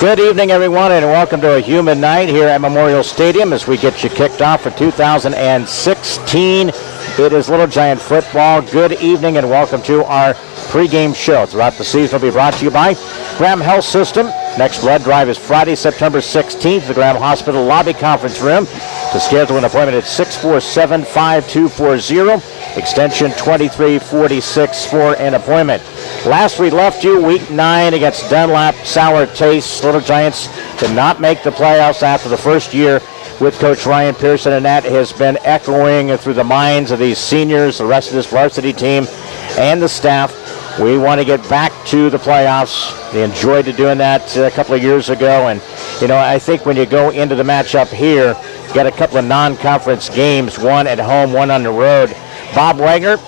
Good evening, everyone, and welcome to a humid night here at Memorial Stadium as we get you kicked off for 2016. It is Little Giant football. Good evening and welcome to our pregame show. Throughout the season will be brought to you by Graham Health System. Next blood drive is Friday, September 16th, the Graham Hospital Lobby Conference Room. To schedule an appointment at 647-5240, extension 2346 for an appointment. Last we left you, week 9 against Dunlap, sour taste. Little Giants did not make the playoffs after the first year with Coach Ryan Pearson, and that has been echoing through the minds of these seniors, the rest of this varsity team, and the staff. We want to get back to the playoffs. They enjoyed doing that a couple of years ago, and I think when you go into the matchup here, you got a couple of non-conference games, one at home, one on the road. Bob Wagner,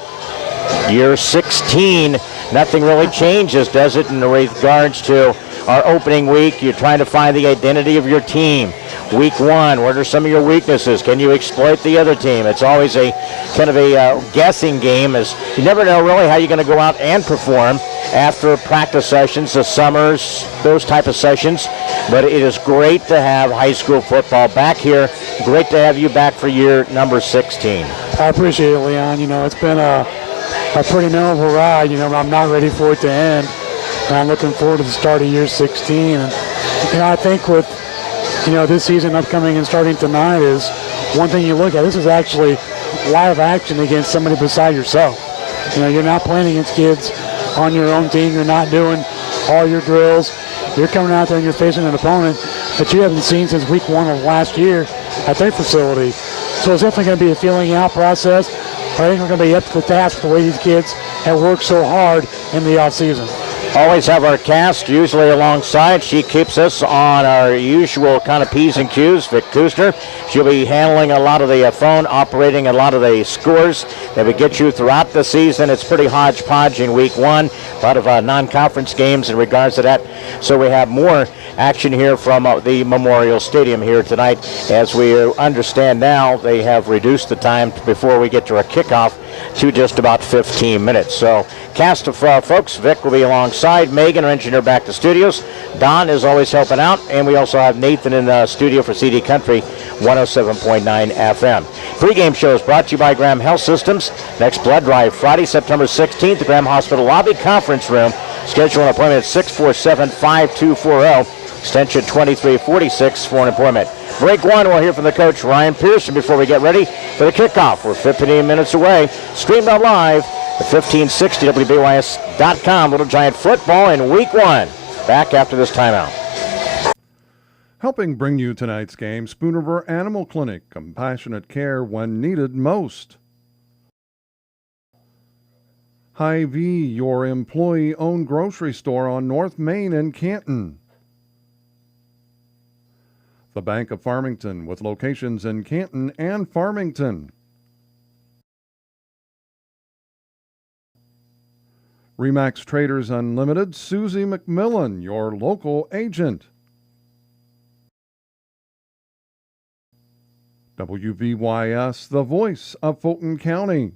year 16. Nothing really changes, does it, in regards to our opening week? You're trying to find the identity of your team. Week 1, what are some of your weaknesses? Can you exploit the other team? It's always a kind of a guessing game, as you never know really how you're going to go out and perform after practice sessions, the summers, those type of sessions. But it is great to have high school football back here. Great to have you back for year number 16. I appreciate it, Leon. It's been a pretty memorable ride, but I'm not ready for it to end. And I'm looking forward to the start of year 16. And, I think with, this season upcoming and starting tonight is one thing you look at. This is actually live action against somebody beside yourself. You're not playing against kids on your own team. You're not doing all your drills. You're coming out there and you're facing an opponent that you haven't seen since week 1 of last year at their facility. So it's definitely going to be a feeling out process. I think we're going to be up to the task for the way these kids have worked so hard in the offseason. Always have our cast usually alongside. She keeps us on our usual kind of P's and Q's. Vic Kuzner. She'll be handling a lot of the phone, operating a lot of the scores that we get you throughout the season. It's pretty hodgepodge in week 1. A lot of non-conference games in regards to that. So we have more action here from the Memorial Stadium here tonight. As we understand now, they have reduced the time before we get to our kickoff to just about 15 minutes. So cast of folks, Vic will be alongside. Megan, our engineer, back to studios. Don is always helping out. And we also have Nathan in the studio for CD Country 107.9 FM. Pre-game show is brought to you by Graham Health Systems. Next blood drive Friday, September 16th, the Graham Hospital Lobby Conference Room. Schedule an appointment at 647-5240, extension 2346 for an appointment. Break 1, we'll hear from the coach, Ryan Pearson, before we get ready for the kickoff. We're 15 minutes away. Streamed out live at 1560 WBYS.com. Little Giant football in week 1. Back after this timeout. Helping bring you tonight's game, Spoon River Animal Clinic. Compassionate care when needed most. Hy-Vee, your employee-owned grocery store on North Main in Canton. The Bank of Farmington, with locations in Canton and Farmington. Remax Traders Unlimited, Susie McMillan, your local agent. WVYS, the voice of Fulton County.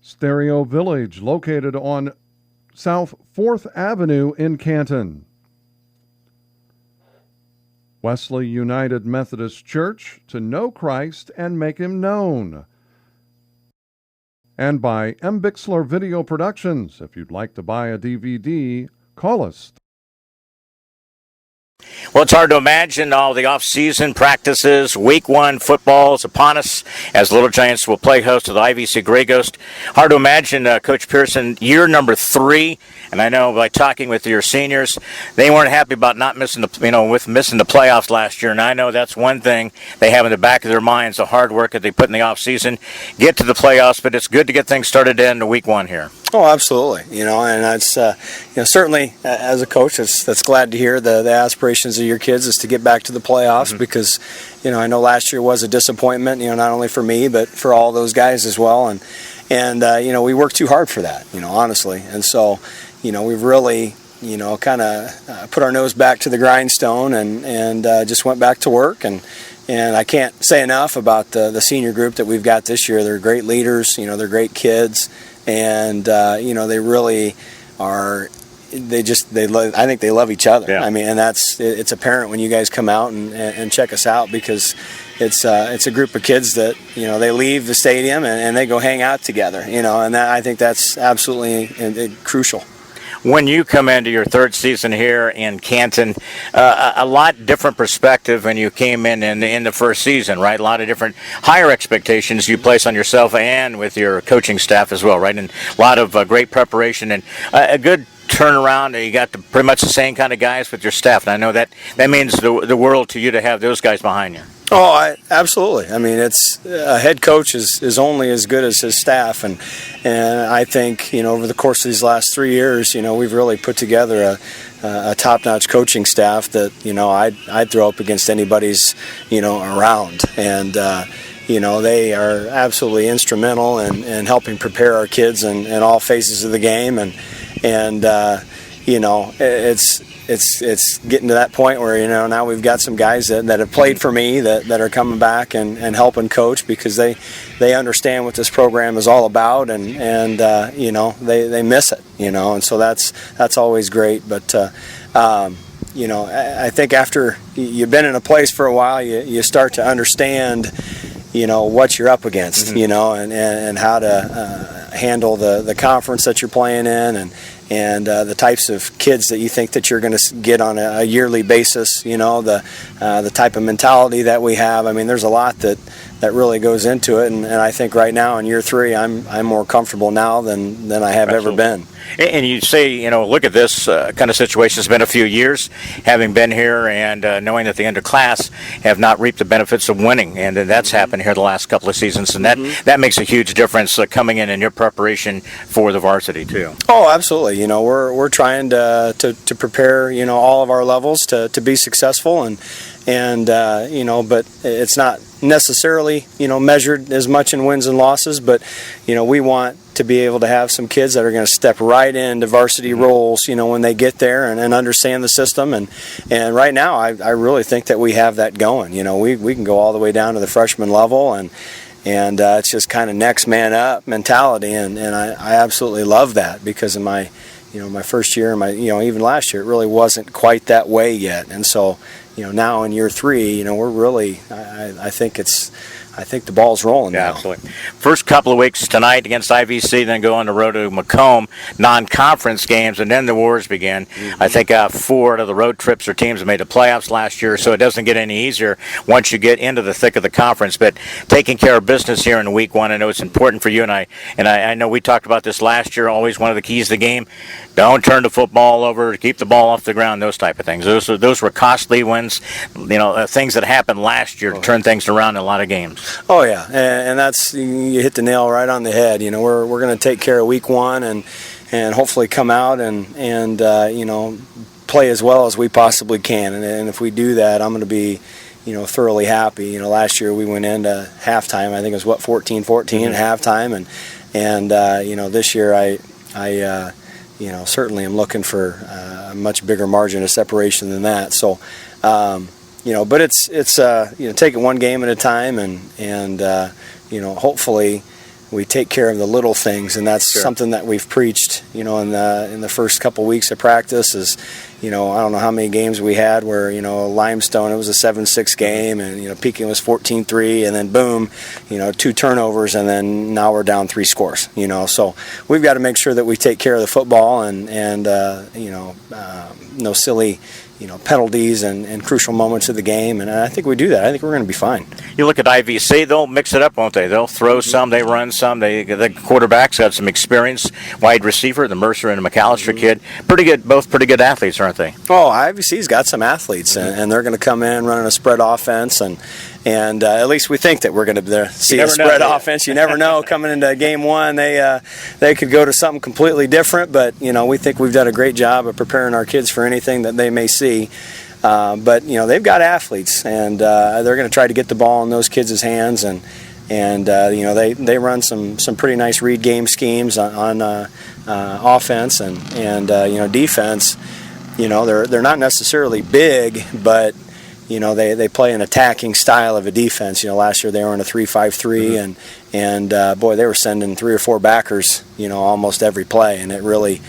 Stereo Village, located on South 4th Avenue in Canton. Wesley United Methodist Church, to know Christ and make him known. And by M. Bixler Video Productions. If you'd like to buy a DVD, call us. Well, it's hard to imagine all the off-season practices. Week 1 football is upon us as Little Giants will play host to the IVC Grey Ghosts. Hard to imagine Coach Pearson, year number 3, and I know by talking with your seniors, they weren't happy about not missing missing the playoffs last year. And I know that's one thing they have in the back of their minds, the hard work that they put in the off-season, get to the playoffs. But it's good to get things started in week 1 here. Oh, absolutely. And that's certainly as a coach, that's glad to hear the aspirations of your kids is to get back to the playoffs because I know last year was a disappointment. Not only for me but for all those guys as well. And we worked too hard for that. Honestly. And so we've really kind of put our nose back to the grindstone and just went back to work and I can't say enough about the senior group that we've got this year. They're great leaders. They're great kids. And, they really I think they love each other. Yeah. I mean, and it's apparent when you guys come out and check us out, because it's a group of kids that, they leave the stadium and they go hang out together, and I think that's absolutely crucial. When you come into your third season here in Canton, a lot different perspective when you came in the first season, right? A lot of different higher expectations you place on yourself and with your coaching staff as well, right? And a lot of great preparation and a good turnaround. You got pretty much the same kind of guys with your staff, and I know that means the world to you to have those guys behind you. Oh, absolutely. I mean, it's a head coach is only as good as his staff, and I think over the course of these last 3 years, we've really put together a top-notch coaching staff that I'd throw up against anybody's around, and they are absolutely instrumental in helping prepare our kids in all phases of the game, and it's getting to that point where now we've got some guys that have played for me that are coming back and helping coach, because they understand what this program is all about, and they miss it, and so that's always great. But I think after you've been in a place for a while, you start to understand what you're up against, and how to handle the conference that you're playing in, and the types of kids that you think that you're going to get on a yearly basis, the type of mentality that we have. I mean, there's a lot that really goes into it, and I think right now in year 3, I'm more comfortable now than I have Absolutely. ever been. And you say, look at this kind of situation. It's been a few years having been here and knowing that the underclass have not reaped the benefits of winning, and that's happened here the last couple of seasons, and that makes a huge difference coming in your preparation for the varsity too. Oh, absolutely. We're trying to prepare all of our levels to be successful, and but it's not necessarily measured as much in wins and losses, but we want to be able to have some kids that are going to step right into varsity roles when they get there and understand the system, and right now I really think that we have that going. We can go all the way down to the freshman level, and it's just kind of next man up mentality, and I absolutely love that, because in my my first year, and even last year, it really wasn't quite that way yet, and so now in year 3, we're really I think the ball's rolling now. Absolutely. First couple of weeks tonight against IVC, then go on the road to Macomb, non-conference games, and then the wars begin. I think 4 out of the road trips or teams have made the playoffs last year, so it doesn't get any easier once you get into the thick of the conference. But taking care of business here in week 1, I know it's important for you, and I know we talked about this last year. Always one of the keys to the game: don't turn the football over, keep the ball off the ground, those type of things. Those were costly wins, things that happened last year to turn things around in a lot of games. Oh yeah, and that's, you hit the nail right on the head. We're going to take care of week 1 and hopefully come out and play as well as we possibly can. And if we do that, I'm going to be thoroughly happy. Last year we went into halftime. I think it was 14-14 at halftime, and this year I certainly am looking for a much bigger margin of separation than that. So. But it's take it one game at a time, and hopefully we take care of the little things, and that's something that we've preached, in the first couple weeks of practice. Is I don't know how many games we had where Limestone, it was a 7-6 game, and Pekin was 14-3, and then boom, 2 turnovers, and then now we're down 3 scores. So we've got to make sure that we take care of the football, and no silly penalties and crucial moments of the game, and I think we do that. I think we're going to be fine. You look at IVC; they'll mix it up, won't they? They'll throw some, they run some. The quarterback's got some experience. Wide receiver, the Mercer and the McAllister kid, pretty good. Both pretty good athletes, aren't they? Oh, IVC's got some athletes, and they're going to come in running a spread offense, and at least we think that we're going to see a spread offense. You never know. Coming into game 1, they could go to something completely different, but we think we've done a great job of preparing our kids for anything that they may see. But they've got athletes, and they're going to try to get the ball in those kids' hands, and they run some pretty nice read game schemes on offense and defense. They're not necessarily big, but they play an attacking style of a defense. Last year they were in a 3-5-3, and boy, they were sending 3 or 4 backers, almost every play, and it really,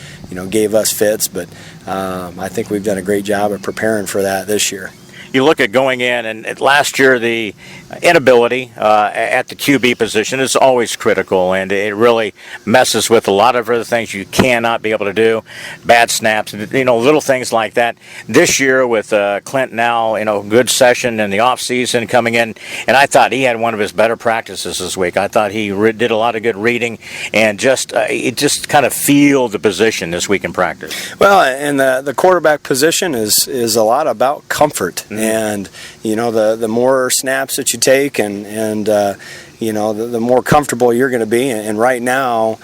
gave us fits. But I think we've done a great job of preparing for that this year. You look at going in, and last year the inability at the QB position is always critical, and it really messes with a lot of other things you cannot be able to do, bad snaps, little things like that. This year with Clint now, good session in the off season coming in, and I thought he had one of his better practices this week. I thought he did a lot of good reading, and just kind of feel the position this week in practice. Well, and the quarterback position is a lot about comfort. And the more snaps that you take, and the more comfortable you're going to be. And right now,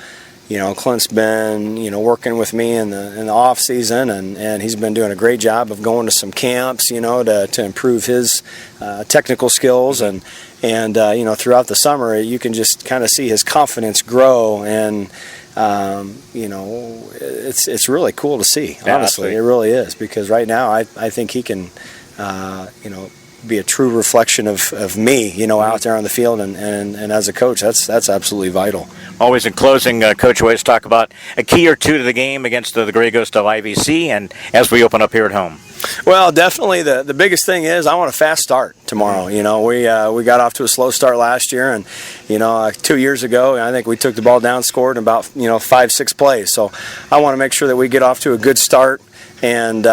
Clint's been working with me in the off season, and he's been doing a great job of going to some camps, to improve his technical skills, and throughout the summer you can just kind of see his confidence grow, and it's really cool to see. Honestly, it really is, because right now I think he can. Be a true reflection of me, out there on the field, and as a coach, that's absolutely vital. Always in closing, Coach, always talk about a key or two to the game against the Grey Ghosts of IVC, and as we open up here at home. Well, definitely the biggest thing is I want a fast start tomorrow. We got off to a slow start last year, and 2 years ago I think we took the ball down, scored in about 5-6 plays. So I want to make sure that we get off to a good start. And,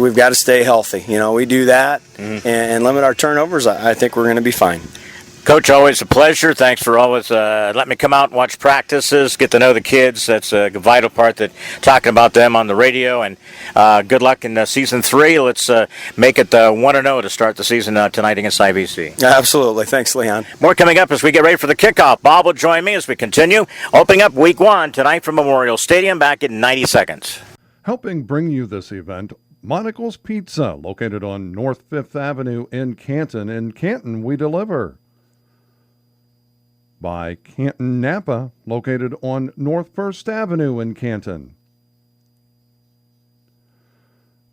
we've got to stay healthy. We do that and limit our turnovers. I think we're going to be fine. Coach, always a pleasure. Thanks for always letting me come out and watch practices, get to know the kids. That's a vital part, that talking about them on the radio. And good luck in Season 3. Let's make it 1-0 to start the season tonight against IVC. Absolutely. Thanks, Leon. More coming up as we get ready for the kickoff. Bob will join me as we continue. Opening up Week 1 tonight from Memorial Stadium, back in 90 seconds. Helping bring you this event, Monocle's Pizza, located on North 5th Avenue in Canton. In Canton, we deliver. By Canton Napa, located on North 1st Avenue in Canton.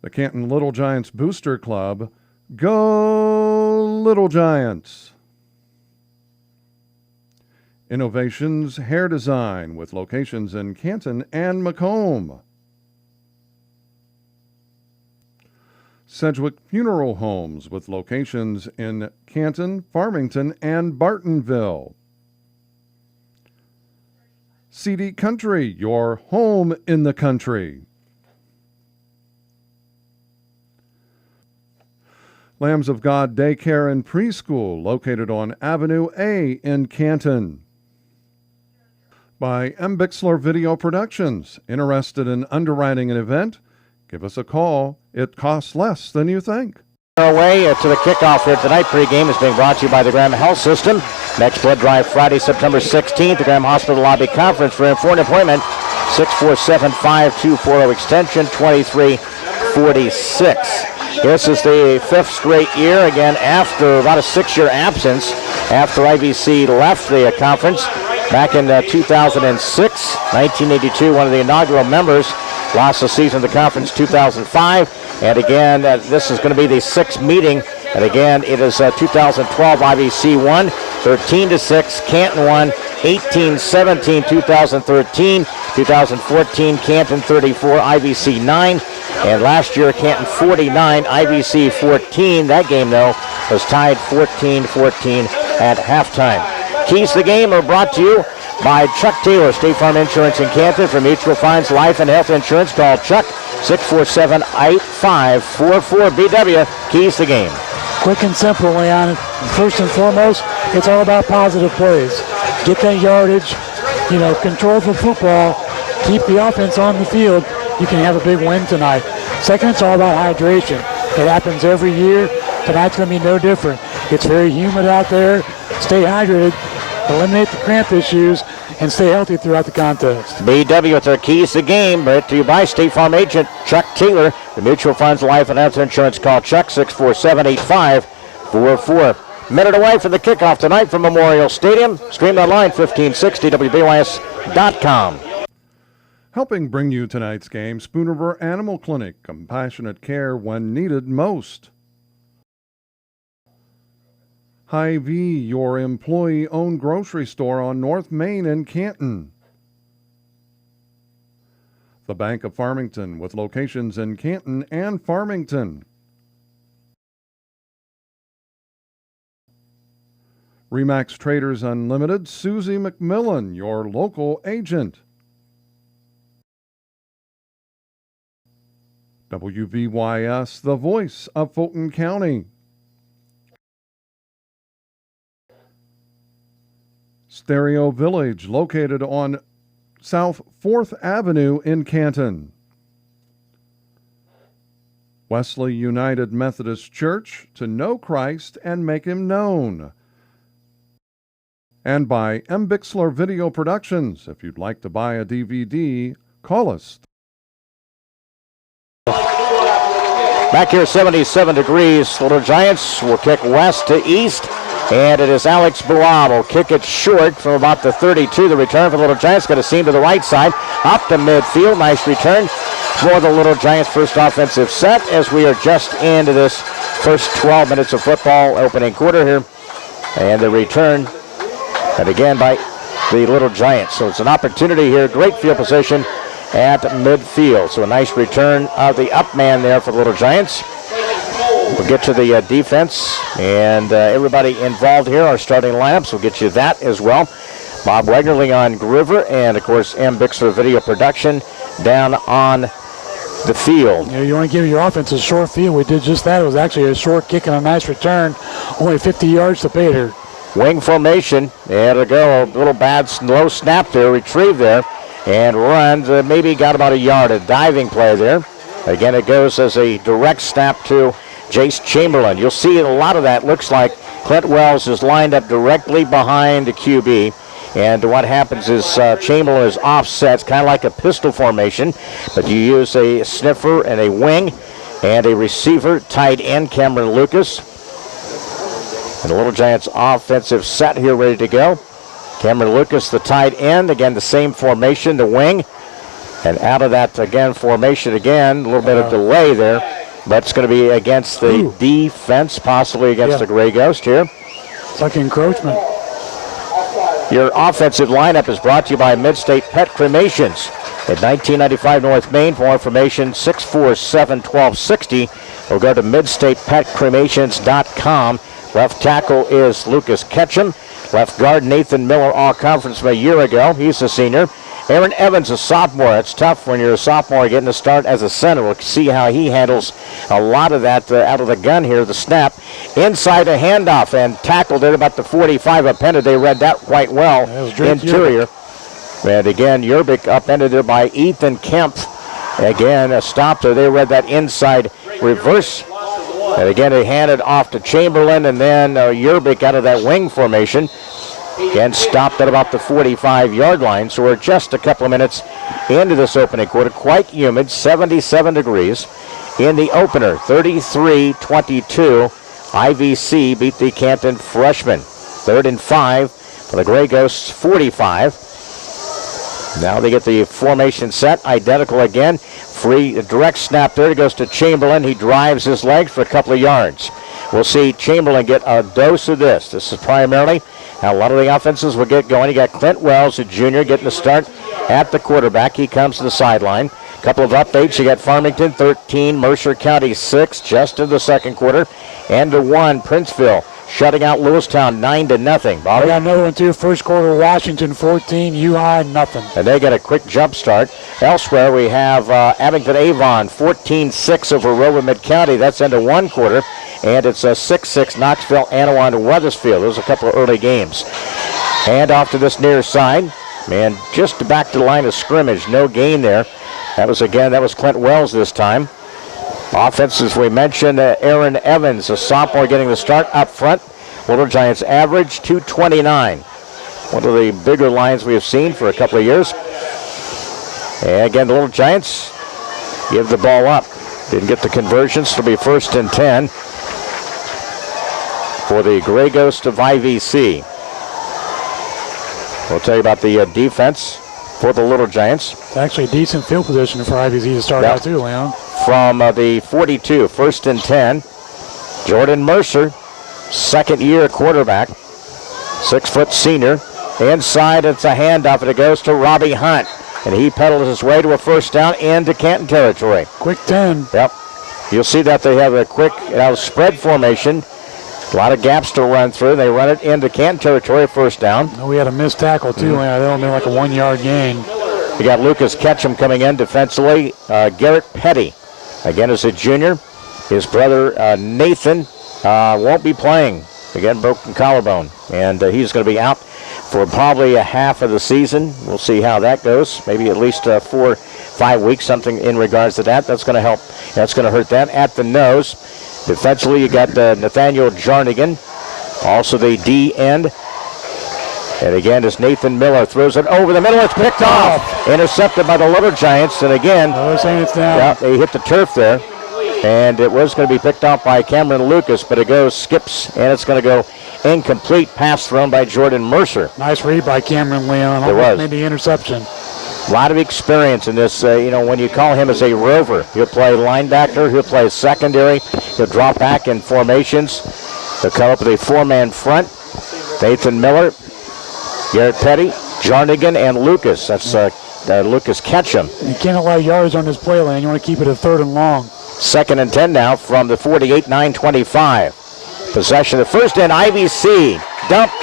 The Canton Little Giants Booster Club, Go Little Giants. Innovations Hair Design, with locations in Canton and Macomb. Sedgwick Funeral Homes, with locations in Canton, Farmington, and Bartonville. CD Country, your home in the country. Lambs of God Daycare and Preschool, located on Avenue A in Canton. By M. Bixler Video Productions. Interested in underwriting an event? Give us a call. It costs less than you think. Our way to the kickoff here tonight. Pre-game is being brought to you by the Graham Health System. Next blood drive Friday, September 16th. The Graham Hospital Lobby Conference for an appointment. 647-5240 extension 2346. This is the 5th straight year, again after about a 6-year absence, after IVC left the conference back in 2006. 1982, one of the inaugural members, lost the season of the conference 2005. And again, this is going to be the 6th meeting. And again, it is 2012 IVC 1, 13-6, Canton 1, 18-17, 2013, 2014, Canton 34, IVC 9. And last year, Canton 49, IVC 14. That game, though, was tied 14-14 at halftime. Keys to the game are brought to you by Chuck Taylor, State Farm Insurance in Canton. For mutual funds, life and health insurance, call Chuck, 647-8544. BW, keys to the game. Quick and simple, Leon. First and foremost, it's all about positive plays. Get that yardage, control the football, keep the offense on the field. You can have a big win tonight. Second, it's all about hydration. It happens every year. Tonight's going to be no different. It's very humid out there. Stay hydrated, eliminate the cramp issues, and stay healthy throughout the contest. BW with their keys to the game, brought to you by State Farm agent Chuck Taylor. The mutual funds, life and health insurance, call Chuck, 647-8544. Minute away from the kickoff tonight from Memorial Stadium. Stream online, 1560 WBYS.com. Helping bring you tonight's game, Spoon River Animal Clinic, compassionate care when needed most. Hy-Vee, your employee-owned grocery store on North Main in Canton. The Bank of Farmington, with locations in Canton and Farmington. Remax Traders Unlimited, Susie McMillan, your local agent. WVYS, the voice of Fulton County. Stereo Village, located on South 4th Avenue in Canton. Wesley United Methodist Church, to know Christ and make Him known. And by M. Bixler Video Productions. If you'd like to buy a DVD, call us. Back here, 77 degrees. Little Giants will kick west to east. And it is Alex Buab will kick it short from about the 32. The return for the Little Giants got a seam to the right side. Up to midfield. Nice return for the Little Giants' first offensive set as we are just into this first 12 minutes of football opening quarter here. And the return, and again by the Little Giants. So it's an opportunity here. Great field position at midfield. So a nice return of the up man there for the Little Giants. We'll get to the defense and everybody involved here, our starting lineups. We'll get you that as well. Bob Wagner, Leon Groover, and, of course, M. Bixler Video Production down on the field. You want to give your offense a short field. We did just that. It was actually a short kick and a nice return. Only 50 yards to pay her. Wing formation. There to go. A little bad low snap there. Retrieve there. And runs. Maybe got about a yard. A diving play there. Again, it goes as a direct snap to Jace Chamberlain. You'll see a lot of that. Looks like Clint Wells is lined up directly behind the QB. And what happens is Chamberlain is offset. It's kind of like a pistol formation. But you use a sniffer and a wing and a receiver, tight end Cameron Lucas. And the Little Giants offensive set here ready to go. Cameron Lucas, the tight end. Again, the same formation, the wing. And out of that, again, formation again. A little bit of delay there. But it's going to be against the defense, possibly against the Grey Ghost here. It's like encroachment. Your offensive lineup is brought to you by Mid-State Pet Cremations at 1995 North Main. For more information, 647-1260. Or go to midstatepetcremations.com. Left tackle is Lucas Ketchum. Left guard Nathan Miller, all-conference from a year ago. He's a senior. Aaron Evans, a sophomore. It's tough when you're a sophomore getting a start as a center. We'll see how he handles a lot of that out of the gun here, the snap. Inside a handoff and tackled at about the 45 upended. They read that quite well. Interior. And again, Yerbick upended there by Ethan Kemp. Again, a stop there. They read that inside reverse. And again, they handed off to Chamberlain, and then Yerbick out of that wing formation. Again, stopped at about the 45-yard line. So we're just a couple of minutes into this opening quarter. Quite humid, 77 degrees. In the opener, 33-22. IVC beat the Canton freshmen. 3rd and 5 for the Grey Ghosts, 45. Now they get the formation set, identical again. Free direct snap there. It goes to Chamberlain. He drives his legs for a couple of yards. We'll see Chamberlain get a dose of this. This is primarily how a lot of the offenses will get going. You got Clint Wells, a junior, getting the start at the quarterback. He comes to the sideline. A couple of updates. You got Farmington 13, Mercer County 6, just in the second quarter. And to 1, Princeville shutting out Lewistown 9-0. Bobby? We got another one too. First quarter, Washington 14, U-High nothing. And they get a quick jump start. Elsewhere, we have Abington Avon 14-6 over Rowan Mid-County. That's into one quarter. And it's a 6-6 Knoxville, Anawan, and Weathersfield. Those are a couple of early games. Hand off to this near side. Man, just back to the line of scrimmage. No gain there. That was Clint Wells this time. Offense, as we mentioned, Aaron Evans, a sophomore, getting the start up front. Little Giants average 229. One of the bigger lines we have seen for a couple of years. And again, the Little Giants give the ball up. Didn't get the conversions. It'll be 1st and 10 for the Grey Ghost of IVC. We'll tell you about the defense for the Little Giants. It's actually a decent field position for IVC to start out too, Leon. From the 42, 1st and 10. Jordan Mercer second-year quarterback, 6-foot senior. Inside, it's a handoff, and it goes to Robbie Hunt. And he pedals his way to a first down into Canton territory. Quick 10. Yep. You'll see that they have a quick spread formation. A lot of gaps to run through. They run it into Canton territory, first down. We had a missed tackle, too. That'll be like a 1-yard gain. You got Lucas Ketchum coming in defensively. Garrett Petty, again, as a junior. His brother Nathan won't be playing. Again, broken collarbone. And he's going to be out for probably a half of the season. We'll see how that goes. Maybe at least 4-5 weeks, something in regards to that. That's going to help. That's going to hurt that. At the nose, defensively, you got Nathaniel Jarnigan, also the D end. And again, as Nathan Miller throws it over the middle, it's picked off. Intercepted by the Little Giants. And again, it's down. Yeah, they hit the turf there. And it was going to be picked off by Cameron Lucas, but it skips, and it's going to go incomplete. Pass thrown by Jordan Mercer. Nice read by Cameron Leon. There was. Made the interception. A lot of experience in this. When you call him as a rover, he'll play linebacker, he'll play secondary, he'll drop back in formations. He'll come up with a four-man front. Nathan Miller, Garrett Petty, Jarnigan, and Lucas. That's Lucas Ketchum. You can't allow yards on this play lane. You want to keep it a 3rd and long. 2nd and 10 now from the 48, 9:25. Possession of the first and IVC dumped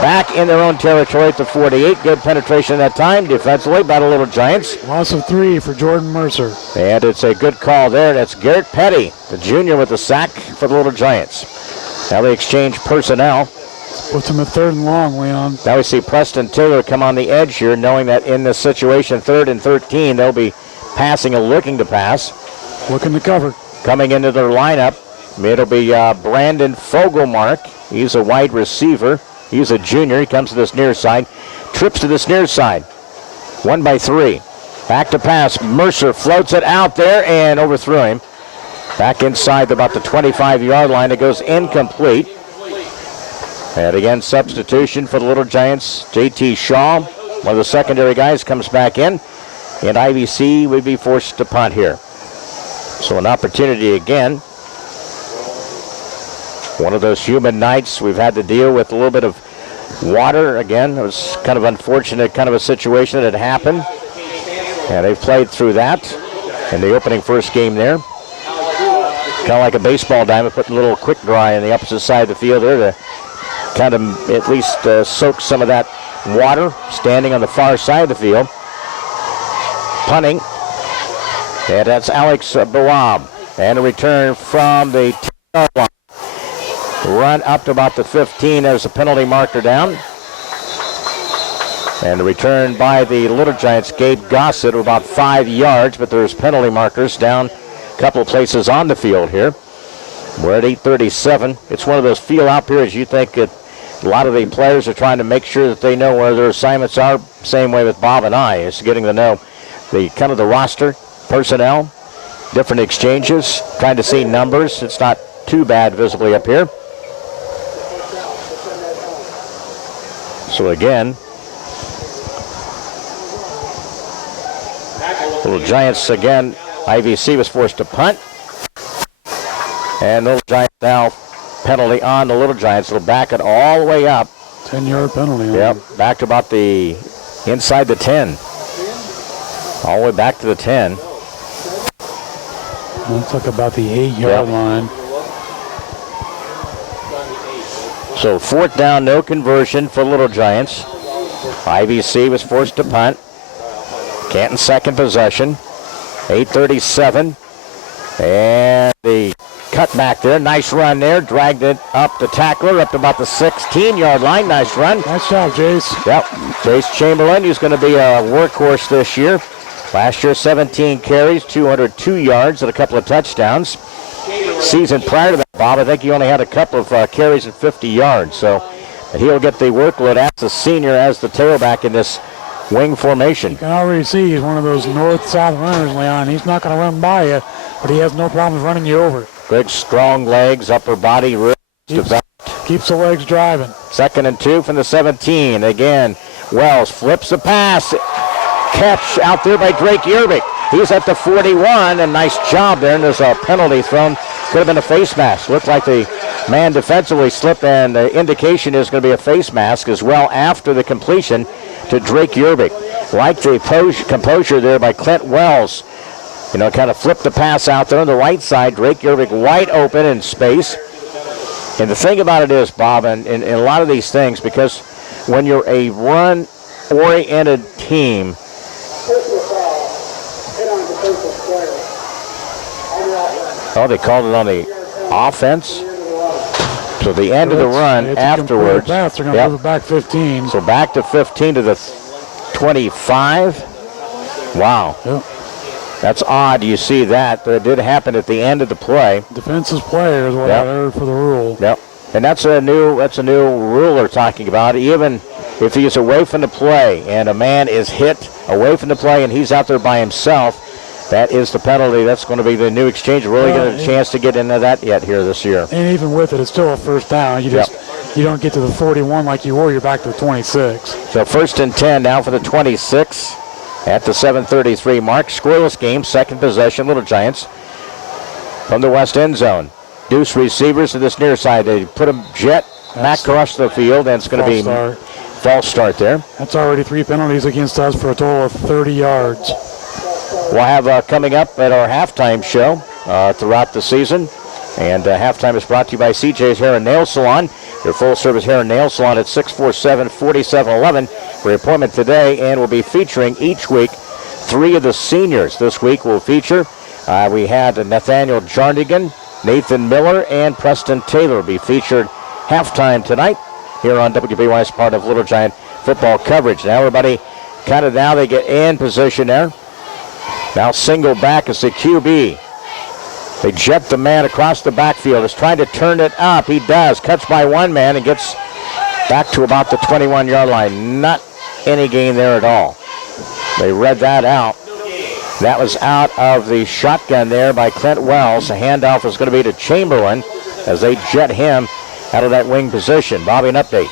back in their own territory at the 48. Good penetration that time defensively by the Little Giants. Loss of 3 for Jordan Mercer. And it's a good call there. That's Garrett Petty, the junior, with the sack for the Little Giants. Now they exchange personnel. Puts him at 3rd and long, Leon. Now we see Preston Taylor come on the edge here, knowing that in this situation, 3rd and 13, they'll be passing and looking to pass. Looking to cover. Coming into their lineup, it'll be Brandon Fogelmark. He's a wide receiver. He's a junior. He comes to this near side. Trips to this near side. 1 by 3. Back to pass. Mercer floats it out there and overthrew him. Back inside about the 25-yard line. It goes incomplete. And again, substitution for the Little Giants. J.T. Shaw, one of the secondary guys, comes back in. And IVC would be forced to punt here. So an opportunity again. One of those humid nights. We've had to deal with a little bit of water again. It was kind of unfortunate kind of a situation that had happened. And they've played through that in the opening first game there. Kind of like a baseball diamond, putting a little quick dry on the opposite side of the field there to kind of at least soak some of that water, standing on the far side of the field. Punting. And that's Alex Bawab. And a return from the 10-yard line. Run up to about the 15 as a penalty marker down. And a return by the Little Giants, Gabe Gossett, of about 5 yards, but there's penalty markers down a couple of places on the field here. We're at 8:37. It's one of those feel-out periods. You think that a lot of the players are trying to make sure that they know where their assignments are. Same way with Bob and I. It's getting to know the kind of the roster, personnel, different exchanges, trying to see numbers. It's not too bad visibly up here. So again, Little Giants again, IVC was forced to punt. And Little Giants now penalty on the Little Giants. It'll back it all the way up. 10-yard penalty. Yep, back to about the inside the 10. All the way back to the 10. Looks like about the 8-yard line. So 4th down, no conversion for Little Giants. IVC was forced to punt. Canton second possession. 8:37. And the cut back there. Nice run there. Dragged it up the tackler up to about the 16-yard line. Nice run. Nice job, Jace. Yep. Jace Chamberlain, who's going to be a workhorse this year. Last year, 17 carries, 202 yards, and a couple of touchdowns. Season prior to that, Bob, I think he only had a couple of carries and 50 yards. So he'll get the workload as a senior, as the tailback in this wing formation. You can already see he's one of those north-south runners, Leon. He's not going to run by you, but he has no problems running you over. Good, strong legs, upper body, ribs developed. Keeps the legs driving. 2nd and 2 from the 17. Again, Wells flips the pass. Catch out there by Drake Yerbick. He's at the 41, and nice job there, and there's a penalty thrown. Could have been a face mask. Looked like the man defensively slipped, and the indication is going to be a face mask as well after the completion to Drake Yerbick. Like the composure there by Clint Wells. Kind of flipped the pass out there on the right side. Drake Yerbick wide open in space. And the thing about it is, Bob, and a lot of these things, because when you're a run-oriented team, they called it on the offense. So the end of the run afterwards. They're going to move it back 15. So back to 15 to the 25. Wow. Yep. That's odd. You see that. But it did happen at the end of the play. Defensive player is what I heard for the rule. Yep. And that's a new rule they're talking about. Even if he's away from the play and a man is hit away from the play and he's out there by himself, that is the penalty. That's going to be the new exchange. Really get a chance to get into that yet here this year. And even with it, it's still a first down. You don't get to the 41 like you were. You're back to the 26. So 1st and 10 now for the 26 at the 7:33 mark. Scoreless game, second possession. Little Giants from the west end zone. Deuce receivers to this near side. They put a jet back across the field, and it's going to be false start there. That's already 3 penalties against us for a total of 30 yards. We'll have coming up at our halftime show throughout the season. And halftime is brought to you by CJ's Hair and Nail Salon. Your full-service hair and nail salon at 647-4711 for your appointment today. And we'll be featuring each week 3 of the seniors. This week we'll feature, we had Nathaniel Jarnigan, Nathan Miller, and Preston Taylor be featured halftime tonight here on WBY as part of Little Giant football coverage. Now everybody now they get in position there. Now single back is the QB. They jet the man across the backfield. Is trying to turn it up. He does. Cuts by one man and gets back to about the 21-yard line. Not any gain there at all. They read that out. That was out of the shotgun there by Clint Wells. The handoff is going to be to Chamberlain as they jet him out of that wing position. Bobby, an update.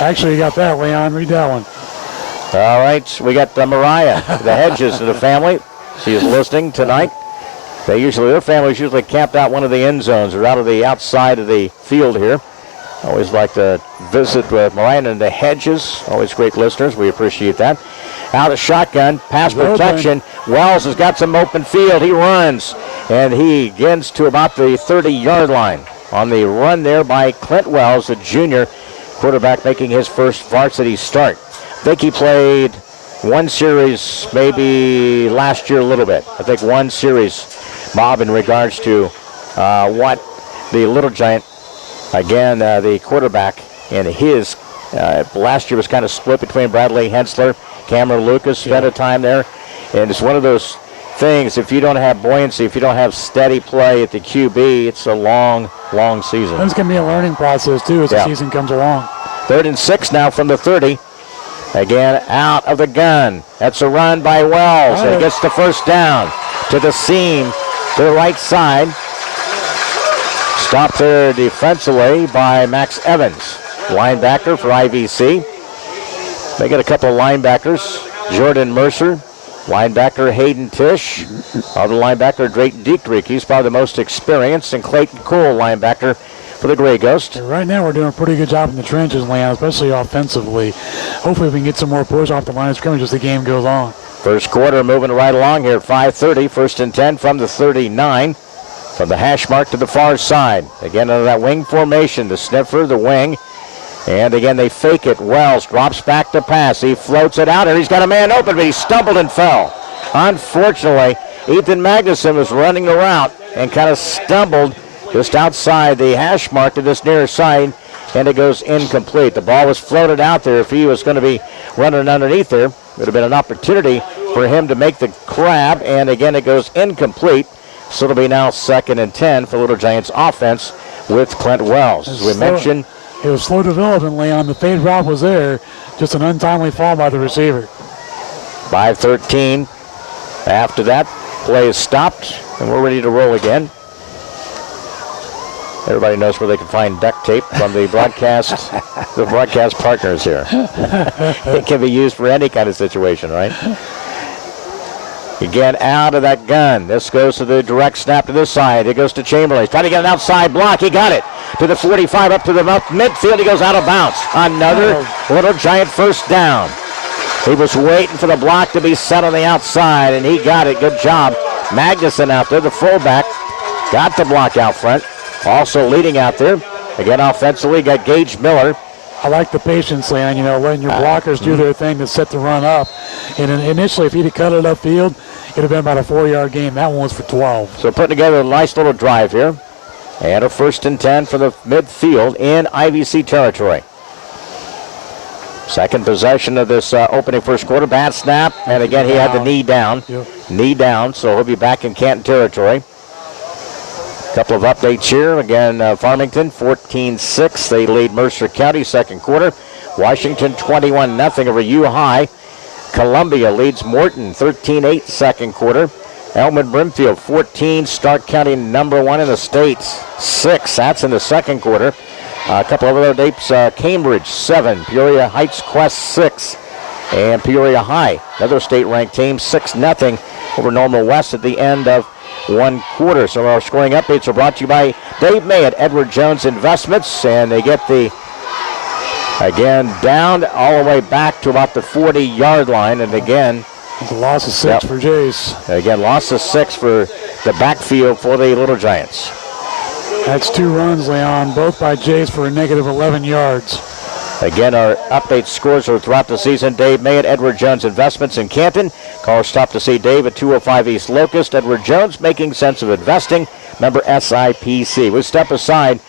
Actually, you got that, Leon. Read that one. All right. We got Mariah, the Hedges of the family. She is listening tonight. Their families usually camped out one of the end zones or out of the outside of the field here. Always like to visit with Mariah and the Hedges. Always great listeners. We appreciate that. Out of shotgun, pass protection. Wells has got some open field. He runs, and he gets to about the 30-yard line on the run there by Clint Wells, the junior quarterback making his first varsity start. I think he played one series maybe last year a little bit. I think one series, Bob, in regards to what the Little Giant, again, the quarterback and his last year was kind of split between Bradley Hensler, Cameron Lucas spent a time there. And it's one of those things, if you don't have buoyancy, if you don't have steady play at the QB, it's a long, long season. It's going to be a learning process, too, as the season comes along. 3rd and 6 now from the 30. Again, out of the gun. That's a run by Wells. And gets the first down to the seam to the right side. Stopped there defensively by Max Evans, linebacker for IVC. They get a couple of linebackers. Jordan Mercer, linebacker Hayden Tisch, other linebacker Drake Dietrich. He's probably the most experienced, and Clayton Cole, linebacker for the Grey Ghosts. Right now we're doing a pretty good job in the trenches, Leon, especially offensively. Hopefully we can get some more push off the line of scrimmage as the game goes on. First quarter moving right along here at 5:30. 1st and 10 from the 39. From the hash mark to the far side. Again, under that wing formation, the sniffer, the wing. And again, they fake it. Wells drops back to pass. He floats it out, and he's got a man open, but he stumbled and fell. Unfortunately, Ethan Magnuson was running the route and kind of stumbled just outside the hash mark to this near side, and it goes incomplete. The ball was floated out there. If he was going to be running underneath there, it would have been an opportunity for him to make the grab, and again, it goes incomplete. So it'll be now 2nd and 10 for Little Giants offense with Clint Wells. As we mentioned, it was slow development, Leon. The fade route was there. Just an untimely fall by the receiver. 5:13. After that, play is stopped, and we're ready to roll again. Everybody knows where they can find duct tape from the broadcast, the broadcast partners here. It can be used for any kind of situation, right? Again, out of that gun. This goes to the direct snap to this side. It goes to Chamberlain. He's trying to get an outside block. He got it. to the 45, up to the midfield. He goes out of bounds. Another Little Giant first down. He was waiting for the block to be set on the outside, and he got it. Good job. Magnuson out there, the fullback, got the block out front. Also leading out there. Again, offensively, got Gage Miller. I like the patience, Leon, letting your blockers do their thing to set the run up. And initially, if he'd have cut it upfield, it would have been about a 4-yard gain. That one was for 12. So putting together a nice little drive here. And a 1st and 10 for the midfield in IVC territory. Second possession of this opening first quarter. Bad snap. And again, he had the knee down. Yep. Knee down, so he'll be back in Canton territory. Couple of updates here. Again, Farmington 14-6. They lead Mercer County second quarter. Washington 21-0 over U-High. Columbia leads Morton 13-8 second quarter. Elmwood Brimfield 14. Stark County #1 in the state 6. That's in the second quarter. A couple of other dates. Cambridge 7. Peoria Heights Quest 6. And Peoria High, another state-ranked team, 6-0 over Normal West at the end of one quarter. So our scoring updates are brought to you by Dave May at Edward Jones Investments, and they get the, again, down all the way back to about the 40-yard line, and again, it's a loss of 6 for Jace. Again, loss of 6 for the backfield for the Little Giants. That's 2 runs, Leon, both by Jace for a negative 11 yards. Again, our update scores are throughout the season. Dave May at Edward Jones Investments in Canton. Call or stop to see Dave at 205 East Locust. Edward Jones, making sense of investing. Member SIPC. We step aside.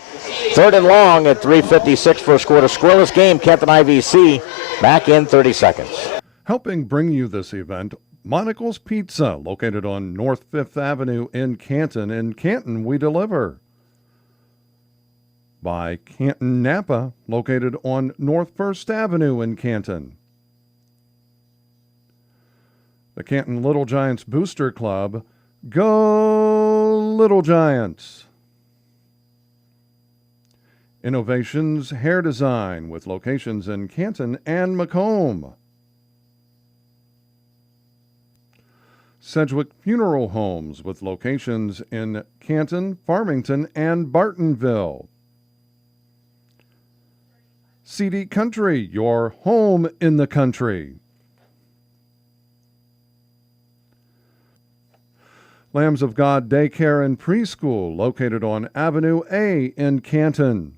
3rd and long at 3:56 first quarter. Scoreless game. Canton IVC back in 30 seconds. Helping bring you this event, Monocle's Pizza, located on North 5th Avenue in Canton. In Canton, we deliver. By Canton Napa, located on North 1st Avenue in Canton. The Canton Little Giants Booster Club. Go Little Giants! Innovations Hair Design with locations in Canton and Macomb. Sedgwick Funeral Homes with locations in Canton, Farmington, and Bartonville. CD Country, your home in the country. Lambs of God Daycare and Preschool, located on Avenue A in Canton.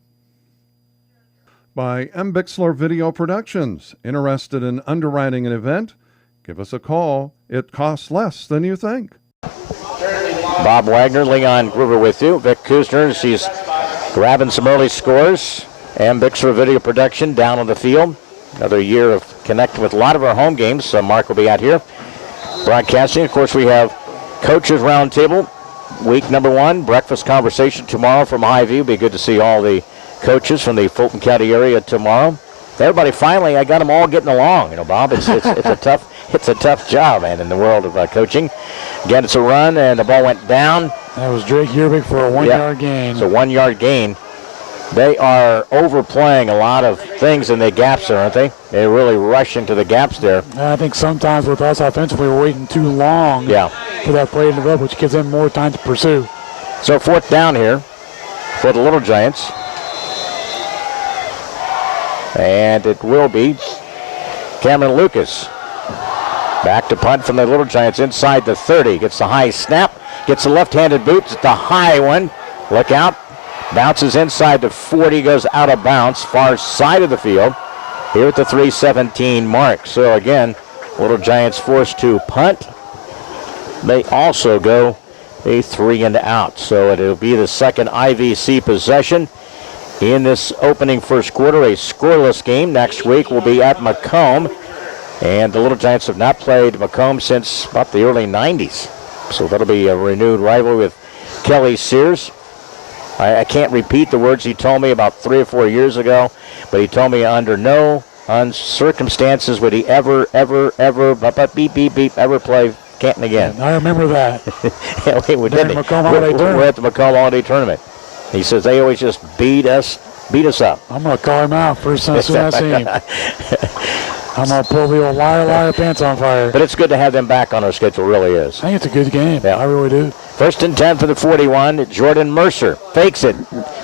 By M. Bixler Video Productions. Interested in underwriting an event? Give us a call. It costs less than you think. Bob Wagner, Leon Groover with you. Vic Kusner, she's grabbing some early scores. And Bixler Video Production down on the field. Another year of connecting with a lot of our home games. So Mark will be out here broadcasting. Of course, we have Coaches Roundtable, week #1. Breakfast conversation tomorrow from Highview. Be good to see all the coaches from the Fulton County area tomorrow. Everybody finally, I got them all getting along. Bob, it's a tough job, man, in the world of coaching. Again, it's a run, and the ball went down. That was Drake Yearbeck for a 1-yard gain. It's a 1-yard gain. They are overplaying a lot of things in the gaps there, aren't they? They're really rushing to the gaps there. I think sometimes with us offensively, we're waiting too long for that play to develop, which gives them more time to pursue. So 4th down here for the Little Giants. And it will be Cameron Lucas. Back to punt from the Little Giants inside the 30. Gets the high snap. Gets the left-handed boot. It's the high one. Look out. Bounces inside the 40, goes out of bounds, far side of the field, here at the 3:17 mark. So again, Little Giants forced to punt. They also go a 3 and out. So it'll be the second IVC possession in this opening first quarter, a scoreless game. Next week will be at Macomb. And the Little Giants have not played Macomb since about the early 90s. So that'll be a renewed rivalry with Kelly Sears. I can't repeat the words he told me about 3 or 4 years ago, but he told me under no circumstances would he ever play Canton again. I remember that. Yeah, we did. We're at the Macomb Holiday Tournament. He says they always just beat us up. I'm going to call him out first time I see him. I'm going to pull the old liar pants on fire. But it's good to have them back on our schedule, really is. I think it's a good game. Yeah. I really do. 1st and 10 for the 41. Jordan Mercer fakes it.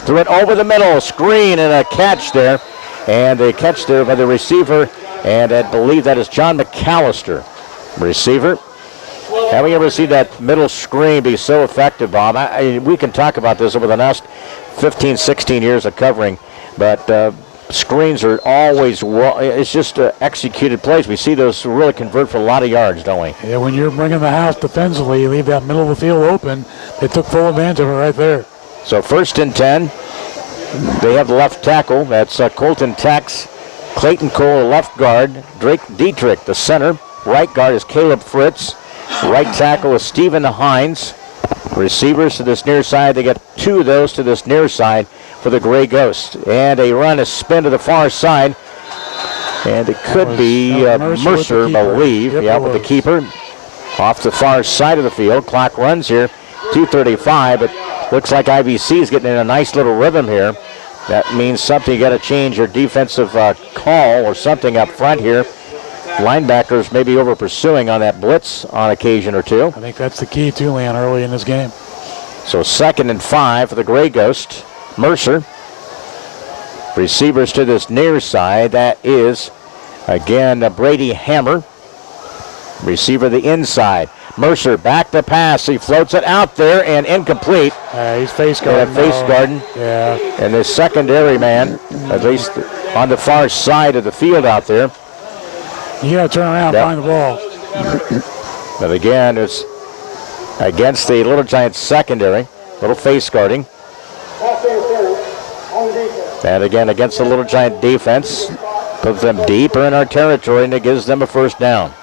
Threw it over the middle. Screen and a catch there. And a catch there by the receiver. And I believe that is John McAllister. Receiver. Have we ever seen that middle screen be so effective, Bob? We can talk about this over the last 15, 16 years of covering. But screens are always, it's just executed plays. We see those really convert for a lot of yards, don't we? Yeah, when you're bringing the house defensively, you leave that middle of the field open. They took full advantage of it right there. So 1st and 10. They have the left tackle. That's Colton Tex. Clayton Cole, the left guard. Drake Dietrich, the center. Right guard is Caleb Fritz. Right tackle is Stephen Hines. Receivers to this near side. They get 2 of those to this near side for the Grey Ghosts. And a run, a spin to the far side. And it could be Mercer, I believe. Yep, yeah, with the keeper. Off the far side of the field. Clock runs here. 2:35, but looks like IVC is getting in a nice little rhythm here. That means something. You got to change your defensive call or something up front here. Linebackers maybe over pursuing on that blitz on occasion or two. I think that's the key too, Leon, early in this game. So 2nd and 5 for the Grey Ghost. Mercer. Receivers to this near side. That is, again, Brady Hammer. Receiver the inside. Mercer back to pass. He floats it out there and incomplete. He's face guarding. Face guarding. Yeah. And the secondary man, at least on the far side of the field out there. You got to turn around and find the ball. But again, it's against the Little Giants secondary. Little face guarding. And again, against the Little Giant defense. Puts them deeper in our territory, and it gives them a 1st down.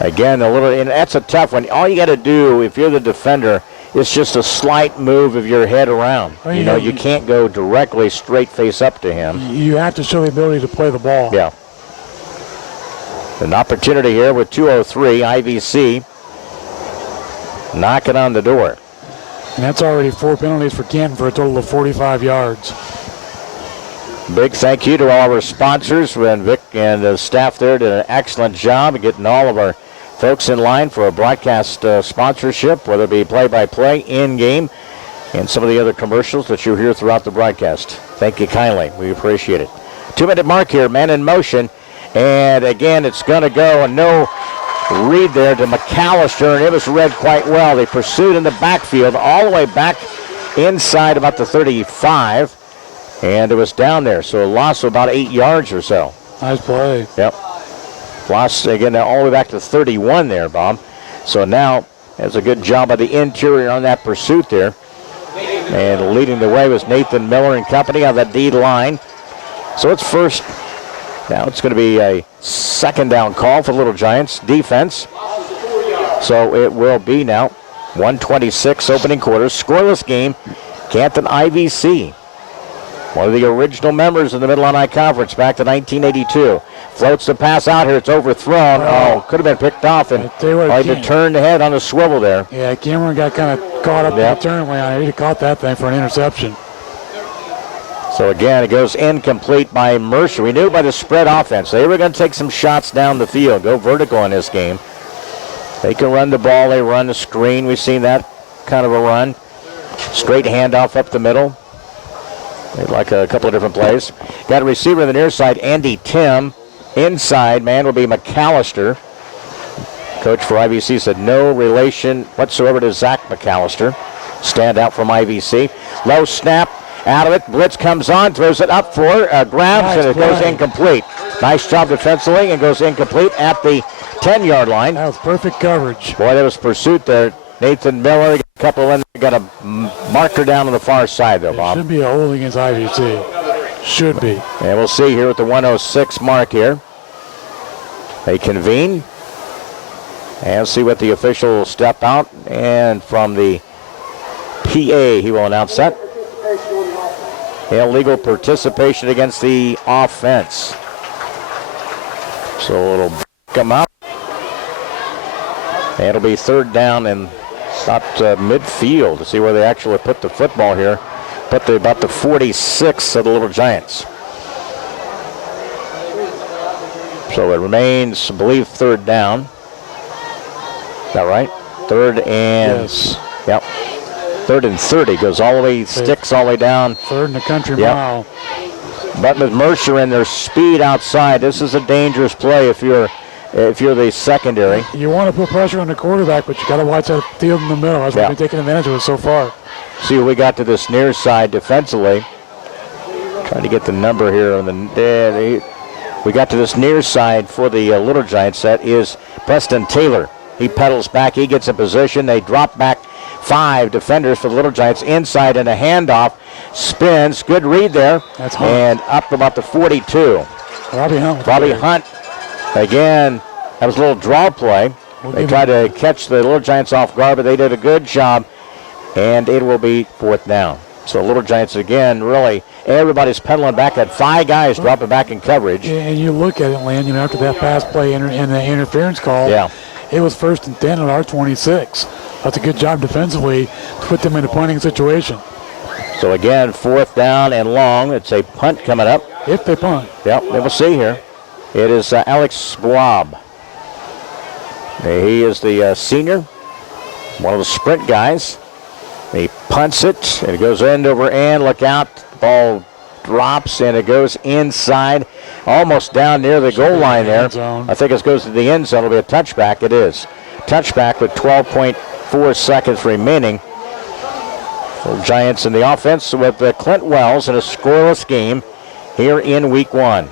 Again, and that's a tough one. All you got to do, if you're the defender, is just a slight move of your head around. Well, you can't go directly straight face up to him. You have to show the ability to play the ball. Yeah. An opportunity here with 2:03. IVC knocking on the door. And that's already 4 penalties for Canton for a total of 45 yards. Big thank you to all of our sponsors. And Vic and the staff there did an excellent job of getting all of our folks in line for a broadcast sponsorship, whether it be play-by-play, in-game, and some of the other commercials that you hear throughout the broadcast. Thank you kindly. We appreciate it. 2-minute mark here, man in motion. And again, it's going to go, and no read there to McAllister, and it was read quite well. They pursued in the backfield all the way back inside about the 35, and it was down there. So a loss of about 8 yards or so. Nice play. Yep. Lost again all the way back to 31 there, Bob. So now, that's a good job by the interior on that pursuit there. And leading the way was Nathan Miller and company on that D line. So it's first. Now it's going to be a 2nd down call for Little Giants defense. So it will be now 1:26 opening quarter. Scoreless game. Canton IVC. One of the original members of the Mid-Illini Conference back to 1982. Floats the pass out here. It's overthrown. Oh, could have been picked off. And tried to turn the head on a swivel there. Yeah, Cameron got kind of caught up in the turn lane. He'd have caught that thing for an interception. So again, it goes incomplete by Mercer. We knew by the spread offense they were going to take some shots down the field, go vertical in this game. They can run the ball. They run the screen. We've seen that kind of a run. Straight handoff up the middle. They'd like a couple of different plays. Got a receiver on the near side, Andy Tim. Inside man will be McAllister. Coach for IVC said no relation whatsoever to Zach McAllister. Stand out from IVC. Low snap. Out of it, blitz comes on, throws it up for, grabs, and it goes incomplete. Nice job defensively, and goes incomplete at the 10-yard line. That was perfect coverage. Boy, there was pursuit there. Nathan Miller, a couple in there, got a marker down on the far side, though, Bob. Should be a hold against IVC. Should be. And we'll see here with the 106 mark here. They convene and see what the official will step out. And from the PA, he will announce that. Illegal participation against the offense. So it'll come up. And it'll be 3rd down and about midfield to see where they actually put the football here. Put about the 46 of the Little Giants. So it remains, I believe, third down. Is that right? Third and... Yes. Yep. Third and 30 goes all the way, sticks all the way down. Third and a country mile. But with Mercer and their speed outside, this is a dangerous play if you're the secondary. You want to put pressure on the quarterback, but you got to watch that field in the middle. That's what we've taken advantage of it so far. See, we got to this near side defensively. Trying to get the number here on the. We got to this near side for the Little Giants. That is Preston Taylor. He pedals back. He gets in position. They drop back 5 defenders for the Little Giants inside, and a handoff spins. Good read there. That's Hunt. And up about the 42. Robbie Hunt. Again, that was a little draw play. They tried to catch the Little Giants off guard, but they did a good job, and it will be 4th down. So Little Giants, again, really, everybody's pedaling back. That 5 guys dropping back in coverage. And you look at it, Lynn, after that pass play and the interference call, it was 1st and 10 at our 26. That's a good job defensively to put them in a punting situation. So again, 4th down and long. It's a punt coming up. If they punt. Yep, we will see here. It is Alex Schwab. He is the senior, one of the sprint guys. He punts it, and it goes end over end. Look out, the ball drops, and it goes inside, almost down near the goal line there. I think it goes to the end zone. It'll be a touchback. It is. Touchback with 12.4 seconds remaining. The Giants in the offense with Clint Wells in a scoreless game here in Week 1.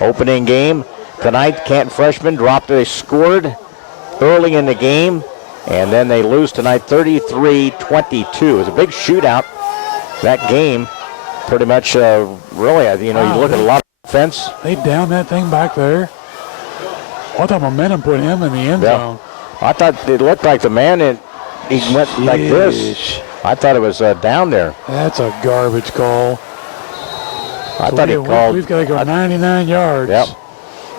Opening game tonight, Canton freshmen dropped. They scored early in the game, and then they lose tonight 33-22. It was a big shootout. That game pretty much really, you look at a lot of offense. They downed that thing back there. What type of momentum put him in the end zone? I thought it looked like the man, he went like this. I thought it was down there. That's a garbage call. I thought he called. We've got to go 99 yards. Yep.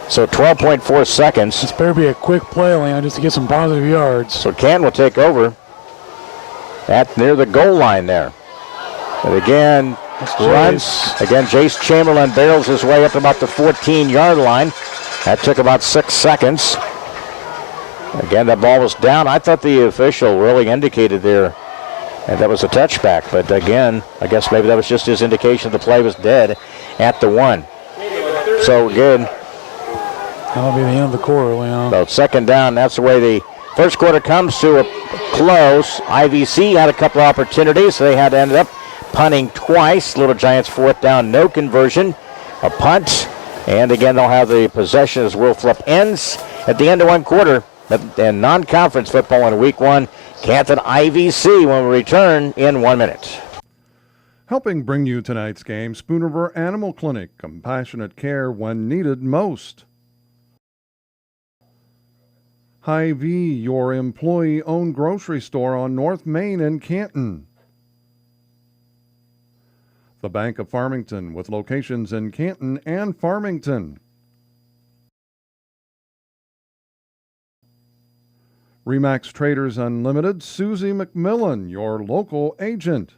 So 12.4 seconds. This better be a quick play, Leon, just to get some positive yards. So Canton will take over at near the goal line there. And again, runs. Again, Jace Chamberlain barrels his way up about the 14-yard line. That took about 6 seconds. Again, that ball was down. I thought the official really indicated there and that was a touchback. But again, I guess maybe that was just his indication the play was dead at the 1. So again, that'll be the end of the quarter, Leon. So 2nd down, that's the way the first quarter comes to a close. IVC had a couple of opportunities. They had ended up punting twice. Little Giants 4th down, no conversion, a punt. And again, they'll have the possession as Will Flip ends at the end of 1 quarter. And non-conference football in Week 1, Canton IVC when we return in 1 minute. Helping bring you tonight's game, Spoon River Animal Clinic, compassionate care when needed most. Hy-Vee, your employee-owned grocery store on North Main in Canton. The Bank of Farmington with locations in Canton and Farmington. Remax Traders Unlimited, Susie McMillan, your local agent.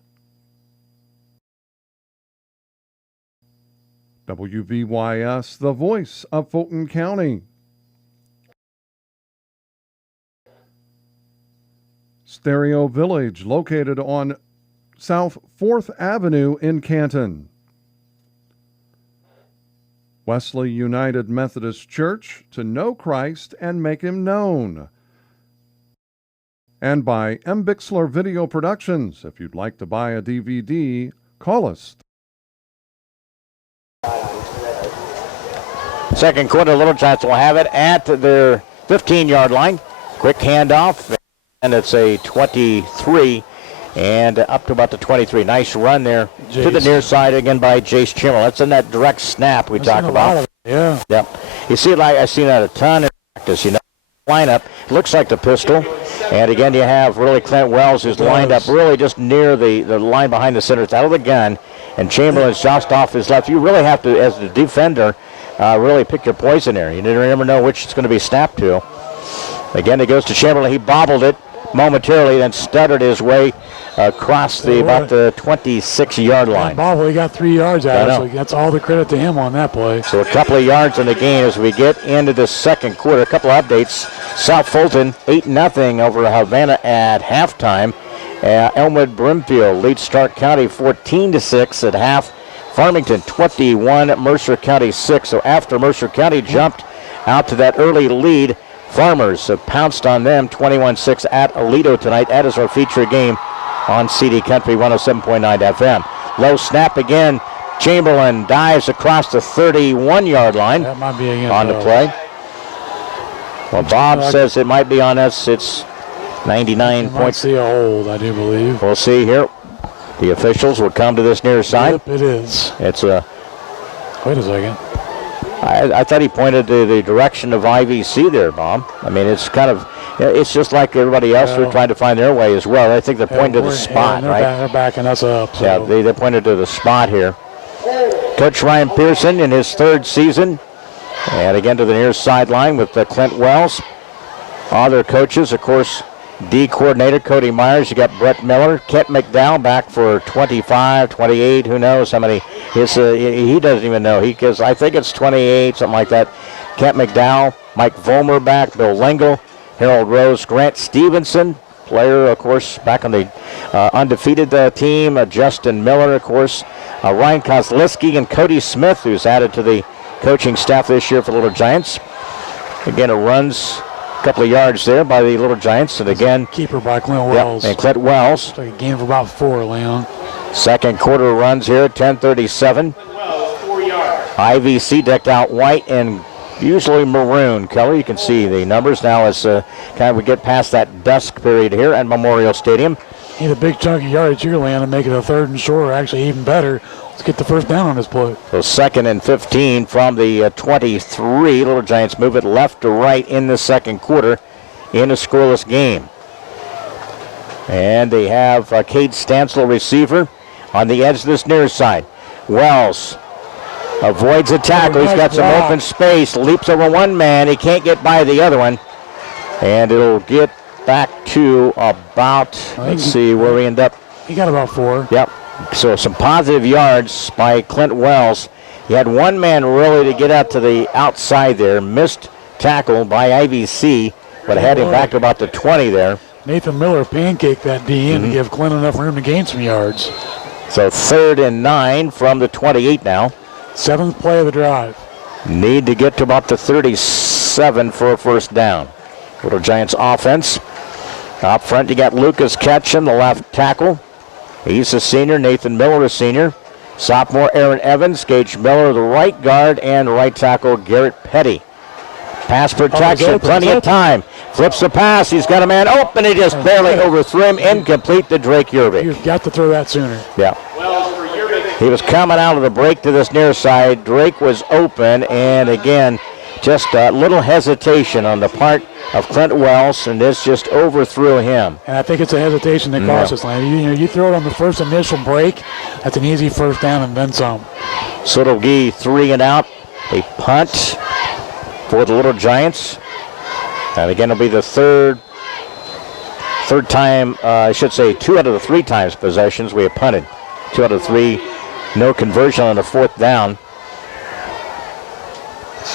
WVYS, the voice of Fulton County. Stereo Village, located on South 4th Avenue in Canton. Wesley United Methodist Church, to know Christ and make him known. And by M. Bixler Video Productions. If you'd like to buy a DVD, call us. Second quarter, Little Giants will have it at their 15-yard line. Quick handoff, and it's a 23, and up to about the 23. Nice run there to the near side again by Jace Chimmel. That's in that direct snap we talked about. Yeah. Yep. You see, like I've seen that a ton in practice. Lineup looks like the pistol. And again, you have really Clint Wells who's lined up really just near the line behind the center. It's out of the gun, and Chamberlain's just off his left. You really have to, as the defender, really pick your poison there. You never know which it's going to be snapped to. Again, it goes to Chamberlain. He bobbled it. momentarily, then stuttered his way across about the 26-yard line. Bob, he got 3 yards out of it, so that's all the credit to him on that play. So a couple of yards in the game as we get into the second quarter. A couple of updates. South Fulton 8-0 over Havana at halftime. Elmwood Brimfield leads Stark County 14-6 at half. Farmington 21, Mercer County 6. So after Mercer County jumped out to that early lead, Farmers have pounced on them 21-6 at Aledo tonight. That is our feature game on CD Country 107.9 FM. Low snap again. Chamberlain dives across the 31-yard line. That might be against on the play. Well, Bob says it might be on us. It's 99 points. Might see a hold, I do believe. We'll see here. The officials will come to this near side. Yep, it is. It's a. Wait a second. I thought he pointed to the direction of IVC there, Bob. I mean, it's kind of, it's just like everybody else. They're trying to find their way as well. I think they're pointing to the spot, right? They're backing us up. So. Yeah, they pointed to the spot here. Coach Ryan Pearson in his third season. And again to the near sideline with Clint Wells. Other coaches, of course, D coordinator Cody Myers. You got Brett Miller, Kent McDowell back for 25, 28. Who knows how many? He doesn't even know. I think it's 28, something like that. Kent McDowell, Mike Vollmer back, Bill Lengel, Harold Rose, Grant Stevenson, player, of course, back on the undefeated team. Justin Miller, of course, Ryan Kozliski and Cody Smith, who's added to the coaching staff this year for Little Giants. Again, it runs a couple of yards there by the Little Giants, and again, keeper by Clint Wells. And Clint Wells. It's like a gain of about 4, Leon. Second quarter runs here at 10:37. IVC decked out white and usually maroon color. You can see the numbers now as we get past that dusk period here at Memorial Stadium. Need a big chunk of yardage here, Leon, to make it a 3rd and short, or actually even better. Let's get the first down on this play. So 2nd and 15 from the 23. Little Giants move it left to right in the second quarter in a scoreless game. And they have Cade Stansel, receiver, on the edge of this near side. Wells avoids a tackle. He's got some open space. Leaps over one man. He can't get by the other one. And it'll get back to about, let's see where we end up. He got about 4. Yep. So some positive yards by Clint Wells. He had one man really to get out to the outside there. Missed tackle by IVC, but had him back to about the 20 there. Nathan Miller pancaked that D in to give Clint enough room to gain some yards. So 3rd and 9 from the 28 now. 7th play of the drive. Need to get to about the 37 for a first down. Little Giants offense. Up front you got Lucas Ketchum, the left tackle. He's a senior. Nathan Miller, a senior. Sophomore Aaron Evans, Gage Miller, the right guard, and right tackle Garrett Petty. Pass protection, plenty of time. Flips the pass. He's got a man open. He just barely overthrew him. Incomplete to Drake Yervik. You've got to throw that sooner. Yeah. He was coming out of the break to this near side. Drake was open, and again, just a little hesitation on the part of Clint Wells, and this just overthrew him. And I think it's a hesitation that cost us. You throw it on the first initial break, that's an easy first down and then some. So it'll be 3 and out. A punt for the Little Giants. And again, it'll be the third time, I should say 2 out of the 3 times possessions we have punted. 2 out of 3, no conversion on the 4th down.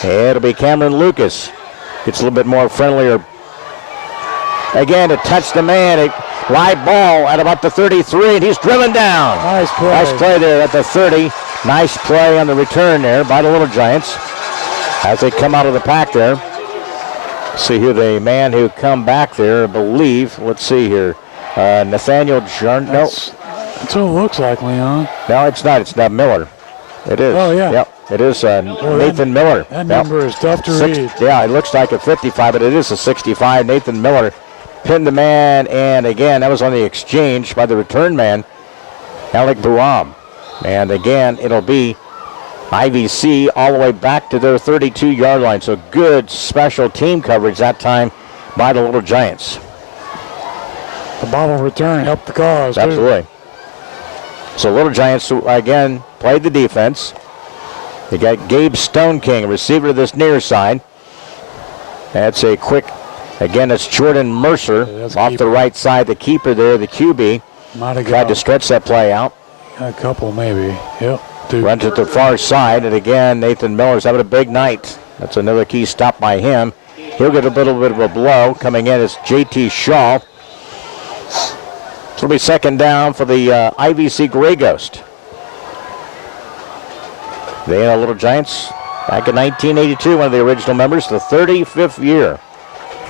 It'll be Cameron Lucas. Gets a little bit more friendlier. Again, to touch the man. A live ball at about the 33, and he's driven down. Nice play. Nice play there at the 30. Nice play on the return there by the Little Giants as they come out of the pack there. See here, the man who come back there, I believe. Let's see here. Nathaniel Jarn. No. That's what it looks like, Leon. No, it's not. It's not Miller. It is. Oh, yeah. Yep. It is Nathan Miller. That number is tough to read. Yeah, it looks like a 55, but it is a 65. Nathan Miller pinned the man, and again, that was on the exchange by the return man, Alec Buam. And again, it'll be IVC all the way back to their 32-yard line. So good special team coverage that time by the Little Giants. The bobble return helped the cause, Absolutely. too. So Little Giants, again, played the defense. You got Gabe Stoneking, a receiver to this near side. That's a quick Again, it's Jordan Mercer off the right side, the keeper there, the QB. Might have tried to stretch that play out. A couple, maybe. Yep. Runs it to the far side, and again, Nathan Miller's having a big night. That's another key stop by him. He'll get a little bit of a blow. Coming in is J.T. Shaw. It'll be second down for the IVC Grey Ghost. The Little Giants, back in 1982, one of the original members, the 35th year.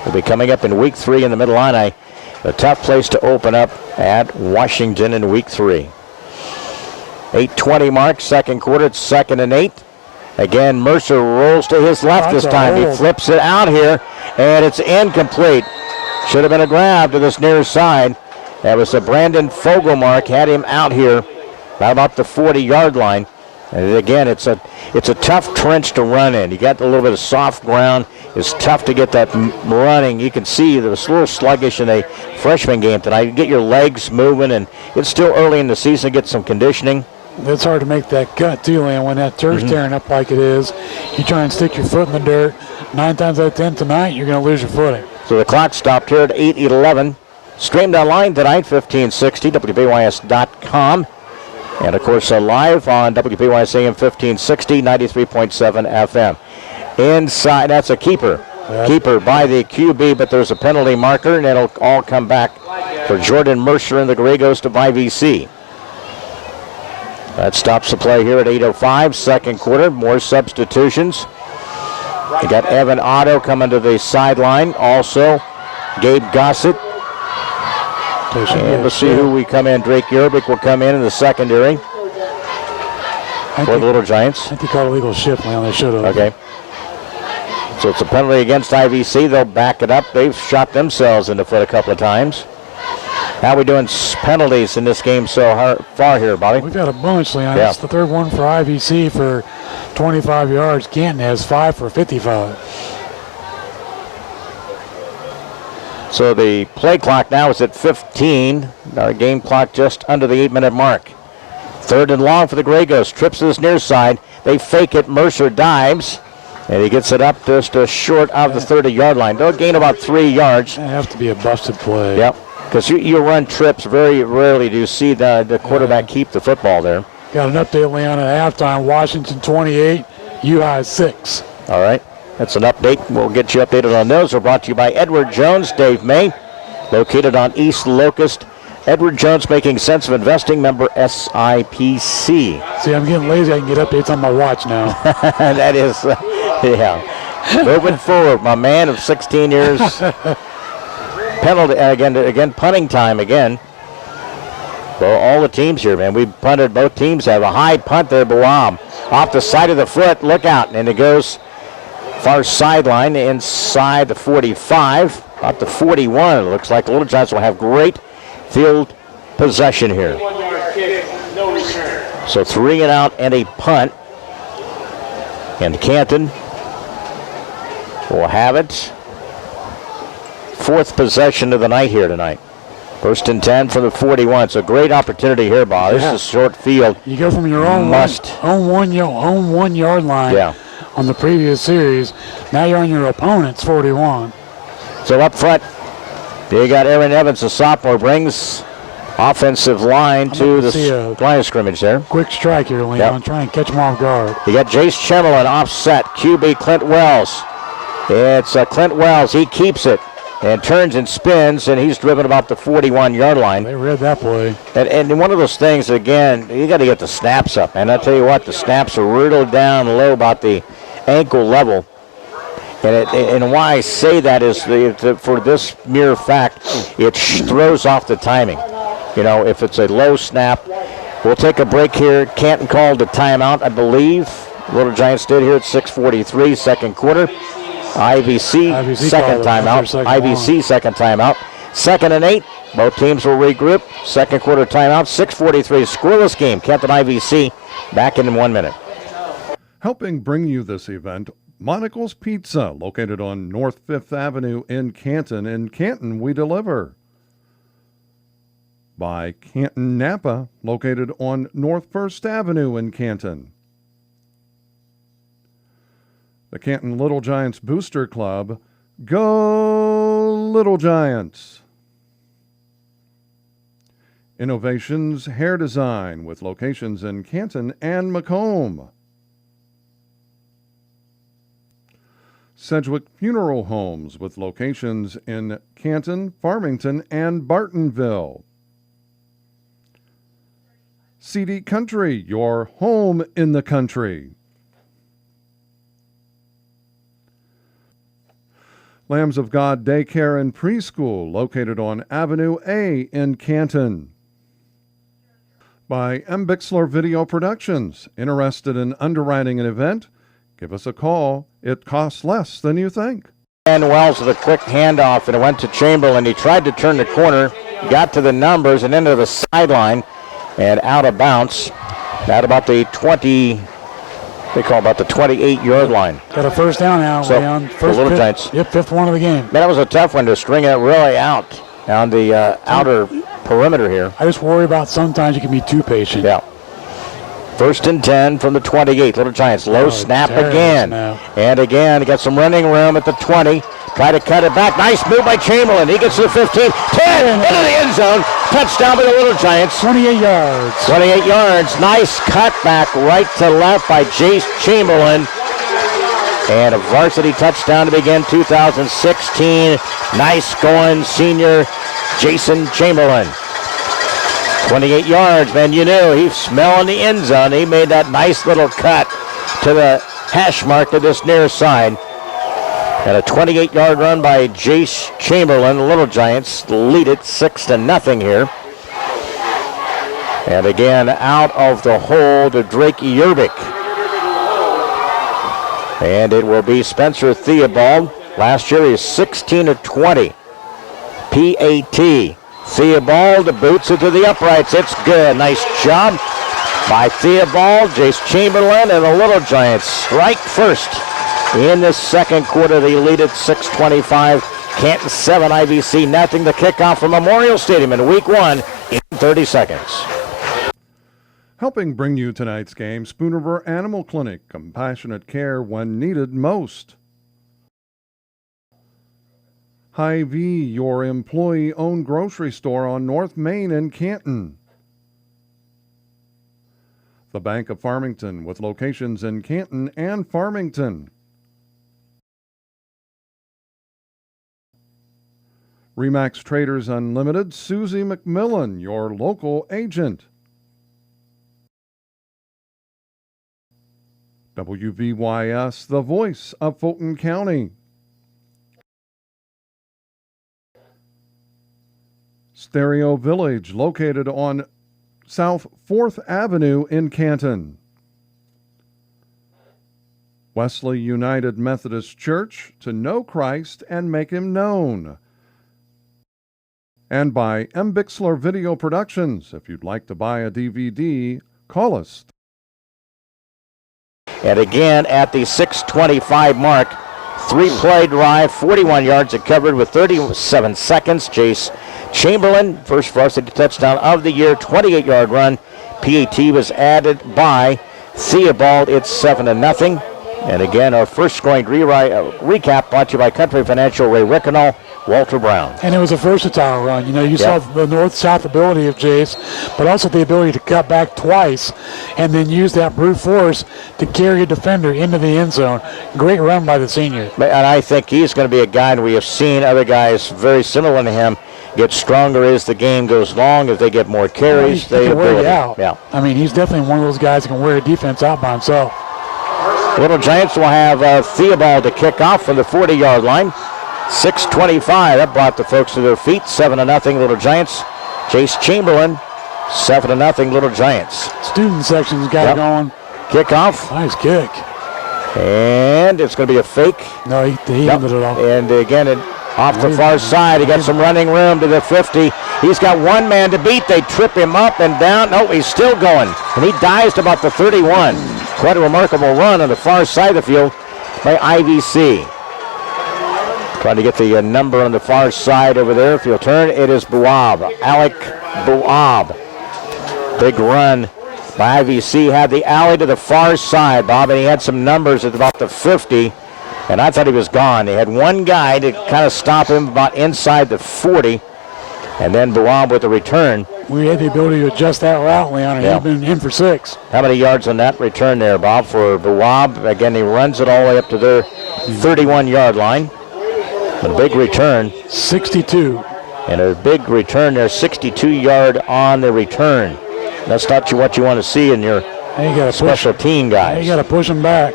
Will be coming up in Week 3 in the Mid-Illini. A tough place to open up at Washington in Week 3. 8:20 mark, second quarter. It's 2nd and 8. Again, Mercer rolls to his left this time. He flips it out here, and it's incomplete. Should have been a grab to this near side. That was a Brandon Fogelmark, had him out here about the 40-yard line. And again, it's a tough trench to run in. You got a little bit of soft ground. It's tough to get that running. You can see that it's a little sluggish in a freshman game tonight. You get your legs moving, and it's still early in the season to get some conditioning. It's hard to make that gut, too, Leon, when that turf's tearing up like it is. You try and stick your foot in the dirt. 9 times out of 10 tonight, you're going to lose your footing. So the clock stopped here at 8:11. Streamed online tonight, 1560, WBYS.com. And, of course, live on WBYS AM 1560, 93.7 FM. Inside, that's a keeper. Keeper by the QB, but there's a penalty marker, and it'll all come back for Jordan Mercer and the Grey Ghost of IVC. That stops the play here at 8:05, second quarter. More substitutions. You got Evan Otto coming to the sideline. Also, Gabe Gossett. And we'll see who we come in. Drake Yerbick will come in the secondary for the Little Giants. I think they called a legal shift, Leon. They should have. Okay. So it's a penalty against IVC. They'll back it up. They've shot themselves in the foot a couple of times. How are we doing penalties in this game so far here, Bobby? We've got a bunch, Leon. Yeah. It's the third one for IVC for 25 yards. Canton has 5 for 55. So the play clock now is at 15. Our game clock just under the 8-minute mark. 3rd and long for the Grey Ghosts. Trips to this near side. They fake it. Mercer dives. And he gets it up just short of the 30-yard line. They'll gain about 3 yards. That have to be a busted play. Yep. Because you run trips. Very rarely do you see the quarterback keep the football there. Got an update, Leon, at halftime. Washington 28, UI 6. All right. That's an update. We'll get you updated on those. We're brought to you by Edward Jones, Dave May, located on East Locust. Edward Jones, making sense of investing, member SIPC. See, I'm getting lazy. I can get updates on my watch now. That is, yeah. Moving forward, my man of 16 years. Penalty, again, punting time again. Well, all the teams here, man. We punted. Both teams have a high punt there, Bawam. Off the side of the foot. Look out. And it goes far sideline inside the 45, up to 41. It looks like the Little Giants will have great field possession here. So 3 and out and a punt. And Canton will have it. 4th possession of the night here tonight. 1st and 10 for the 41. It's a great opportunity here, Bob. This is a short field. You go from your own 1 yard line. Yeah. On the previous series, now you're on your opponent's 41. So up front, you got Aaron Evans, the sophomore, brings offensive line to the line of scrimmage there. Quick strike here, Leon. Yep. Try and catch him off guard. You got Jace Chamberlain offset, QB Clint Wells. It's Clint Wells. He keeps it and turns and spins, and he's driven about the 41-yard line. They read that play. And one of those things, again, you got to get the snaps up. And I tell you what, the snaps are riddled down low about the ankle level. And why I say that is for this mere fact, it throws off the timing. You know, if it's a low snap. We'll take a break here. Canton called a timeout, I believe. Little Giants did here at 6:43, second quarter. IVC second timeout. IVC second timeout. 2nd and 8. Both teams will regroup. Second quarter timeout. 6:43 scoreless game. Canton IVC back in 1 minute. Helping bring you this event, Monocle's Pizza, located on North 5th Avenue in Canton. In Canton, we deliver. By Canton Napa, located on North 1st Avenue in Canton. The Canton Little Giants Booster Club, go Little Giants. Innovations Hair Design with locations in Canton and Macomb. Sedgwick Funeral Homes with locations in Canton, Farmington, and Bartonville. CD Country, your home in the country. Lambs of God Daycare and Preschool, located on Avenue A in Canton. By M. Bixler Video Productions. Interested in underwriting an event? Give us a call. It costs less than you think. And Wells with a quick handoff, and it went to Chamberlain. He tried to turn the corner, got to the numbers, and into the sideline, and out of bounds at about the 20, they call about the 28-yard line. Got a first down now. So, on the Little Giants. Yep, fifth one of the game. Man, that was a tough one to string it really out on the outer perimeter here. I just worry about sometimes you can be too patient. Yeah. First and 10 from the 28. Little Giants low snap again. And again, got some running room at the 20. Try to cut it back. Nice move by Chamberlain. He gets to the 15. 10 into the end zone. Touchdown by the Little Giants. 28 yards. 28 yards. Nice cutback right to left by Jace Chamberlain. And a varsity touchdown to begin 2016. Nice going, senior Jason Chamberlain. 28 yards, man. You knew he's smelling the end zone. He made that nice little cut to the hash mark to this near side. And a 28-yard run by Jace Chamberlain. The Little Giants lead it 6-0 here. And again, out of the hole to Drake Yerbik. And it will be Spencer Theobald. Last year he was 16-20. PAT. Theobald boots it to the uprights. It's good. Nice job by Theobald. Jace Chamberlain and the Little Giants strike first in the second quarter. They lead at 6:25. Canton 7, IVC nothing. The kickoff from Memorial Stadium in week 1 in 30 seconds. Helping bring you tonight's game, Spoon River Animal Clinic. Compassionate care when needed most. Hy-Vee, your employee-owned grocery store on North Main in Canton. The Bank of Farmington with locations in Canton and Farmington. Remax Traders Unlimited, Susie McMillan, your local agent. WVYS, the voice of Fulton County. Stereo Village, located on South 4th Avenue in Canton. Wesley United Methodist Church, to know Christ and make him known. And by M. Bixler Video Productions. If you'd like to buy a DVD, call us. And again, at the 6:25 mark, 3-play drive, 41 yards it covered with 37 seconds. Jace Chamberlain, first varsity touchdown of the year, 28-yard run. PAT was added by Theobald. It's 7-0. And again, our first scoring recap brought to you by Country Financial, Ray Rickenall, Walter Brown. And it was a versatile run. You know, you saw the north-south ability of Jace, but also the ability to cut back twice and then use that brute force to carry a defender into the end zone. Great run by the senior. And I think he's going to be a guy, and we have seen other guys very similar to him get stronger as the game goes long. If they get more carries, they can wear you out. Yeah. I mean, he's definitely one of those guys who can wear a defense out by himself. Little Giants will have Theobald to kick off from the 40-yard line. 6:25. That brought the folks to their feet. 7-0 Little Giants. Jace Chamberlain, 7-0 Little Giants. Student section's got it going. Kickoff. Nice kick. And it's going to be a fake. No, he ended it off. And again, off the far side. He got some running room to the 50. He's got one man to beat. They trip him up and down. No, he's still going. And he dives to about the 31. Quite a remarkable run on the far side of the field by IVC. Trying to get the number on the far side over there. If you'll turn, it is Buab. Alec Buab. Big run by IVC. Had the alley to the far side, Bob, and he had some numbers at about the 50. And I thought he was gone. They had one guy to kind of stop him about inside the 40. And then Boab with the return. We had the ability to adjust that route, Leon, and Yeah. he'd been in for 6. How many yards on that return there, Bob, for Boab? Again, he runs it all the way up to their 31-yard line. A big return. 62. And a big return there, 62-yard on the return. That's not what you want to see in your special team guys. You got to push them back.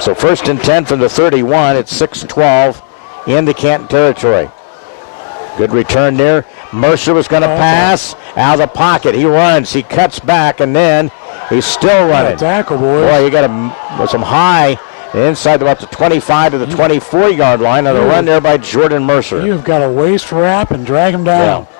So 1st and 10 from the 31. It's 6-12 in the Canton territory. Good return there. Mercer was going to pass out of the pocket. He runs. He cuts back, and then he's still running. Tackle, boys. Boy, you got some high inside about the 25 to the 24-yard line on a run there by Jordan Mercer. You've got to waist wrap and drag him down. Yeah.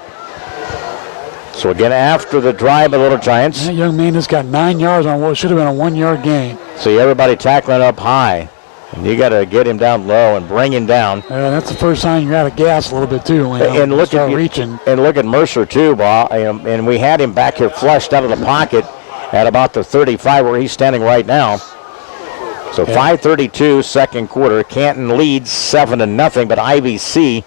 So again, after the drive by Little Giants. That young man just got 9 yards on what should have been a 1-yard gain. See everybody tackling up high. And you got to get him down low and bring him down. That's the first sign you're out of gas a little bit too. And look at reaching. And look at Mercer too, Bob. And we had him back here flushed out of the pocket at about the 35 where he's standing right now. So 5:32 second quarter. Canton leads 7-0, but IVC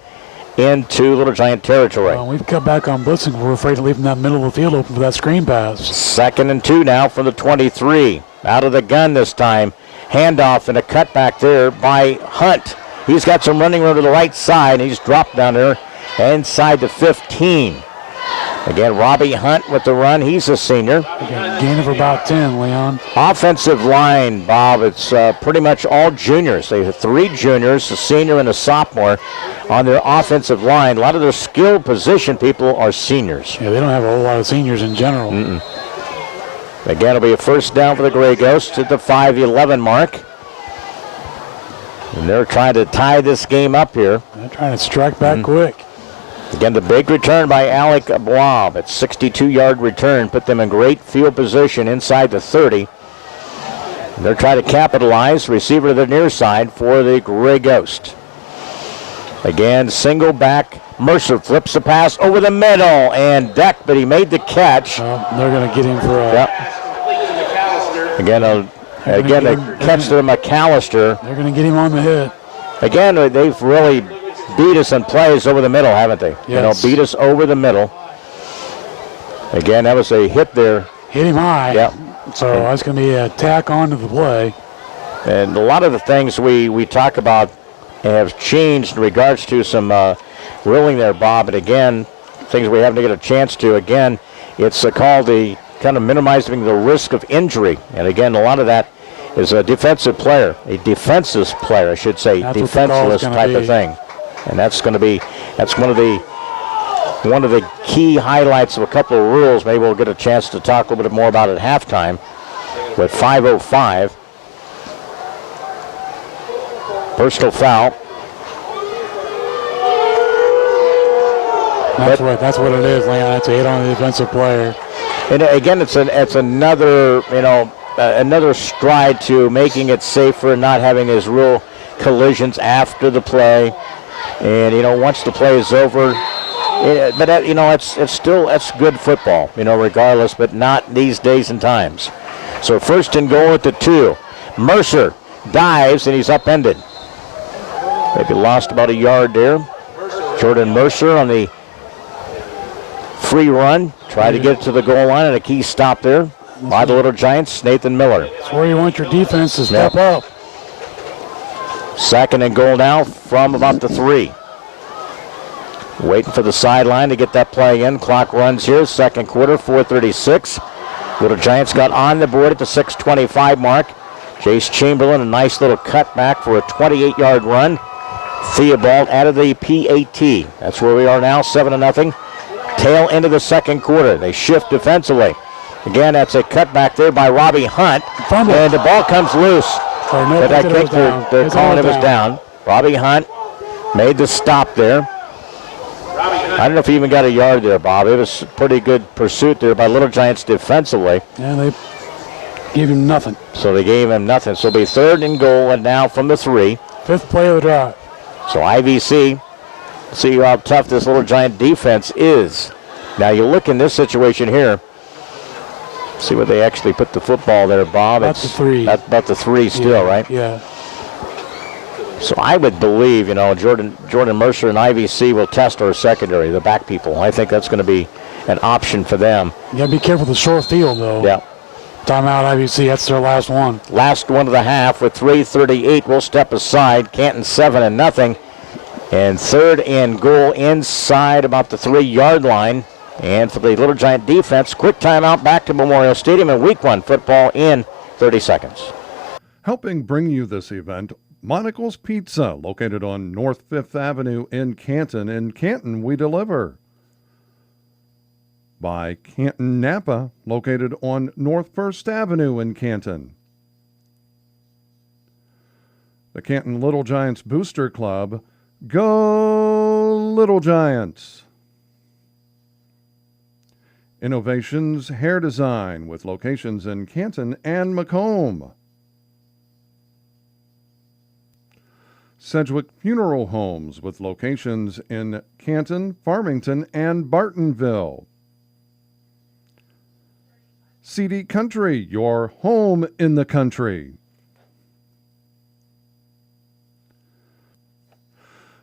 into Little Giant territory. Well, we've cut back on blitzing. We're afraid to leave that middle of the field open for that screen pass. 2nd and 2 now from the 23. Out of the gun this time. Handoff and a cutback there by Hunt. He's got some running room to the right side. He's dropped down there inside the 15. Again, Robbie Hunt with the run. He's a senior. Gain of about 10, Leon. Offensive line, Bob, it's pretty much all juniors. They have 3 juniors, a senior and a sophomore on their offensive line. A lot of their skill position people are seniors. Yeah, they don't have a whole lot of seniors in general. Again, it'll be a 1st down for the Grey Ghosts at the 5:11 mark. And they're trying to tie this game up here. They're trying to strike back quick. Again, the big return by Alec Boab. It's 62-yard return. Put them in great field position inside the 30. And they're trying to capitalize. Receiver to the near side for the Grey Ghost. Again, single back. Mercer flips the pass over the middle and deck, but he made the catch. They're going to get him for a... Again, a catch to McAllister. They're going to get him on the hit. Again, they've really beat us in plays over the middle, haven't they? Yes. Beat us over the middle. Again, that was a hit there. Hit him high. Yep. So that's going to be a tack on to the play. And a lot of the things we talk about have changed in regards to some ruling there, Bob. And again, things we haven't get a chance to. Again, it's called the kind of minimizing the risk of injury. And again, a lot of that is a defensive player, I should say, That's defenseless type of thing. And that's one of the key highlights of a couple of rules. Maybe we'll get a chance to talk a little bit more about it at halftime. With 5:05, personal foul. That's what it is, Leon. It's a hit on the defensive player. And again, it's another another stride to making it safer and not having these real collisions after the play. And once the play is over, it's good football, regardless, but not these days and times. So 1st and goal at the 2. Mercer dives and he's upended. Maybe lost about a yard there. Jordan Mercer on the free run. Try to get to the goal line and a key stop there by the Little Giants, Nathan Miller. That's where you want your defense to step up. 2nd and goal now from about the 3. Waiting for the sideline to get that play in. Clock runs here, 2nd quarter, 4:36. Little Giants got on the board at the 6:25 mark. Jace Chamberlain, a nice little cutback for a 28-yard run. Theobald out of the PAT. That's where we are now, 7-0. Tail into the 2nd quarter. They shift defensively. Again, that's a cutback there by Robbie Hunt. Fumble. And the ball comes loose. But I think they're calling it was down. Robbie Hunt made the stop there. I don't know if he even got a yard there, Bob. It was pretty good pursuit there by Little Giants defensively. Yeah, they gave him nothing. So they gave him nothing. So it'll be 3rd and goal and now from the 3. 5th play of the drive. So IVC, see how tough this Little Giant defense is. Now you look in this situation here. See where they actually put the football there, Bob. About the 3. About the 3 still, right? Yeah. So I would believe, Jordan Mercer and IVC will test our secondary, the back people. I think that's going to be an option for them. You got to be careful with the short field, though. Yeah. Timeout, IVC. That's their last one. Last one of the half with 3:38. We'll step aside. Canton 7-0. And third and goal inside about the 3-yard line. And for the Little Giant defense, quick timeout back to Memorial Stadium in Week 1 football in 30 seconds. Helping bring you this event, Monical's Pizza, located on North 5th Avenue in Canton. In Canton, we deliver. By Canton Napa, located on North 1st Avenue in Canton. The Canton Little Giants Booster Club, go Little Giants. Innovations Hair Design, with locations in Canton and Macomb. Sedgwick Funeral Homes, with locations in Canton, Farmington, and Bartonville. CD Country, your home in the country.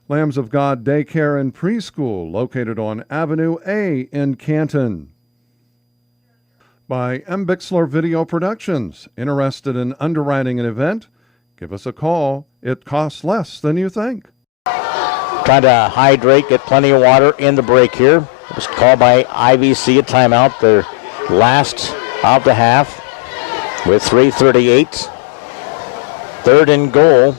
Lambs of God Daycare and Preschool, located on Avenue A in Canton. By M. Bixler Video Productions. Interested in underwriting an event? Give us a call. It costs less than you think. Trying to hydrate, get plenty of water in the break here. It was called by IVC a timeout. Their last of the half with 3:38. Third and goal.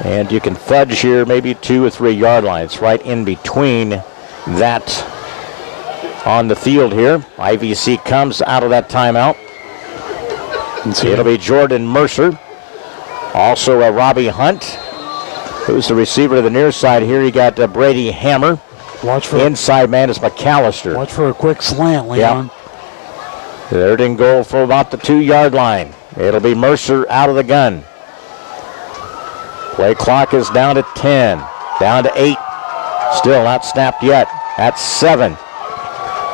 And you can fudge here maybe 2 or 3 yard lines right in between that on the field here. IVC comes out of that timeout. It'll be Jordan Mercer. Also Robbie Hunt, who's the receiver to the near side here. You got Brady Hammer. Watch for inside man is McAllister. Watch for a quick slant, Leon. Yep. Third and goal for about the 2 yard line. It'll be Mercer out of the gun. Play clock is down to 10, down to 8. Still not snapped yet. At 7.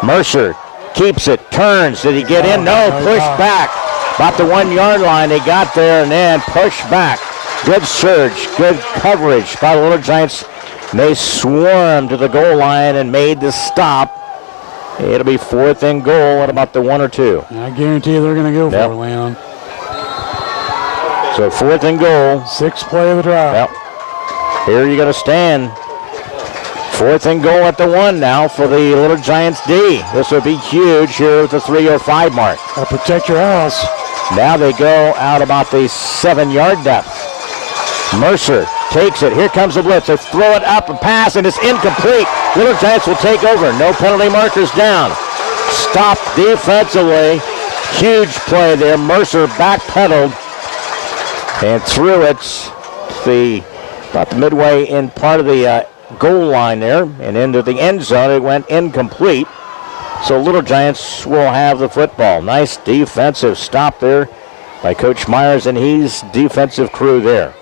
Mercer keeps it, turns. Did he get in? No, push back. About the 1 yard line, they got there and then push back. Good surge, good coverage by the Little Giants. They swarmed to the goal line and made the stop. It'll be 4th and goal at about the 1 or 2. I guarantee you they're going to go for it, Leon. So 4th and goal. 6th play of the drive. Yep. Here you got to stand. 4th and goal at the 1 now for the Little Giants D. This would be huge here at the 3:05 mark. Gotta protect your house. Now they go out about the 7 yard depth. Mercer takes it. Here comes the blitz. They throw it up, a pass, and it's incomplete. Little Giants will take over. No penalty markers down. Stopped defensively. Huge play there. Mercer backpedaled and threw it about the midway in part of the goal line there and into the end zone. It went incomplete. So Little Giants will have the football. Nice defensive stop there by Coach Myers and his defensive crew there.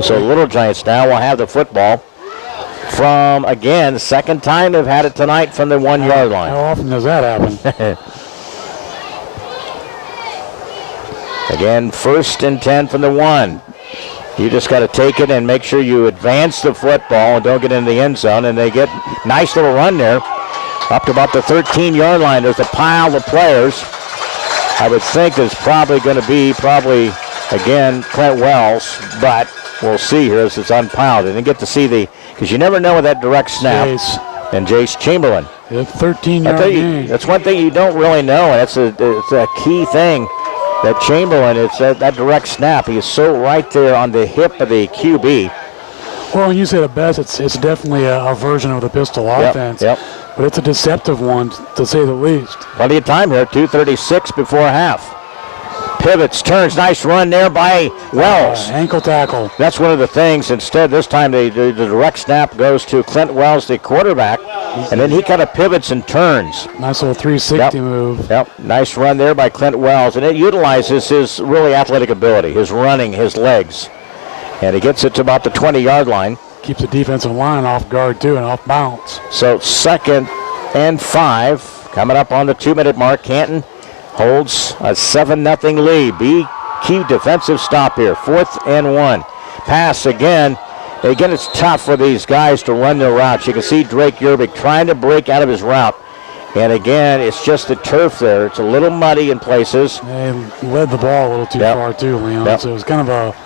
So Little Giants now will have the football from, again, second time they've had it tonight from the 1 yard line. How often does that happen? Again, 1st and 10 from the 1. You just got to take it and make sure you advance the football and don't get in the end zone. And they get nice little run there up to about the 13 yard line. There's a pile of players. I would think there's probably going to be again, Clint Wells, but we'll see here as it's unpiled. And you get to see because you never know with that direct snap. Jace. And Jace Chamberlain. 13-yard gain. That's one thing you don't really know, and it's a key thing. That Chamberlain, it's that direct snap. He is so right there on the hip of the QB. Well, when you say the best, it's definitely a version of the pistol offense. Yep. But it's a deceptive one, to say the least. Plenty of time here, 2:36 before half. Pivots, turns, nice run there by Wells. Ankle tackle. That's one of the things. Instead, this time the direct snap goes to Clint Wells, the quarterback, and then he kind of pivots and turns. Nice little 360 move. Yep, nice run there by Clint Wells, and it utilizes his really athletic ability, his running, his legs. And he gets it to about the 20 yard line. Keeps the defensive line off guard, too, and off bounds. So 2nd and 5, coming up on the 2-minute mark. Canton holds a 7-0 lead. Key defensive stop here. 4th and 1. pass again. Again, it's tough for these guys to run their routes. You can see Drake Yerbick trying to break out of his route. And again, it's just the turf there. It's a little muddy in places. They led the ball a little too far too, Leon. So it was kind of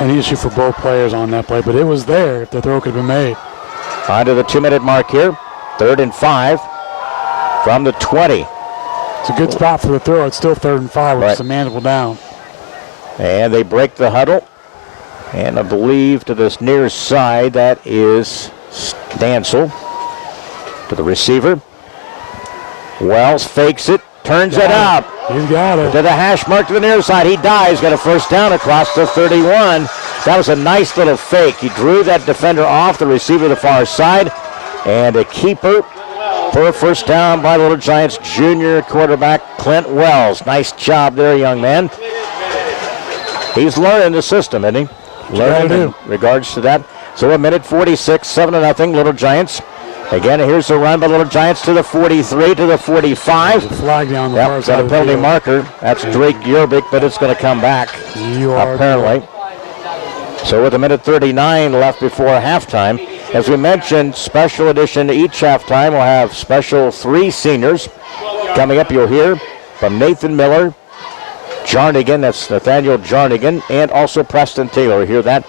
an issue for both players on that play, but it was there if the throw could have been made. On to the 2-minute mark here. 3rd and 5 from the 20. It's a good spot for the throw. It's still 3rd and 5, which is a manageable down. And they break the huddle. And I believe to this near side, that is Stansel to the receiver. Wells fakes it, turns it up. He's got it. To the hash mark to the near side. He dives, got a first down across the 31. That was a nice little fake. He drew that defender off, the receiver to the far side. And a keeper for a first down by Little Giants junior quarterback Clint Wells. Nice job there, young man. He's learning the system, isn't he? Learning in regards to that. So a minute 46, 7-0, Little Giants. Again, here's the run by Little Giants to the 43, to the 45. There's a flag down the far side. Got a penalty marker. That's Drake Yerbick, but it's going to come back, apparently. So with a minute 39 left before halftime. As we mentioned, special edition each halftime. We'll have special 3 seniors. Coming up, you'll hear from Nathan Miller, Jarnigan, that's Nathaniel Jarnigan, and also Preston Taylor. We'll hear that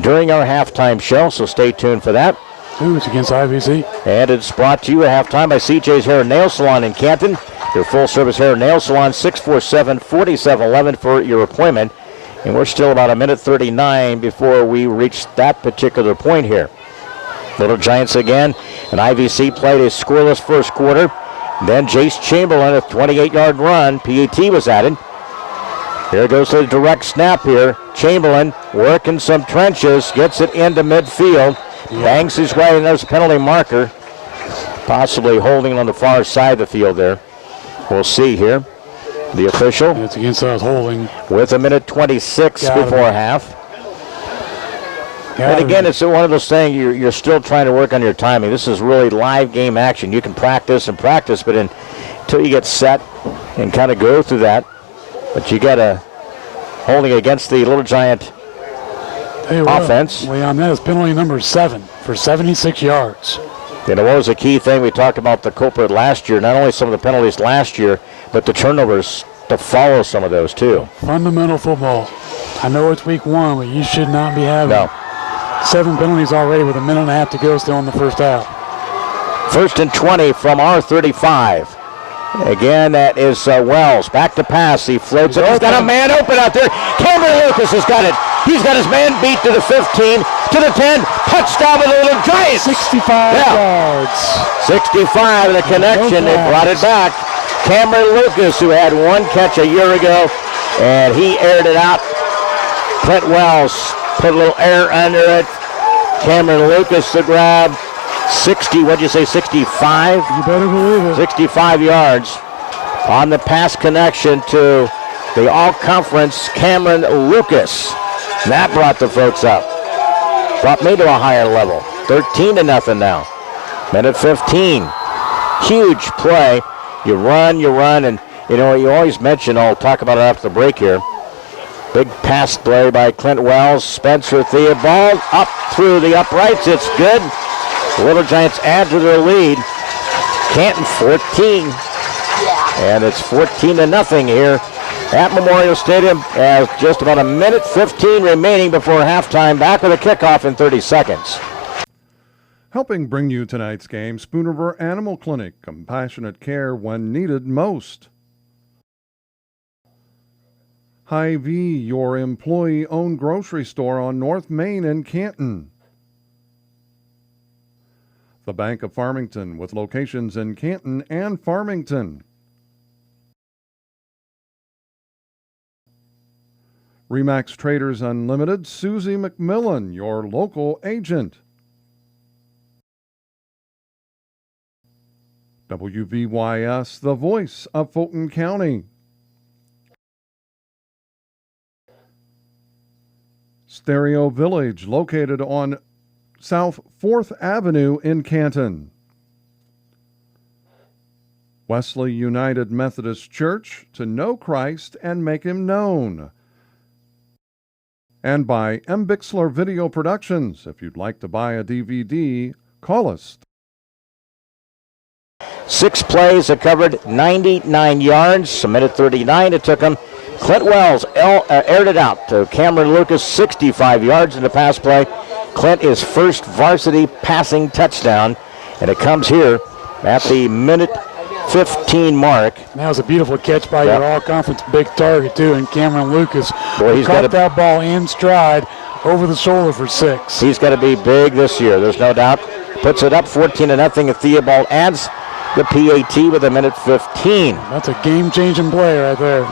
during our halftime show, so stay tuned for that. It's against IVC. And it's brought to you at halftime by CJ's Hair and Nail Salon in Canton. Your full-service hair and nail salon, 647-4711 for your appointment. And we're still about a minute 39 before we reach that particular point here. Little Giants again, and IVC played a scoreless first quarter. Then Jace Chamberlain, a 28-yard run. PAT was added. Here goes the direct snap here. Chamberlain working some trenches, gets it into midfield. Bangs his way, and there's a penalty marker. Possibly holding on the far side of the field there. We'll see here. The official. It's against us holding. With a minute 26 before half. And again, it's one of those things you're still trying to work on your timing. This is really live game action. You can practice, but until you get set and kind of go through that. But you got to holding against the Little Giant offense. Leon, that is penalty number 7 for 76 yards. You know, what was a key thing we talked about the culprit last year? Not only some of the penalties last year, but the turnovers to follow some of those too. Fundamental football. I know it's week 1, but you should not be having 7 penalties already with a minute and a half to go still in the first half. 1st and 20 from our 35. Again, that is Wells. Back to pass. He floats it. He's got a man open out there. Cameron Lucas has got it. He's got his man beat to the 15, to the 10. Touchdown with the Little Giants. 65 yards. 65, the connection. They brought it back. Cameron Lucas, who had 1 catch a year ago, and he aired it out. Clint Wells put a little air under it. Cameron Lucas the grab. 60, what'd you say, 65? You better believe it. 65 yards on the pass connection to the all-conference Cameron Lucas. And that brought the folks up. Brought me to a higher level. 13-0 now. Minute 15. Huge play. You run, and you know, you always mention, I'll talk about it after the break here. Big pass play by Clint Wells. Spencer Theobald up through the uprights. It's good. The Little Giants add to their lead. Canton 14. And it's 14-0 here at Memorial Stadium as just about a minute 15 remaining before halftime. Back with a kickoff in 30 seconds. Helping bring you tonight's game, Spoon River Animal Clinic. Compassionate care when needed most. Hy-Vee, your employee-owned grocery store on North Main in Canton. The Bank of Farmington, with locations in Canton and Farmington. Remax Traders Unlimited, Susie McMillan, your local agent. WVYS, the voice of Fulton County. Stereo Village, located on South 4th Avenue in Canton. Wesley United Methodist Church, to know Christ and make him known. And by M. Bixler Video Productions. If you'd like to buy a DVD, call us. 6 plays that covered 99 yards. A minute 39 it took him. Clint Wells aired it out to Cameron Lucas, 65 yards in the pass play. Clint is first varsity passing touchdown, and it comes here at the minute 15 mark. That was a beautiful catch by your all-conference big target, too, and Cameron Lucas. Boy, he's caught that ball in stride over the shoulder for 6. He's got to be big this year, there's no doubt. Puts it up 14-0, and Theobald adds the PAT with a minute 15. That's a game-changing play right there.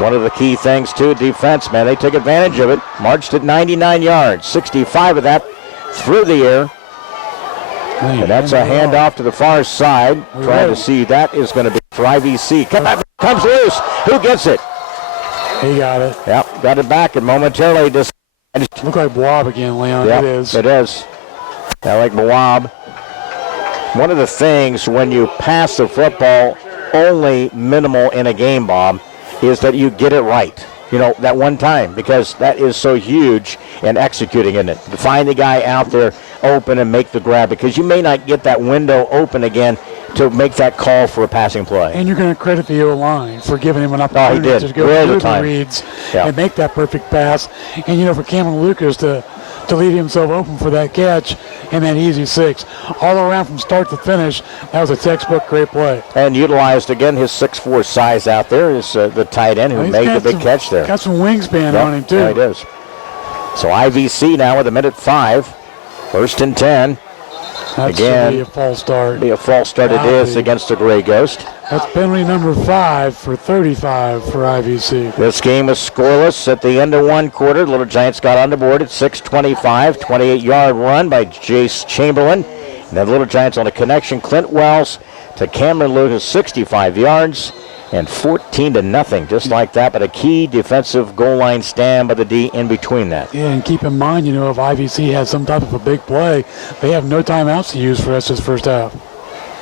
One of the key things, too, defense, man. They took advantage of it. Marched at 99 yards, 65 of that through the air. Man, and that's a handoff to the far side. Trying to see that is going to be for IVC. Comes loose. Who gets it? He got it. Yep, got it back and momentarily just. Look like Boab again, Leon. Yep, it is. It is. I like Boab. One of the things when you pass the football only minimal in a game, Bob, is that you get it right. You know, that one time, because that is so huge in executing in it. To find the guy out there open and make the grab, because you may not get that window open again to make that call for a passing play. And you're going to credit the O-line for giving him an opportunity to go through the reads and make that perfect pass. And, you know, for Cameron Lucas to leave himself open for that catch and that easy 6. All around from start to finish, that was a textbook great play. And utilized, again, his 6'4" size out there is the tight end who made the big catch there. Got some wingspan on him, too. Yeah, he does. So IVC now with a minute 5. 1st and 10. That should be a false start. Be a false start it is against the Grey Ghost. That's penalty number 5 for 35 for IVC. This game is scoreless at the end of one quarter. Little Giants got on the board at 6:25. 28-yard run by Jace Chamberlain. And then Little Giants on a connection. Clint Wells to Cameron Lucas, 65 yards. And 14-0, just like that. But a key defensive goal line stand by the D in between that. Yeah, and keep in mind, you know, if IVC has some type of a big play, they have no timeouts to use for us this first half.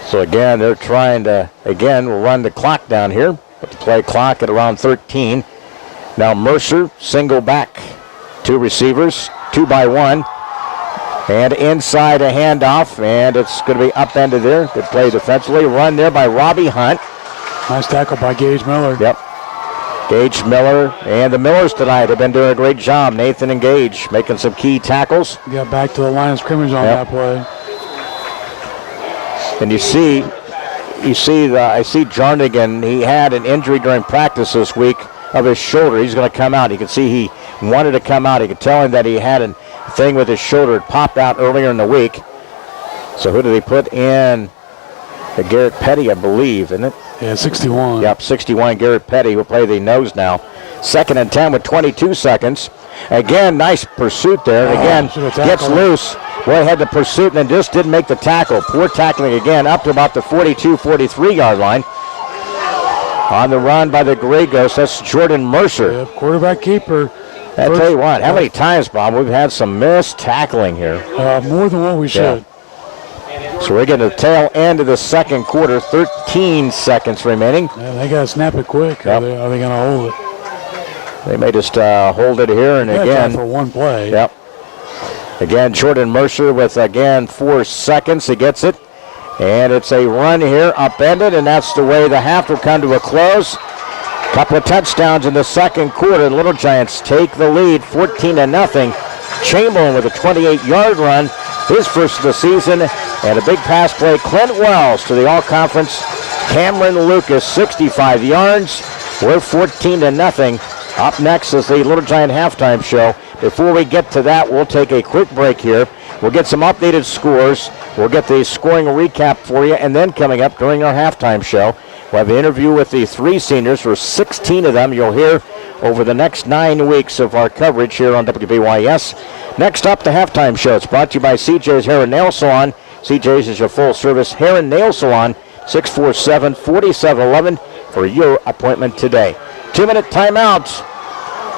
So again, they're trying to, run the clock down here. Put the play clock at around 13. Now Mercer, single back. 2 receivers, 2 by 1. And inside a handoff, and it's going to be upended there. Good play defensively. Run there by Robbie Hunt. Nice tackle by Gage Miller. Yep. Gage Miller and the Millers tonight have been doing a great job. Nathan and Gage making some key tackles. Got back to the line of scrimmage on that play. And I see Jarnigan. He had an injury during practice this week of his shoulder. He's going to come out. You can see he wanted to come out. You can tell him that he had a thing with his shoulder. It popped out earlier in the week. So who did he put in? Garrett Petty, I believe, isn't it? Yeah, 61. Yep, 61. Garrett Petty will play the nose now. 2nd and 10 with 22 seconds. Again, nice pursuit there. And again, gets loose. Boy, had the pursuit and then just didn't make the tackle. Poor tackling again up to about the 42, 43-yard line. On the run by the Grey Ghosts, that's Jordan Mercer. Yep, quarterback keeper. I tell you what, how many times, Bob, we've had some missed tackling here? More than what we should. So we're getting the tail end of the second quarter, 13 seconds remaining. Yeah, they got to snap it quick. Yep. Are they going to hold it? They may just hold it here, and again. For one play. Yep. Again, Jordan Mercer with, 4 seconds. He gets it. And it's a run here, upended, and that's the way the half will come to a close. Couple of touchdowns in the second quarter. Little Giants take the lead, 14-0. Chamberlain with a 28-yard run, his first of the season, and a big pass play. Clint Wells to the all-conference. Cameron Lucas, 65 yards. We're 14-0. Up next is the Little Giant halftime show. Before we get to that, we'll take a quick break here. We'll get some updated scores. We'll get the scoring recap for you, and then coming up during our halftime show, we'll have an interview with the 3 seniors. For 16 of them you'll hear over the next 9 weeks of our coverage here on WBYS. Next up, the halftime show. It's brought to you by CJ's Hair and Nail Salon. CJ's is your full-service hair and nail salon, 647-4711 for your appointment today. 2-minute timeout.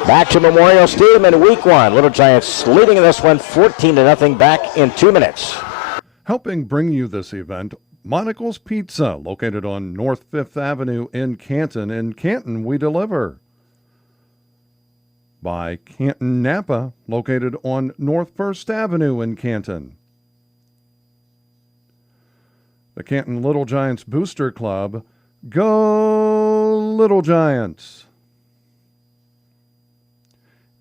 Back to Memorial Stadium in week 1. Little Giants leading this one 14-0 back in 2 minutes. Helping bring you this event, Monocle's Pizza, located on North 5th Avenue in Canton. In Canton, we deliver. By Canton Napa, located on North 1st Avenue in Canton. The Canton Little Giants Booster Club. Go Little Giants!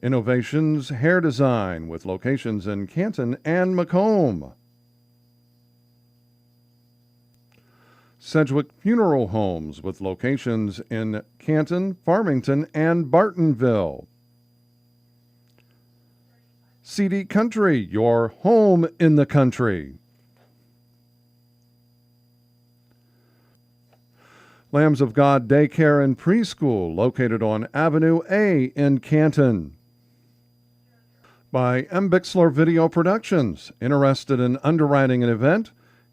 Innovations Hair Design with locations in Canton and Macomb. Sedgwick Funeral Homes with locations in Canton, Farmington, and Bartonville. CD Country, your home in the country. Lambs of God Daycare and Preschool, located on Avenue A in Canton. By M. Bixler Video Productions. Interested in underwriting an event?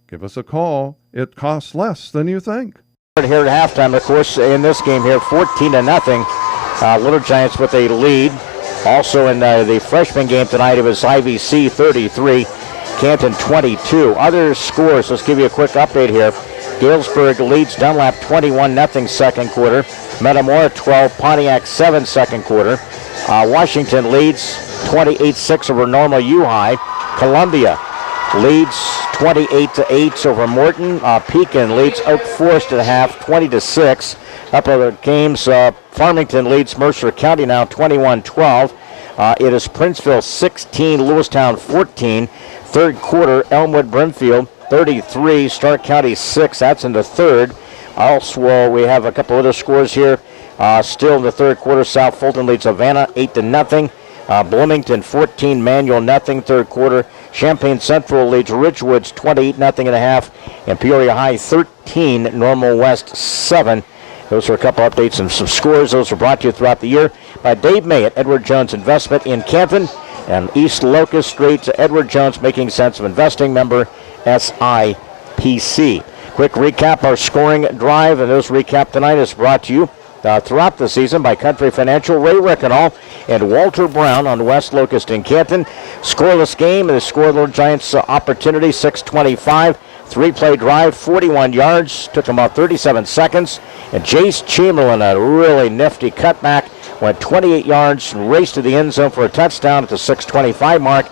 Give us a call. It costs less than you think. Here at halftime, of course, in this game here, 14-0. Little Giants with a lead. Also in the freshman game tonight, it was IVC 33, Canton 22. Other scores, let's give you a quick update here. Galesburg leads Dunlap 21-0 second quarter. Metamora 12, Pontiac 7 second quarter. Washington leads 28-6 over Normal U-High. Columbia leads 28-8 over Morton. Pekin leads Oak Forest at half 20-6. Up other games, Farmington leads Mercer County now 21-12. It is Princeville 16, Lewistown 14. Third quarter, Elmwood Brimfield 33, Stark County 6. That's in the third. Also, we have a couple other scores here. Still in the third quarter, South Fulton leads Havana 8-0. Bloomington 14, Manual nothing. Third quarter, Champaign Central leads Ridgewoods 28-0 and a half, and Peoria High 13, Normal West 7. Those are a couple updates and some scores. Those are brought to you throughout the year by Dave May at Edward Jones Investment in Canton and East Locust Street. Edward Jones, making sense of investing, member SIPC. Quick recap, our scoring drive, and those recap tonight is brought to you throughout the season by Country Financial, Ray Reckonall, and Walter Brown on West Locust in Canton. Scoreless game, and the score Little Giants opportunity, 6:25. Three-play drive, 41 yards, took him about 37 seconds. And Jace Chamberlain, a really nifty cutback, went 28 yards and raced to the end zone for a touchdown at the 6:25 mark.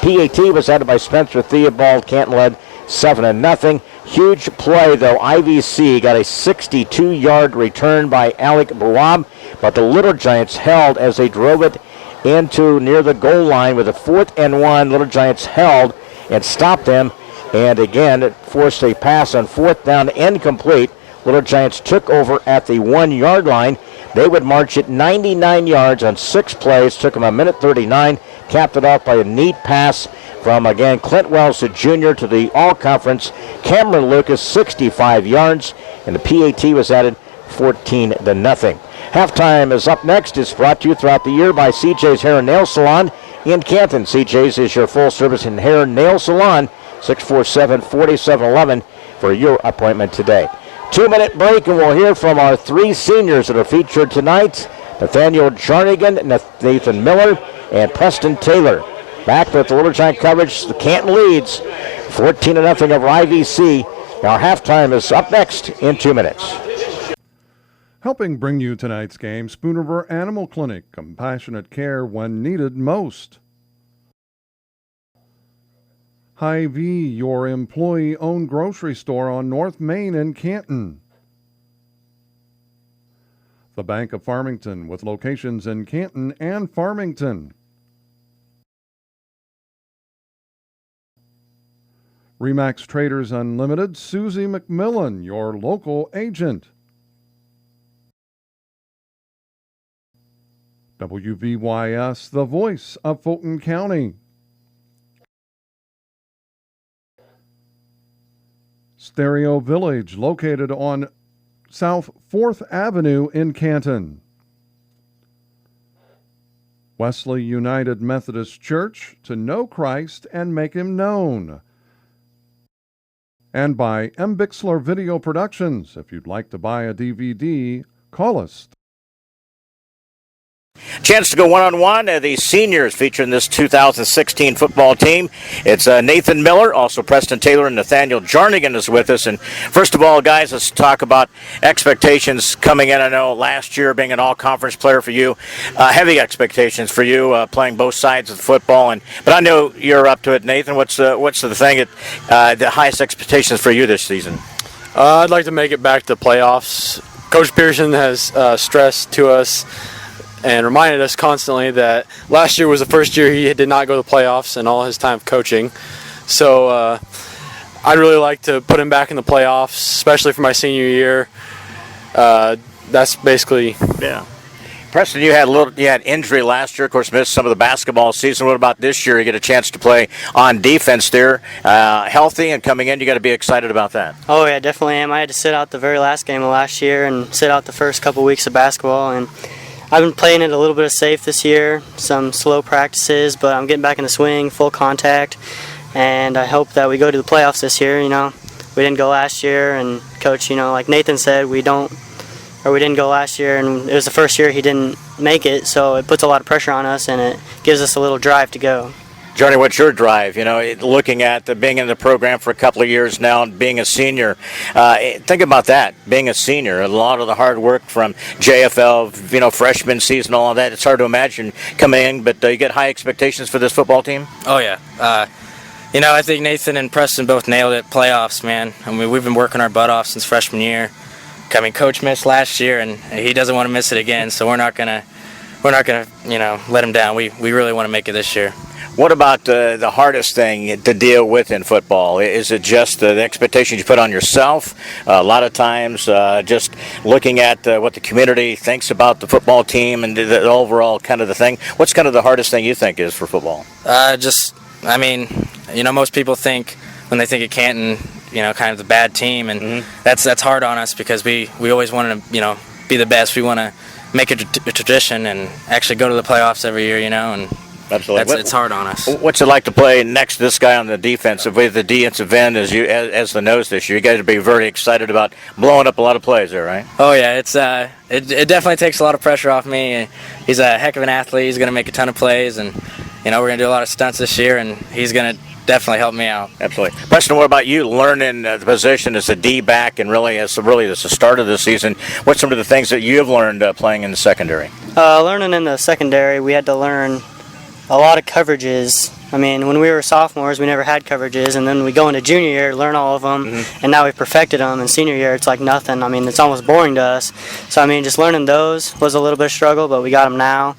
PAT was added by Spencer Theobald. Canton led 7-0. Huge play, though. IVC got a 62-yard return by Alec Bawab, but the Little Giants held as they drove it into near the goal line with a 4th and 1. Little Giants held and stopped them, and again, it forced a pass on 4th down incomplete. Little Giants took over at the 1-yard line. They would march it 99 yards on 6 plays. Took them a minute 39. Capped it off by a neat pass from, again, Clint Wells, the junior, to the all-conference Cameron Lucas, 65 yards. And the PAT was added 14-0. Halftime is up next. It's brought to you throughout the year by CJ's Hair and Nail Salon in Canton. CJ's is your full-service and hair and nail salon, 647-4711 for your appointment today. 2-minute break, and we'll hear from our 3 seniors that are featured tonight: Nathaniel Jarnigan, Nathan Miller, and Preston Taylor. Back with the Little Giant coverage. The Canton leads 14-0 over IVC. Our halftime is up next in 2 minutes. Helping bring you tonight's game, Spoon River Animal Clinic, compassionate care when needed most. Hy-Vee, your employee-owned grocery store on North Main in Canton. The Bank of Farmington, with locations in Canton and Farmington. Remax Traders Unlimited, Susie McMillan, your local agent. WVYS, the voice of Fulton County. Stereo Village, located on South 4th Avenue in Canton. Wesley United Methodist Church, to know Christ and make him known. And by M. Bixler Video Productions. If you'd like to buy a DVD, call us Chance to go one-on-one. The seniors featuring this 2016 football team. It's Nathan Miller, also Preston Taylor, and Nathaniel Jarnigan is with us. And first of all, guys, let's talk about expectations coming in. I know last year being an all-conference player for you, heavy expectations for you playing both sides of the football. But I know you're up to it, Nathan. What's the thing the highest expectations for you this season? I'd like to make it back to playoffs. Coach Pearson has stressed to us and reminded us constantly that last year was the first year he did not go to the playoffs in all his time of coaching. So I'd really like to put him back in the playoffs, especially for my senior year. That's basically... Yeah. Preston, you had injury last year, of course, missed some of the basketball season. What about this year? You get a chance to play on defense there. Healthy and coming in, you got to be excited about that. Oh, yeah, definitely am. I had to sit out the very last game of last year and sit out the first couple weeks of basketball, and I've been playing it a little bit of safe this year, some slow practices, but I'm getting back in the swing, full contact, and I hope that we go to the playoffs this year. We didn't go last year, and Coach, like Nathan said, we didn't go last year, and it was the first year he didn't make it, so it puts a lot of pressure on us, and it gives us a little drive to go. Johnny, what's your drive? Looking at being in the program for a couple of years now and being a senior, think about that, being a senior. A lot of the hard work from JFL, freshman season, all of that. It's hard to imagine coming in, but you get high expectations for this football team? Oh, yeah. I think Nathan and Preston both nailed it. Playoffs, man. I mean, we've been working our butt off since freshman year. Coach missed last year, and he doesn't want to miss it again, so we're not gonna let him down. We really want to make it this year. What about the hardest thing to deal with in football? Is it just the expectations you put on yourself? A lot of times just looking at what the community thinks about the football team and the overall kind of the thing. What's kind of the hardest thing you think is for football? Most people think, when they think of Canton, kind of the bad team, and that's hard on us because we always want to, be the best. We want to make it a tradition and actually go to the playoffs every year, and absolutely, it's hard on us. What's it like to play next to this guy on the defensive with the defensive end as the nose this year? You guys would be very excited about blowing up a lot of plays there, right? Oh yeah, it's it definitely takes a lot of pressure off me. He's a heck of an athlete. He's going to make a ton of plays, and we're going to do a lot of stunts this year, and he's going to definitely help me out. Absolutely. Preston, what about you learning the position as a D-back and really as the start of the season? What's some of the things that you've learned playing in the secondary? Learning in the secondary, we had to learn a lot of coverages. I mean, when we were sophomores, we never had coverages, and then we go into junior year, learn all of them, and now we've perfected them. And senior year, it's like nothing. I mean, it's almost boring to us. So, just learning those was a little bit of struggle, but we got them now.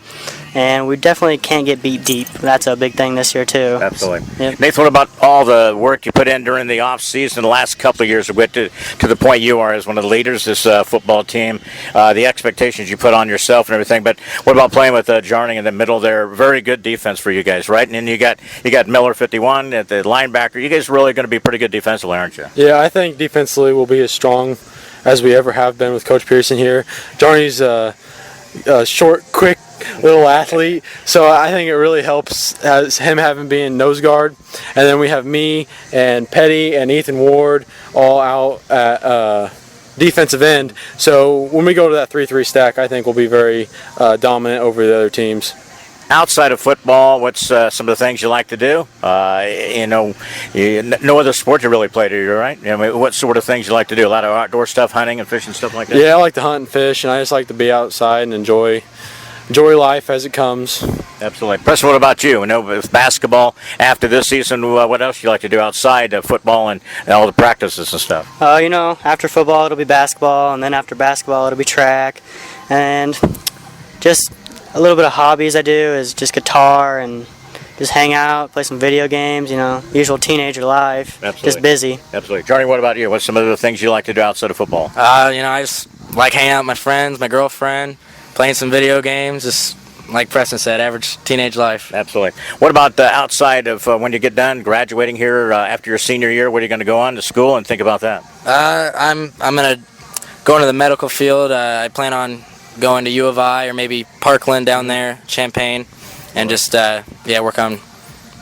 And we definitely can't get beat deep. That's a big thing this year, too. Absolutely. Yep. Nathan, what about all the work you put in during the off-season the last couple of years to get to the point you are as one of the leaders of this football team, the expectations you put on yourself and everything, but what about playing with Jarning in the middle there? Very good defense for you guys, right? And then you got Miller 51 at the linebacker. You guys are really going to be pretty good defensively, aren't you? Yeah, I think defensively we'll be as strong as we ever have been with Coach Pearson here. Jarning's a short, quick little athlete, so I think it really helps as him being nose guard, and then we have me and Petty and Ethan Ward all out at defensive end. So when we go to that 3-3 stack, I think we'll be very dominant over the other teams. Outside of football, what's some of the things you like to do? No other sport you really play, do you, right? What sort of things you like to do? A lot of outdoor stuff, hunting and fishing, stuff like that? Yeah, I like to hunt and fish, and I just like to be outside and enjoy life as it comes. Absolutely. Preston, what about you? With basketball, after this season, what else do you like to do outside of football and all the practices and stuff? After football, it'll be basketball, and then after basketball, it'll be track. And just a little bit of hobbies I do is just guitar and just hang out, play some video games, usual teenager life. Absolutely. Just busy. Absolutely. Johnny, what about you? What's some of the things you like to do outside of football? I just like hanging out with my friends, my girlfriend, playing some video games, just like Preston said, average teenage life. Absolutely. What about outside of when you get done graduating here after your senior year? What are you going to go on to school and think about that? I'm going to go into the medical field. I plan on going to U of I or maybe Parkland down there, Champaign, and just work on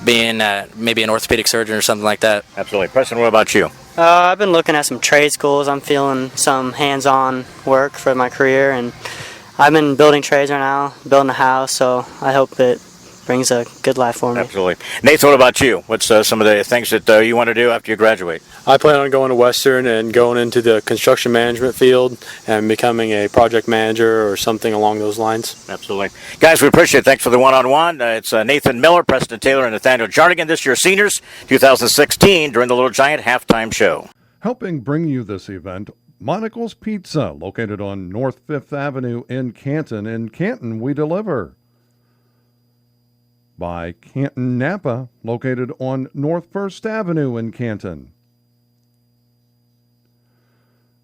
being maybe an orthopedic surgeon or something like that. Absolutely. Preston, what about you? I've been looking at some trade schools. I'm feeling some hands-on work for my career, and I've been building trades right now, building a house, so I hope it brings a good life for me. Absolutely. Nathan, what about you? What's some of the things that you want to do after you graduate? I plan on going to Western and going into the construction management field and becoming a project manager or something along those lines. Absolutely. Guys, we appreciate it. Thanks for the one-on-one. It's Nathan Miller, Preston Taylor, and Nathaniel Jarnigan, this year's seniors, 2016, during the Little Giant halftime show. Helping bring you this event, Monocle's Pizza, located on North 5th Avenue in Canton. In Canton, we deliver. By Canton Napa, located on North 1st Avenue in Canton.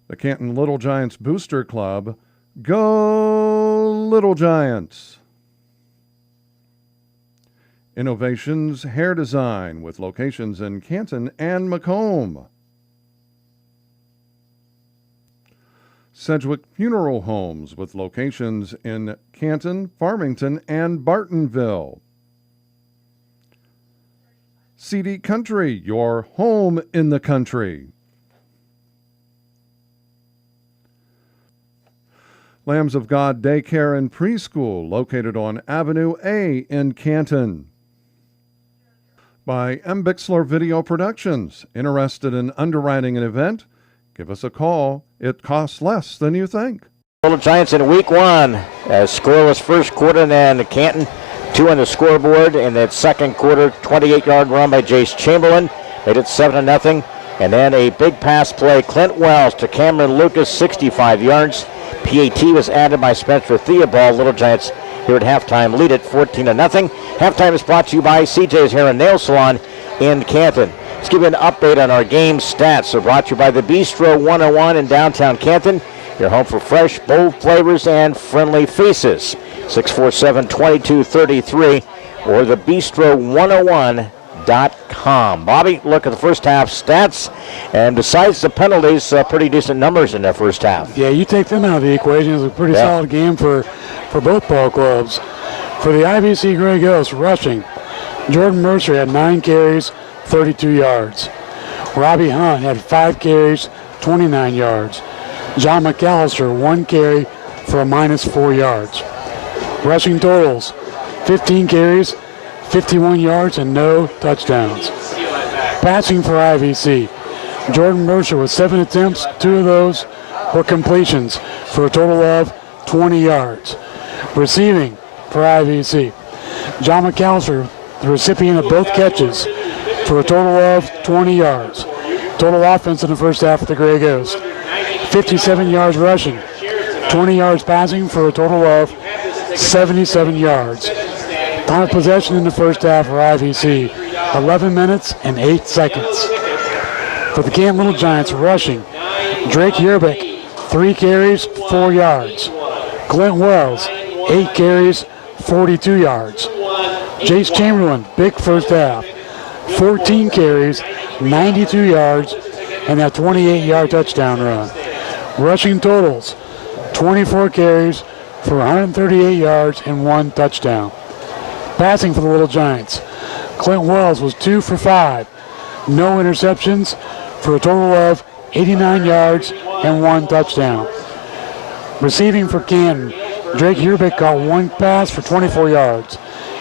The Canton Little Giants Booster Club, Go Little Giants. Innovations Hair Design, with locations in Canton and Macomb. Sedgwick Funeral Homes, with locations in Canton, Farmington, and Bartonville. CD Country, your home in the country. Lambs of God Daycare and Preschool, located on Avenue A in Canton. By M. Bixler Video Productions. Interested in underwriting an event? Give us a call. It costs less than you think. Little Giants in week one. A scoreless first quarter, and then Canton 2 on the scoreboard. In that second quarter, 28-yard run by Jace Chamberlain. Made it 7-0. And then a big pass play. Clint Wells to Cameron Lucas, 65 yards. PAT was added by Spencer Theobald. Little Giants here at halftime lead it 14-0. Halftime is brought to you by CJ's Hair and Nail Salon in Canton. Let's give you an update on our game stats. So brought to you by the Bistro 101 in downtown Canton. Your home for fresh, bold flavors and friendly faces. 647-2233 or thebistro101.com. Bobby, look at the first half stats. And besides the penalties, pretty decent numbers in that first half. Yeah, you take them out of the equation. It was a pretty solid game for both ball clubs. For the IVC Grey Ghosts rushing, Jordan Mercer had 9 carries, 32 yards. Robbie Hunt had 5 carries, 29 yards. John McAllister, 1 carry for a -4 yards. Rushing totals, 15 carries, 51 yards, and no touchdowns. Passing for IVC, Jordan Mercer with 7 attempts, 2 of those were completions for a total of 20 yards. Receiving for IVC, John McAllister, the recipient of both catches, for a total of 20 yards. Total offense in the first half of the Grey Ghosts, 57 yards rushing, 20 yards passing for a total of 77 yards. Time of possession in the first half for IVC, 11 minutes and 8 seconds. For the Canton Little Giants rushing, Drake Yerbeck, 3 carries, 4 yards. Clint Wells, 8 carries, 42 yards. Jace Chamberlain, big first half, 14 carries, 92 yards, and that 28-yard touchdown run. Rushing totals, 24 carries for 138 yards and 1 touchdown. Passing for the Little Giants, Clint Wells was 2 for 5, no interceptions, for a total of 89 yards and 1 touchdown. Receiving for Canton, Drake Yerbeck caught 1 pass for 24 yards,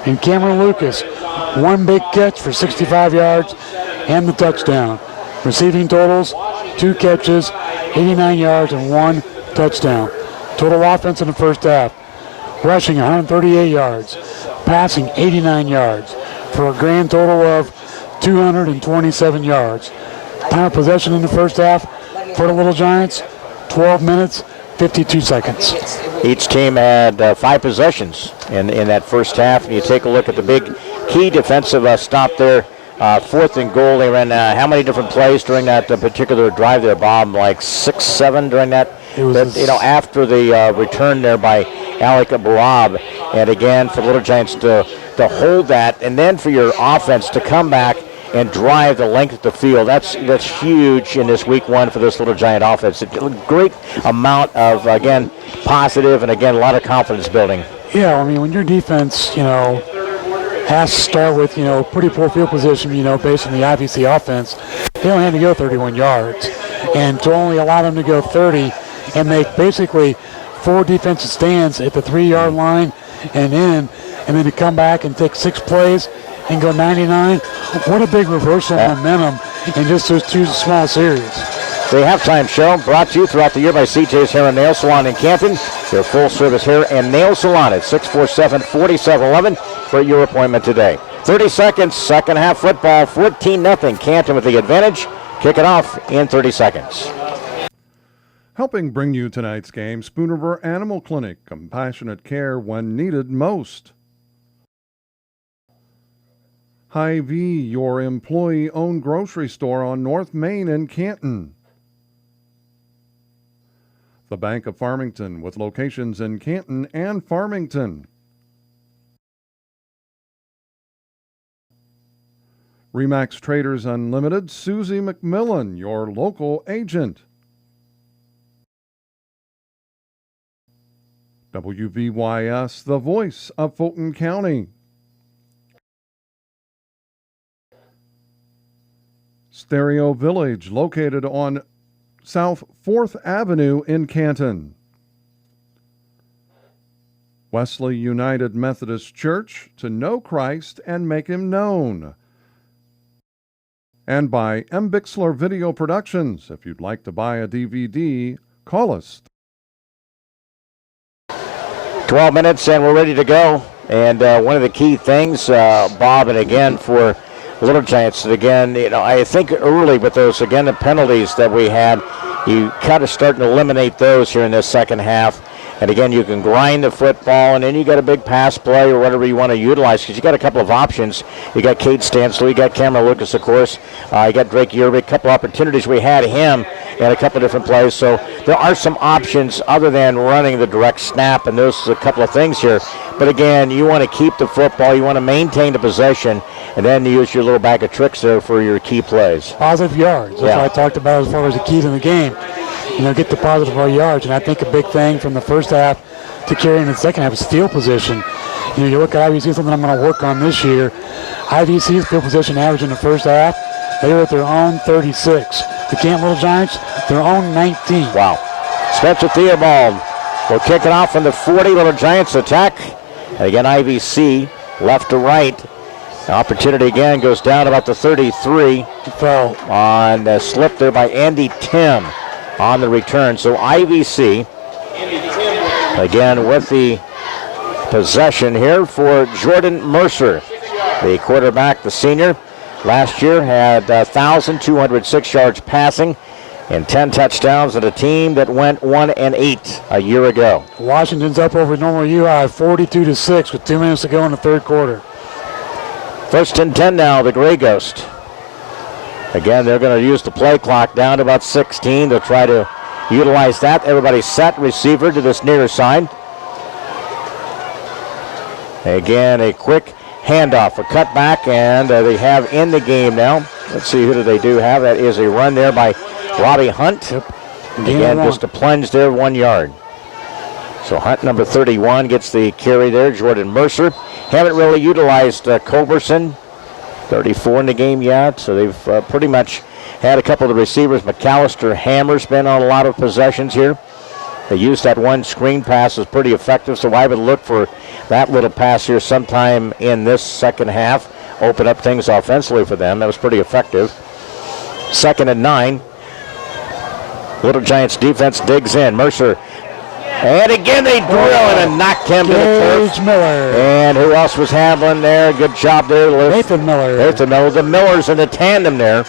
and Cameron Lucas, 1 big catch for 65 yards and the touchdown. Receiving totals, 2 catches, 89 yards, and 1 touchdown. Total offense in the first half, rushing 138 yards, passing 89 yards, for a grand total of 227 yards. Time of possession in the first half for the Little Giants, 12 minutes, 52 seconds. Each team had 5 possessions in that first half. And you take a look at the big key defensive stop there. 4th and goal. They ran how many different plays during that particular drive there, Bob? Like 6, 7 during that. After the return there by Alec Barab. And again, for the Little Giants to hold that, and then for your offense to come back and drive the length of the field. That's huge in this week one for this Little Giant offense. A great amount of, again, positive and, again, a lot of confidence building. Yeah, I mean, when your defense, has to start with, pretty poor field position, based on the IVC offense, they only had to go 31 yards. And to only allow them to go 30 and make basically 4 defensive stands at the 3-yard line and in, and then to come back and take 6 plays and go 99. What a big reversal of momentum in just those 2 small series. The halftime show brought to you throughout the year by CJ's Hair and Nail Salon in Canton. Your full-service hair and nail salon at 647-4711 for your appointment today. 30 seconds, second half football, 14-0. Canton with the advantage. Kick it off in 30 seconds. Helping bring you tonight's game, Spoon River Animal Clinic, compassionate care when needed most. Hy-Vee, your employee-owned grocery store on North Main in Canton. The Bank of Farmington, with locations in Canton and Farmington. Remax Traders Unlimited, Susie McMillan, your local agent. WVYS, the voice of Fulton County. Stereo Village, located on South 4th Avenue in Canton. Wesley United Methodist Church, to know Christ and make him known. And by M. Bixler Video Productions. If you'd like to buy a DVD, call us. 12 minutes and we're ready to go. And one of the key things, Bob, and again for Little Giants, and again, I think early with those, again, the penalties that we had, you kind of starting to eliminate those here in this second half. And again, you can grind the football, and then you got a big pass play or whatever you want to utilize, because you got a couple of options. You got Cade Stansel, you got Cameron Lucas, of course. You got Drake Yerby, a couple of opportunities. We had him in a couple of different plays. So there are some options other than running the direct snap, and those are a couple of things here. But again, you want to keep the football, you want to maintain the possession, and then use your little bag of tricks there for your key plays. Positive yards. That's what I talked about as far as the keys in the game. Get the positive yards. And I think a big thing from the first half to carry in the second half is field position. You look at IVC, something I'm going to work on this year. IVC's field position average in the first half, they were at their own 36. The Canton Little Giants, their own 19. Wow. Spencer Theobald will kick it off from the 40. Little Giants attack. And again, IVC left to right. The opportunity again goes down about the 33. Fell on a slip there by Andy Tim on the return. So IVC again with the possession here for Jordan Mercer, the quarterback, the senior. Last year had 1,206 yards passing and 10 touchdowns at a team that went 1-8 a year ago. Washington's up over normal UI 42-6 with 2 minutes to go in the third quarter. First and 10 now, the Grey Ghosts. Again, they're going to use the play clock down to about 16. They'll try to utilize that. Everybody set, receiver to this near side. Again, a quick handoff, a cutback, and they have in the game now. Let's see, who do they do have? That is a run there by Robbie Hunt. Yep. Again, just a plunge there, 1 yard. So Hunt, number 31, gets the carry there. Jordan Mercer. Haven't really utilized Culberson, 34 in the game yet, so they've pretty much had a couple of the receivers. McAllister Hammer's been on a lot of possessions here. They used that one screen pass, was pretty effective, so I would look for that little pass here sometime in this second half. Open up things offensively for them. That was pretty effective. 2nd and 9. Little Giants defense digs in. Mercer. And again they drill and knocked him to the turf. Miller. And who else was handling there? Good job there. Nathan Miller. Nathan Miller. The Millers in the tandem there.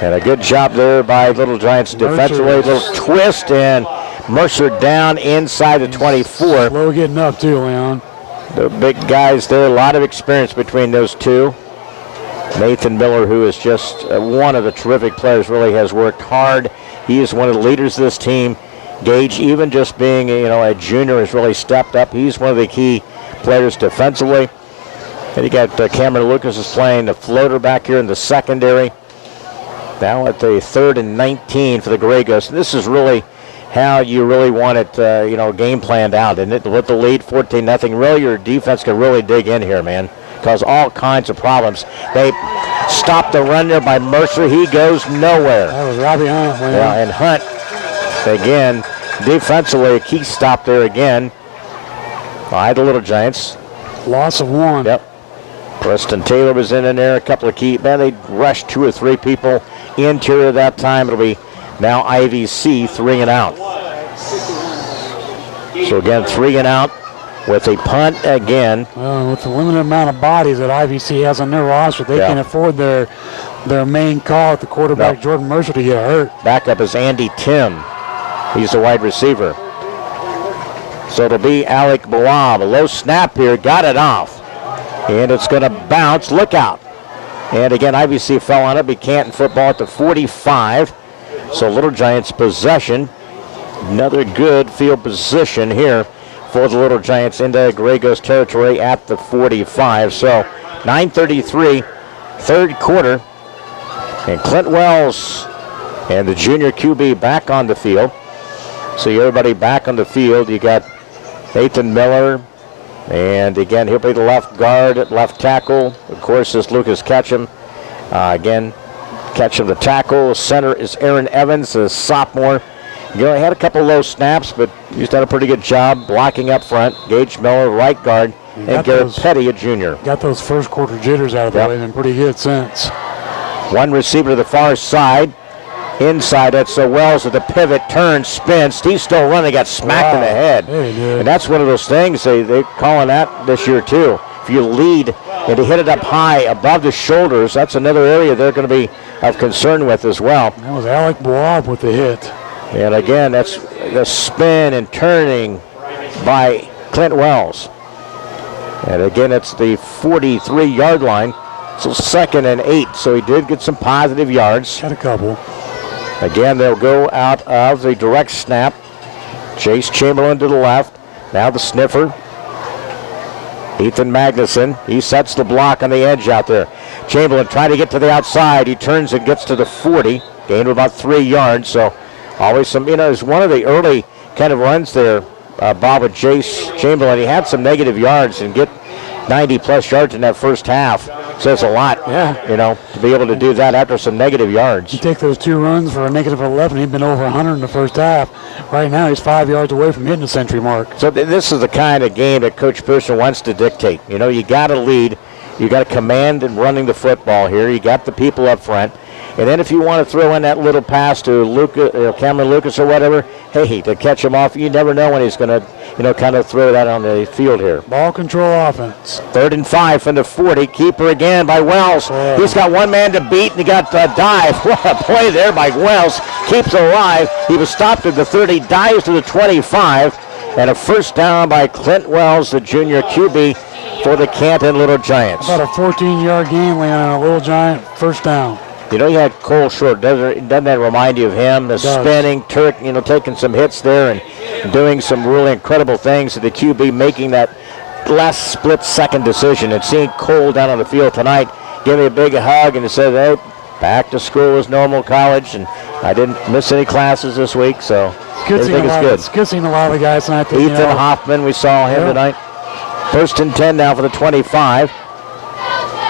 And a good job there by Little Giants defensively. A little twist, and Mercer down inside the 24. Slow getting up too, Leon. The big guys there. A lot of experience between those two. Nathan Miller, who is just one of the terrific players, really has worked hard. He is one of the leaders of this team. Gage, even just being a junior, has really stepped up. He's one of the key players defensively. And you got Cameron Lucas is playing the floater back here in the secondary. Now at the 3rd and 19 for the Grey Ghosts. And this is really how you really want it, game planned out. And with the lead 14-0, really your defense can really dig in here, man. Cause all kinds of problems. They stopped the run there by Mercer. He goes nowhere. That was Robbie Hunt. Yeah, and Hunt, again, defensively, a key stop there again by the Little Giants. Loss of 1. Yep. Preston Taylor was in there. A couple of key. Man, they rushed 2 or 3 people interior that time. It'll be now IVC 3 and out. So again, 3 and out with a punt again. With the limited amount of bodies that IVC has on their roster, they can afford their main call at the quarterback, Jordan Mercer, to get hurt. Backup is Andy Tim. He's the wide receiver. So it'll be Alec Boab. A low snap here. Got it off. And it's going to bounce. Look out. And again, IVC fell on it. Be Canton football at the 45. So Little Giants possession. Another good field position here for the Little Giants into Grey Ghost territory at the 45. So 9:33, third quarter. And Clint Wells and the junior QB back on the field. So everybody back on the field. You got Nathan Miller. And again, he'll be the left guard at left tackle. Of course, is Lucas Ketchum. Again, Ketchum the tackle. Center is Aaron Evans, a sophomore. You know, he had a couple low snaps, but he's done a pretty good job blocking up front. Gage Miller, right guard, and Garrett Petty, a junior. Got those first quarter jitters out of the way, and pretty good since. One receiver to the far side. Inside, that's Wells at the pivot, turns, spins. He's still running, got smacked in the head. And that's one of those things, they're calling that this year too. If you lead and to hit it up high above the shoulders, that's another area they're going to be of concern with as well. That was Alec Boab with the hit. And again, that's the spin and turning by Clint Wells. And again, it's the 43-yard line. So 2nd and 8. So he did get some positive yards. Got a couple. Again, they'll go out of the direct snap. Chase Chamberlain to the left. Now the sniffer. Ethan Magnuson. He sets the block on the edge out there. Chamberlain trying to get to the outside. He turns and gets to the 40. Gain of about 3 yards. So always some, it's one of the early kind of runs there, Bob, with Chase Chamberlain. He had some negative yards and get 90-plus yards in that first half. Says a lot, to be able to do that after some negative yards. You take those 2 runs for a negative 11, he'd been over 100 in the first half. Right now, he's 5 yards away from hitting the century mark. So this is the kind of game that Coach Pearson wants to dictate. You got to lead. You got to command and running the football here. You got the people up front. And then if you want to throw in that little pass to Cameron Lucas or whatever, hey, to catch him off, you never know when he's going to, kind of throw that on the field here. Ball control offense. 3rd and 5 from the 40. Keeper again by Wells. He's got one man to beat, and he got a dive. What a play there by Wells. Keeps alive. He was stopped at the 30, dives to the 25, and a first down by Clint Wells, the junior QB for the Canton Little Giants. About a 14-yard game land on a Little Giant first down. You had Cole Short. Doesn't that remind you of him? The spinning, taking some hits there and doing some really incredible things to the QB, making that last split-second decision. And seeing Cole down on the field tonight, give me a big hug and said, hey, back to school as normal college, and I didn't miss any classes this week, so everything is good. It's good seeing a lot of the guys tonight. Ethan Hoffman, we saw him tonight. 1st and 10 now for the 25.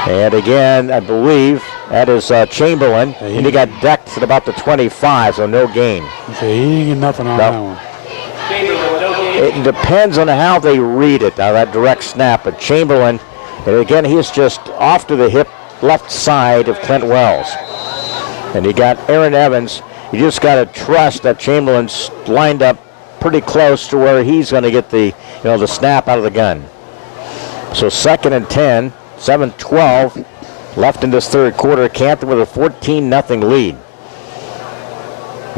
And again, I believe that is Chamberlain, and he got decked at about the 25, so no gain. He didn't get nothing on that one. It depends on how they read it, that direct snap. But Chamberlain, and again, he's just off to the hip left side of Clint Wells. And you got Aaron Evans. You just got to trust that Chamberlain's lined up pretty close to where he's going to get the, the snap out of the gun. So 2nd and 10. 7-12 left in this third quarter. Canton with a 14-0 lead.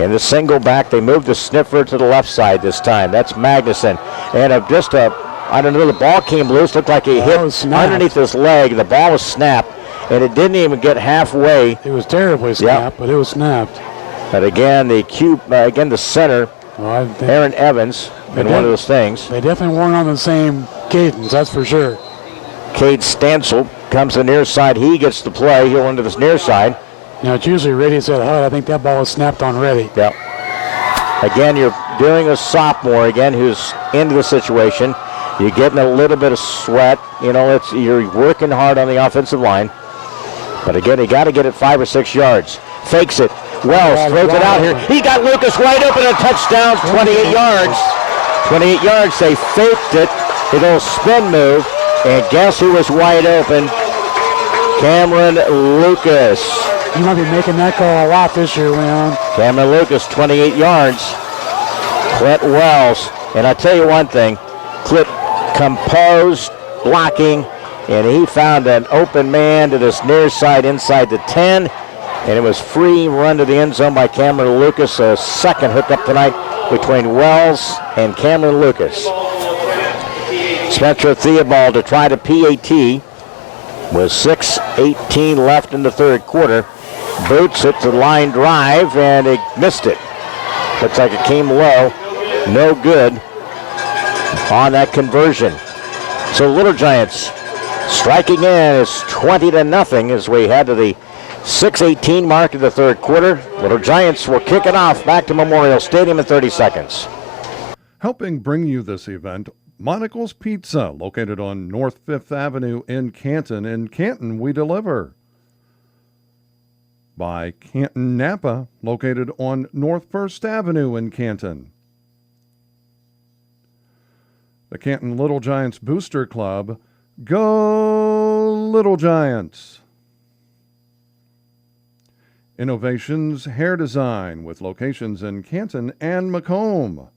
In the single back, they move the sniffer to the left side this time. That's Magnuson. And I don't know, the ball came loose. Looked like it hit underneath his leg. The ball was snapped, and it didn't even get halfway. It was terribly snapped, but it was snapped. But again, the center, Aaron Evans, in one of those things. They definitely weren't on the same cadence, that's for sure. Cade Stansel comes to the near side. He gets the play. He'll into this near side. It's usually Reddy said, I think that ball was snapped on Reddy. Yep. Again, you're doing a sophomore, who's into the situation. You're getting a little bit of sweat. You're working hard on the offensive line. But again, you got to get it 5 or 6 yards. Fakes it. Wells throws it out here. He got Lucas wide open, a touchdown, 28 yards. 28 yards, they faked it. A little spin move. And guess who was wide open? Cameron Lucas. You might be making that call a lot this year, Leon. Cameron Lucas, 28 yards. Clint Wells. And I'll tell you one thing. Clint composed, blocking, and he found an open man to this near side inside the 10. And it was free run to the end zone by Cameron Lucas. A second hookup tonight between Wells and Cameron Lucas. Spencer Theobald to try to PAT with 6:18 left in the third quarter. Boots it to the line drive, and he missed it. Looks like it came low. No good on that conversion. So Little Giants striking in. It's 20-0 as we head to the 6:18 mark of the third quarter. Little Giants will kick it off back to Memorial Stadium in 30 seconds. Helping bring you this event, Monocle's Pizza, located on North 5th Avenue in Canton. In Canton, we deliver. By Canton Napa, located on North 1st Avenue in Canton. The Canton Little Giants Booster Club. Go Little Giants! Innovations Hair Design with locations in Canton and Macomb.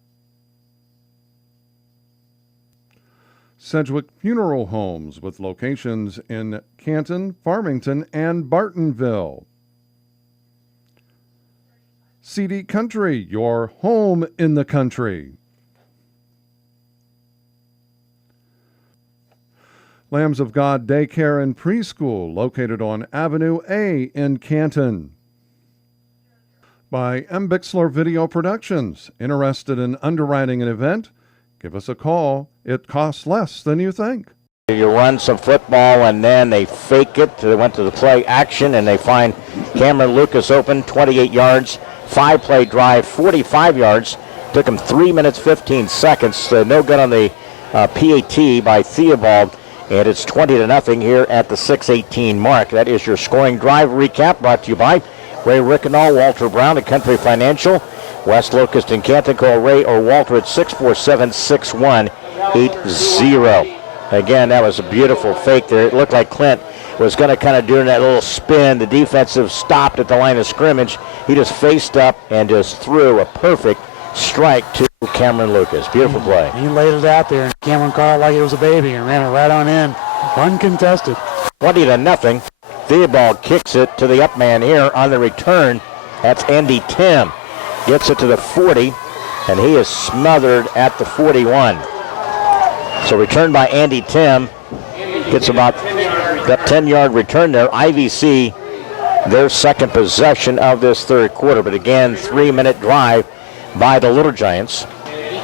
Sedgwick Funeral Homes with locations in Canton, Farmington, and Bartonville. CD Country, your home in the country. Lambs of God Daycare and Preschool, located on Avenue A in Canton. By M. Bixler Video Productions. Interested in underwriting an event? Give us a call. It costs less than you think. You run some football, and then they fake it. They went to the play action, and they find Cameron Lucas open, 28 yards, 5-play drive, 45 yards. Took him 3 minutes, 15 seconds. No good on the PAT by Theobald. And it's 20-0 here at the 6:18 mark. That is your scoring drive recap, brought to you by Ray Rickenall, Walter Brown at Country Financial, West Locust and Canton. Call Ray or Walter at 647-6180. Again, that was a beautiful fake there. It looked like Clint was going to kind of do that little spin. The defensive stopped at the line of scrimmage. He just faced up and just threw a perfect strike to Cameron Lucas. Beautiful play. He laid it out there, and Cameron caught it like it was a baby and ran it right on in. Uncontested. 20-0. Theobald kicks it to the up man here on the return. That's Andy Tim. Gets it to the 40, and he is smothered at the 41. So returned by Andy Tim. Gets about that 10-yard return there. IVC, their second possession of this third quarter. But again, 3-minute drive by the Little Giants.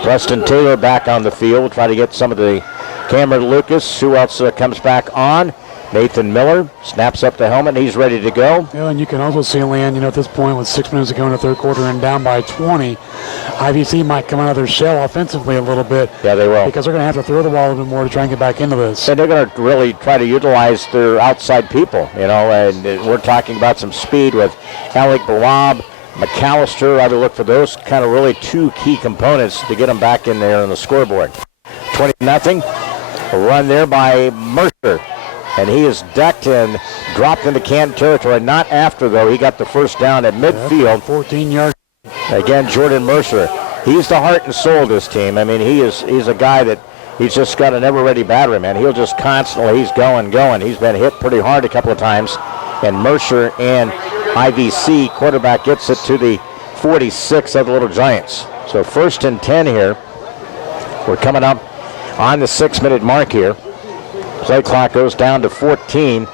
Preston Taylor back on the field. We'll try to get some of the Cameron Lucas. Who else comes back on? Nathan Miller snaps up the helmet. He's ready to go. Yeah, and you can also see, Leon, at this point with 6 minutes to go in the third quarter and down by 20, IVC might come out of their shell offensively a little bit. Yeah, they will. Because they're going to have to throw the ball a little bit more to try and get back into this. And they're going to really try to utilize their outside people, and we're talking about some speed with Alec Barab, McAllister. I would look for those kind of really two key components to get them back in there on the scoreboard. 20-0. A run there by Mercer. And he is decked and dropped into Canton territory. Not after, though. He got the first down at midfield. 14 yards. Again, Jordan Mercer. He's the heart and soul of this team. I mean, he's a guy that he's just got an ever-ready battery, man. He'll just constantly, he's going. He's been hit pretty hard a couple of times. And Mercer and IVC quarterback gets it to the 46 of the Little Giants. So 1st and 10 here. We're coming up on the 6-minute mark here. Play clock goes down to 14.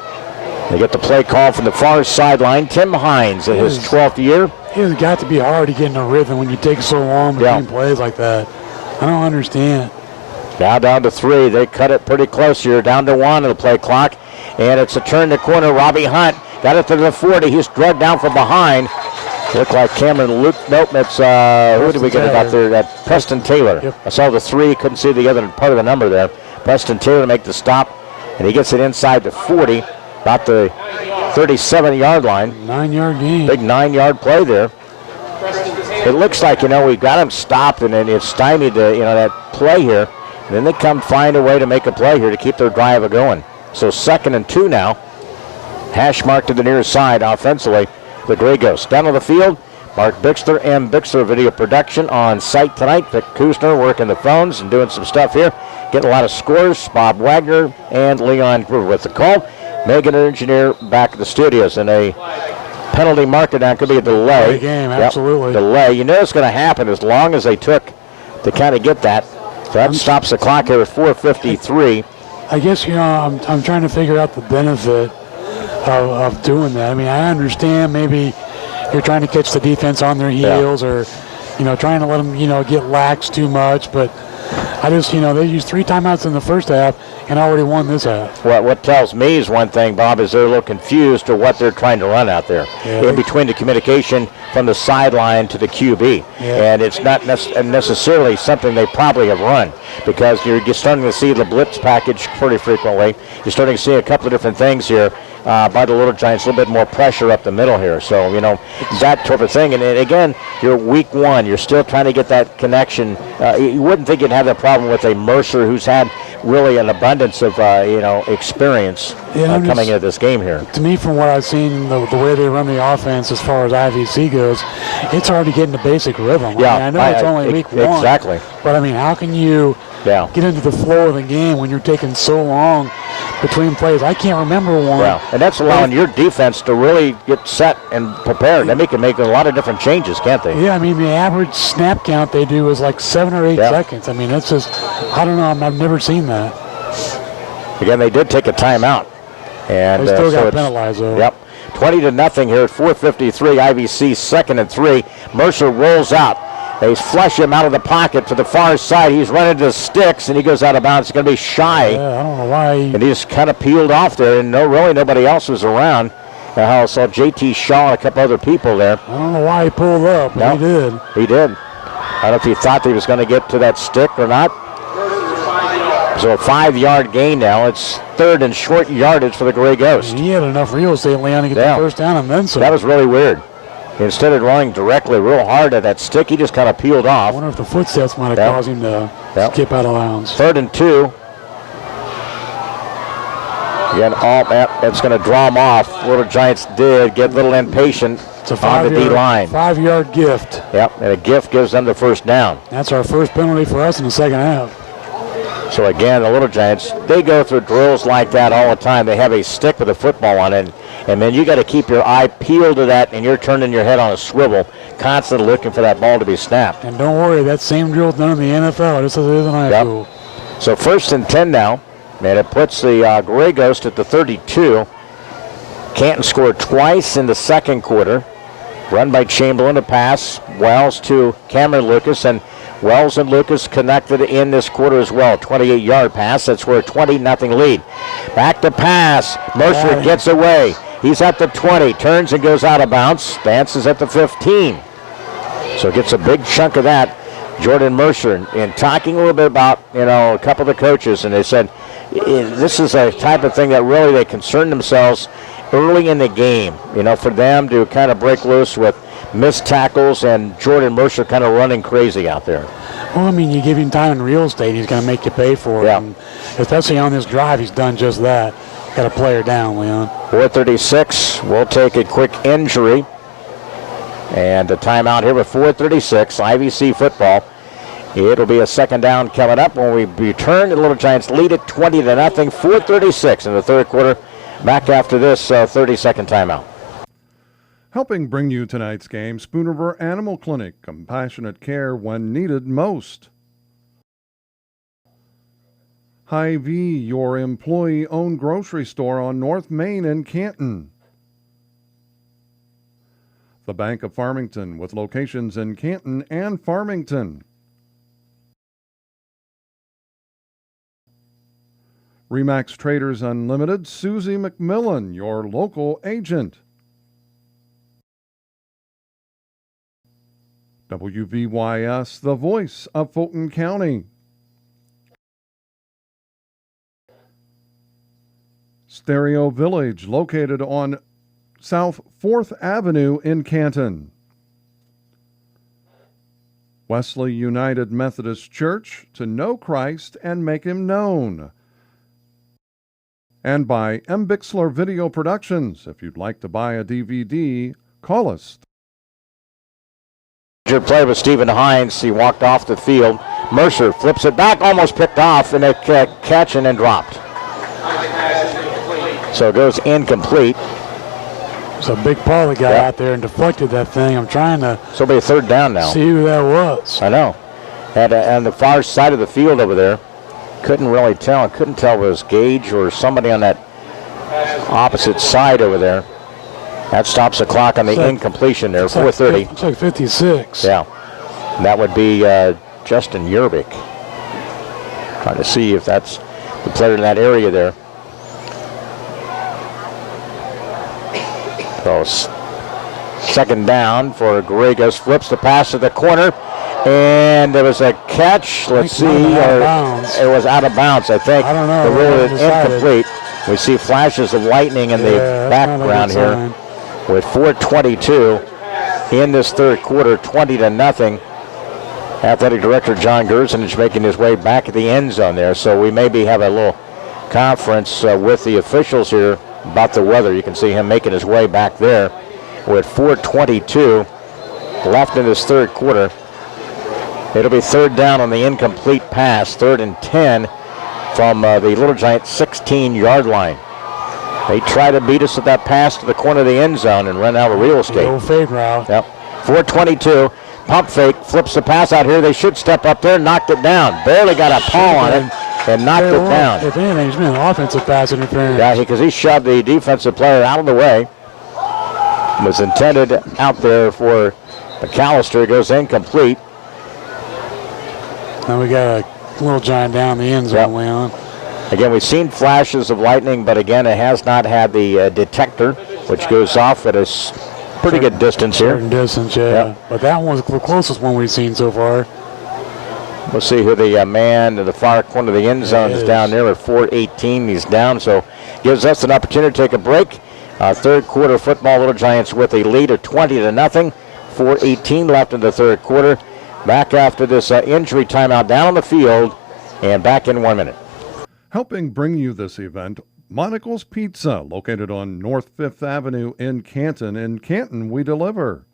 They get the play call from the far sideline. Tim Hines in his 12th year. It has got to be hard to get in a rhythm when you take so long between plays like that. I don't understand. Now down to 3. They cut it pretty close here. Down to 1 of the play clock. And it's a turn to corner. Robbie Hunt got it to the 40. He's drugged down from behind. Looked like Cameron Luke. Nope, it's who did we get it out there? Preston Taylor. Yep. I saw the 3. Couldn't see the other part of the number there. Preston Taylor to make the stop. And he gets it inside the 40. About the 37-yard line. 9-yard gain. Big 9-yard play there. It looks like, we've got them stopped, and then it's stymied, that play here. And then they find a way to make a play here to keep their drive going. So 2nd and 2 now. Hash mark to the near side offensively. The Grey Ghosts. Down on the field, Mark Bixler and Bixler Video Production on site tonight. Vic Kusner working the phones and doing some stuff here. Getting a lot of scores. Bob Wagner and Leon Groover with the call. Megan, engineer, back at the studios. And a penalty marker now could be a delay. Great game, absolutely. Delay. You know it's going to happen as long as they took to kind of get that. So that stops the clock here at 4:53. I guess, I'm trying to figure out the benefit of doing that. I mean, I understand maybe you're trying to catch the defense on their heels or, trying to let them, get lax too much. But I just, they used 3 timeouts in the first half and already won this half. Well, what tells me is one thing, Bob, is they're a little confused to what they're trying to run out there in between the communication from the sideline to the QB. Yeah. And it's not necessarily something they probably have run because you're starting to see the blitz package pretty frequently. You're starting to see a couple of different things here by the Little Giants, a little bit more pressure up the middle here. So, that type of thing. And again, you're week 1. You're still trying to get that connection. You wouldn't think you'd have that problem with a Mercer who's had really an abundance of experience coming into this game here. To me, from what I've seen, the way they run the offense as far as IVC goes, it's hard to get into basic rhythm. Yeah, I know it's only week 1. Exactly. But, how can you get into the flow of the game when you're taking so long between plays? I can't remember one. Yeah, and that's allowing your defense to really get set and prepared. They can make a lot of different changes, can't they? Yeah, the average snap count they do is like 7 or 8 seconds. That's just, I don't know, I've never seen that. Again, they did take a timeout. And they still got penalized, though. Yep. 20-0 here at 4:53. IVC 2nd and 3. Mercer rolls out. They flush him out of the pocket to the far side. He's running to the sticks, and he goes out of bounds. It's going to be shy. Yeah, I don't know why. And he just kind of peeled off there, and really nobody else was around. I saw J.T. Shaw and a couple other people there. I don't know why he pulled up, but he did. He did. I don't know if he thought that he was going to get to that stick or not. So a 5-yard gain now. It's 3rd and short yardage for the Grey Ghosts. He had enough real estate, Leon, to get the first down and then some. That was really weird. Instead of running directly real hard at that stick, he just kind of peeled off. I wonder if the footsteps might have caused him to skip out of bounds. 3rd and 2. Again, that's going to draw him off. Little Giants did get a little impatient on the D-line. 5-yard gift. Yep, and a gift gives them the first down. That's our first penalty for us in the second half. So again, the Little Giants, they go through drills like that all the time. They have a stick with a football on it, and then you got to keep your eye peeled to that, and you're turning your head on a swivel, constantly looking for that ball to be snapped. And don't worry, that same drill done in the NFL, just as it is in high school. So 1st and 10 now, and it puts the Grey Ghost at the 32. Canton scored twice in the second quarter. Run by Chamberlain, a pass. Wells to Cameron Lucas, and Wells and Lucas connected in this quarter as well. 28-yard pass. That's where a 20-0 lead. Back to pass. Mercer gets away. He's at the 20. Turns and goes out of bounds. Dances at the 15. So gets a big chunk of that. Jordan Mercer, and talking a little bit about, a couple of the coaches, and they said this is a type of thing that really they concern themselves early in the game, for them to kind of break loose with missed tackles and Jordan Mercer kind of running crazy out there. Well, you give him time in real estate, he's going to make you pay for it. Yeah. And especially on this drive, he's done just that. Got a player down, Leon. 4:36. We'll take a quick injury. And a timeout here with 4:36. IVC football. It'll be a second down coming up when we return. The Little Giants lead it 20-0. 4:36 in the third quarter. Back after this 30-second timeout. Helping bring you tonight's game, Spoon River Animal Clinic. Compassionate care when needed most. Hy-Vee, your employee-owned grocery store on North Main in Canton. The Bank of Farmington, with locations in Canton and Farmington. Remax Traders Unlimited, Susie McMillan, your local agent. WVYS, the voice of Fulton County. Stereo Village, located on South 4th Avenue in Canton. Wesley United Methodist Church, to know Christ and make him known. And by M. Bixler Video Productions. If you'd like to buy a DVD, call us. Good play with Stephen Hines. He walked off the field. Mercer flips it back, almost picked off, and a catch and then dropped. So it goes incomplete. It's a big Paulie guy out there and deflected that thing. I'm trying to So it'll be a third down now. see who that was. I know. On the far side of the field over there. Couldn't really tell. I couldn't tell if it was Gage or somebody on that opposite side over there. That stops the clock on the incompletion there, 4:30. Looks like 56. Yeah. That would be Justin Yerbick. Trying to see if that's the player in that area there. So second down for Grey Ghosts. Flips the pass to the corner. And there was a catch. Let's see. It was out of bounds, I think. I don't know. The rule is incomplete. We see flashes of lightning in the background here. With 4:22 in this third quarter, 20-0. Athletic Director John Gerzenich making his way back at the end zone there. So we maybe have a little conference with the officials here about the weather. You can see him making his way back there with 4:22 left in this third quarter. It'll be third down on the incomplete pass, 3rd and 10 from the Little Giants 16-yard line. They try to beat us with that pass to the corner of the end zone and run out of real estate. Old fake route. Yep. 4:22. Pump fake. Flips the pass out here. They should step up there. Knocked it down. Barely got a paw on it and knocked it down. If anything, it's been an offensive pass interference. Yeah, because he shoved the defensive player out of the way. Was intended out there for McAllister. It goes incomplete. Now we got a Little Giant down the end zone, Leon. Again, we've seen flashes of lightning, but again, it has not had the detector, which goes off at a pretty good distance here. Certain distance, yeah. Yep. But that one's the closest one we've seen so far. We'll see who the man in the far corner of the end zone is down there at 4:18. He's down, so gives us an opportunity to take a break. Third quarter football, Little Giants with a lead of 20-0. 4:18 left in the third quarter. Back after this injury timeout down on the field, and back in 1 minute. Helping bring you this event, Monical's Pizza, located on North 5th Avenue in Canton. In Canton, we deliver.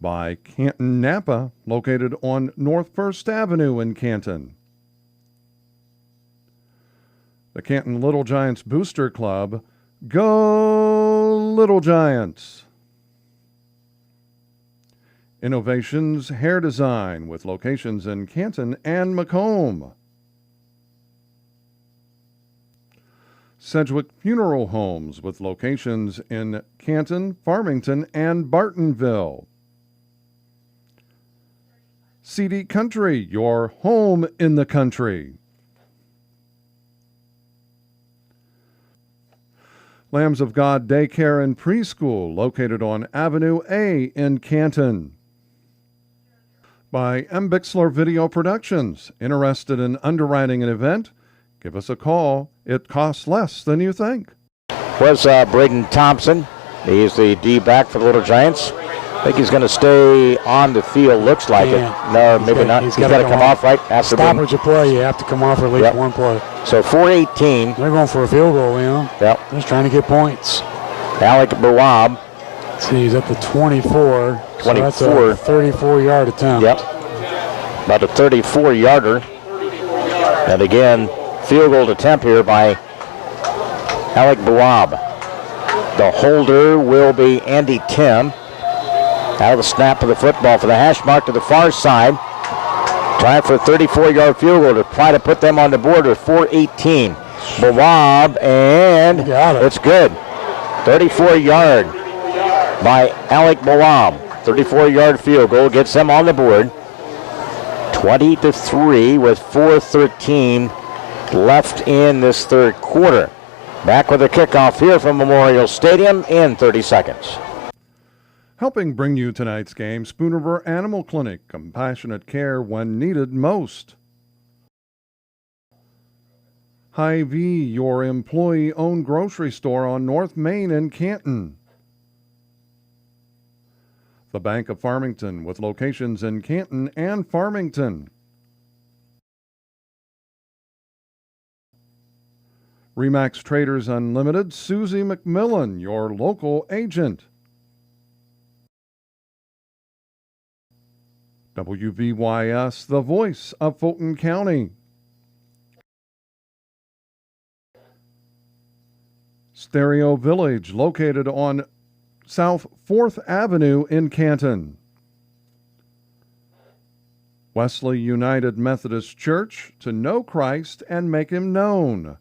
By Canton Napa, located on North 1st Avenue in Canton. The Canton Little Giants Booster Club. Go Little Giants! Innovations Hair Design, with locations in Canton and Macomb. Sedgwick Funeral Homes, with locations in Canton, Farmington, and Bartonville. CD Country, your home in the country. Lambs of God Daycare and Preschool, located on Avenue A in Canton. By M. Bixler Video Productions. Interested in underwriting an event? Give us a call. It costs less than you think. Was Braden Thompson. He's the D-back for the Little Giants. I think he's going to stay on the field, looks like it. No, maybe not. He's got to come off right after stoppage of play. You have to come off for at least one play. So 4:18. They're going for a field goal, you know. Yep. Just trying to get points. Alec Bawab. See, he's at the 24. 24. So that's a 34-yard attempt. Yep. About a 34-yarder. And again, field goal attempt here by Alec Bawab. The holder will be Andy Tim. Out of the snap of the football for the hash mark to the far side. Trying for a 34-yard field goal to try to put them on the board with 4:18. Bawab, and it's good. 34-yard by Alec Bawab. 34-yard field goal gets them on the board. 20-3 with 4:13 left in this third quarter. Back with a kickoff here from Memorial Stadium in 30 seconds. Helping bring you tonight's game, Spoon River Animal Clinic, compassionate care when needed most. Hy-Vee, your employee-owned grocery store on North Main in Canton. The Bank of Farmington, with locations in Canton and Farmington. Remax Traders Unlimited, Susie McMillan, your local agent. WVYS, the voice of Fulton County. Stereo Village, located on South 4th Avenue in Canton. Wesley United Methodist Church, to know Christ and make him known.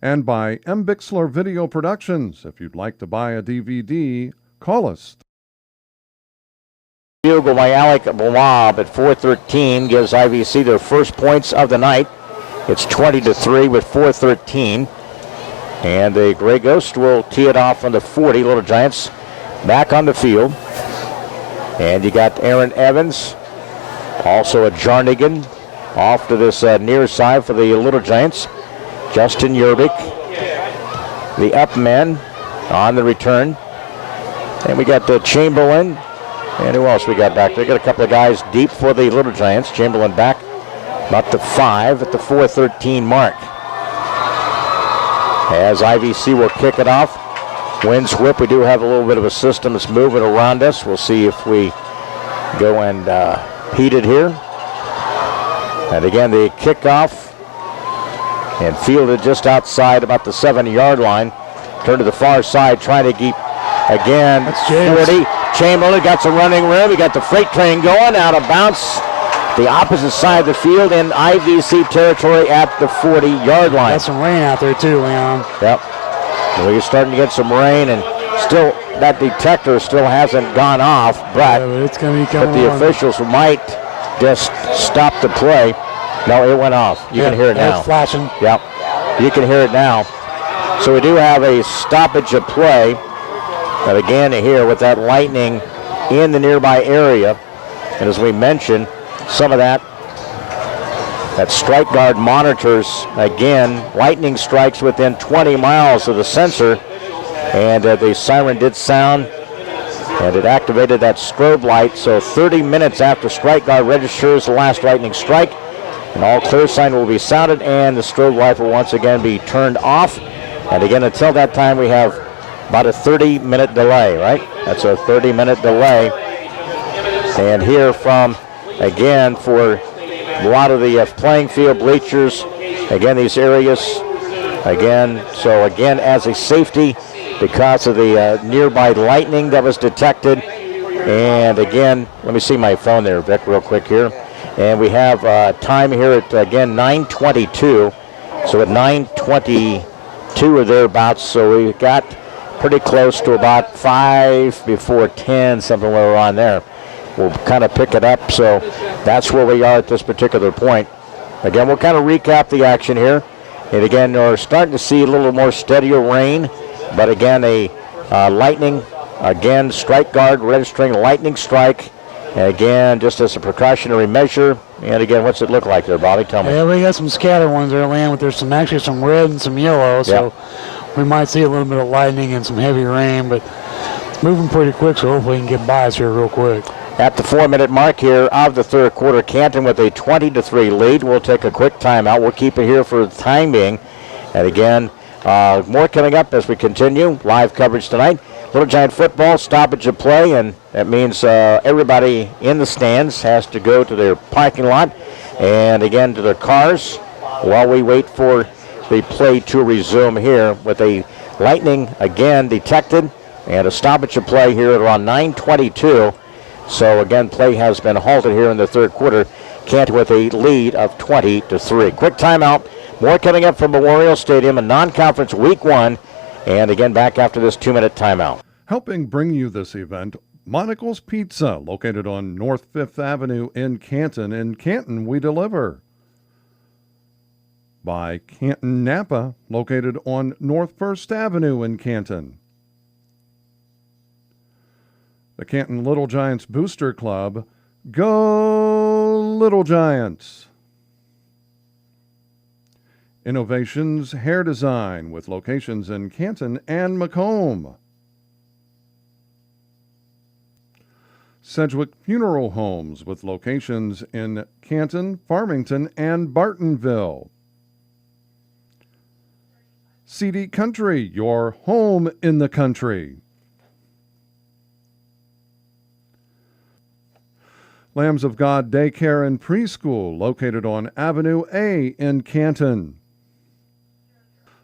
And by M. Bixler Video Productions. If you'd like to buy a DVD, call us. Field goal by Alec Blab at 4:13 gives IVC their first points of the night. It's 20-3 with 4:13. And the Grey Ghosts will tee it off on the 40. Little Giants back on the field. And you got Aaron Evans, also a Jarnigan, off to this near side for the Little Giants. Justin Yerbick, the up man on the return. And we got Chamberlain. And who else we got back there? Got a couple of guys deep for the Little Giants. Chamberlain back about to 5 at the 4:13 mark. As IVC will kick it off. Winds whip. We do have a little bit of a system that's moving around us. We'll see if we go and heat it here. And again, the kickoff and fielded just outside about the 7-yard line. Turn to the far side, trying to keep again. That's James. 40. Chamberlain got some running room. He got the freight train going, out of bounds. The opposite side of the field in IVC territory at the 40-yard line. Got some rain out there too, Leon. Yep. We're starting to get some rain, and still that detector still hasn't gone off, but it's going to be coming the on. officials might just stop the play. No, it went off. You can hear it now. It's flashing. Yep. You can hear it now. So we do have a stoppage of play. But again, here with that lightning in the nearby area, and as we mentioned, some of that strike guard monitors, again, lightning strikes within 20 miles of the sensor, and the siren did sound, and it activated that strobe light. So 30 minutes after strike guard registers the last lightning strike, an all clear sign will be sounded, and the strobe light will once again be turned off. And again, until that time, we have about a 30-minute delay, right? That's a 30-minute delay. And here from, again, for a lot of the playing field bleachers, again, these areas, again, so again, as a safety, because of the nearby lightning that was detected. And again, let me see my phone there, Vic, real quick here. And we have time here at, again, 9:22. So at 9:22 or thereabouts, so we got pretty close to about 5 before 10, something where we're on there. We'll kind of pick it up, so that's where we are at this particular point. Again, we'll kind of recap the action here. And again, we're starting to see a little more steadier rain, but again, a lightning, again, strike guard registering lightning strike. And again, just as a precautionary measure. And again, what's it look like there, Bobby? Tell me. Yeah, we got some scattered ones there, Leon, but there's actually some red and some yellow, so we might see a little bit of lightning and some heavy rain, but it's moving pretty quick, so hopefully we can get by us here real quick. At the 4-minute mark here of the third quarter, Canton with a 20-3 lead. We'll take a quick timeout. We'll keep it here for the time being. And again, more coming up as we continue. Live coverage tonight. Little Giant football, stoppage of play, and that means everybody in the stands has to go to their parking lot and again to their cars while we wait for the play to resume here with a lightning again detected and a stoppage of play here at around 9:22. So again, play has been halted here in the third quarter. Canton with a lead of 20-3. Quick timeout. More coming up from Memorial Stadium in non-conference week 1. And again, back after this 2-minute timeout. Helping bring you this event, Monical's Pizza, located on North 5th Avenue in Canton. In Canton, we deliver. By Canton Napa, located on North 1st Avenue in Canton. The Canton Little Giants Booster Club. Go Little Giants! Innovations Hair Design with locations in Canton and Macomb. Sedgwick Funeral Homes with locations in Canton, Farmington, and Bartonville. CD Country, your home in the country. Lambs of God Daycare and Preschool, located on Avenue A in Canton.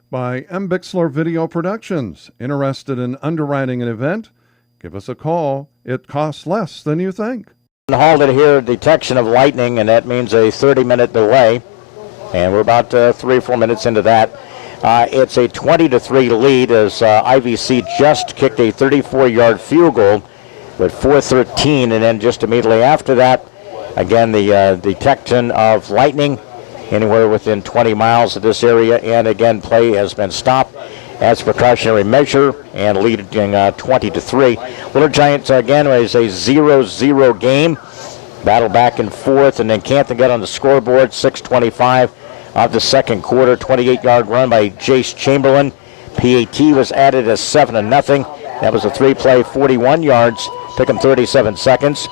By M. Bixler Video Productions. Interested in underwriting an event? Give us a call. It costs less than you think. Halted here, detection of lightning, and that means a 30-minute delay. And we're about 3 or 4 minutes into that. It's a 20-3 lead as IVC just kicked a 34-yard field goal with 4:13, and then just immediately after that, again, the detection of lightning anywhere within 20 miles of this area, and again, play has been stopped as a precautionary measure and leading 20-3. Little Giants, again, is a 0-0 game. Battle back and forth, and then Canton got on the scoreboard, 6:25 of the second quarter, 28-yard run by Jace Chamberlain. PAT was added as 7-0. That was a 3-play, 41 yards. Took him 37 seconds.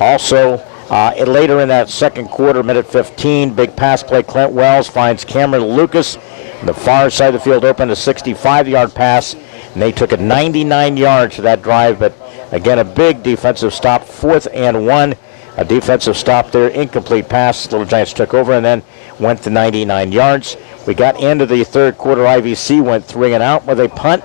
Also, later in that second quarter, minute 15, big pass play. Clint Wells finds Cameron Lucas. The far side of the field open, a 65-yard pass, and they took it 99 yards for that drive. But again, a big defensive stop, 4th and 1. A defensive stop there, incomplete pass. Little Giants took over and then went to 99 yards. We got into the third quarter. IVC went 3 and out with a punt.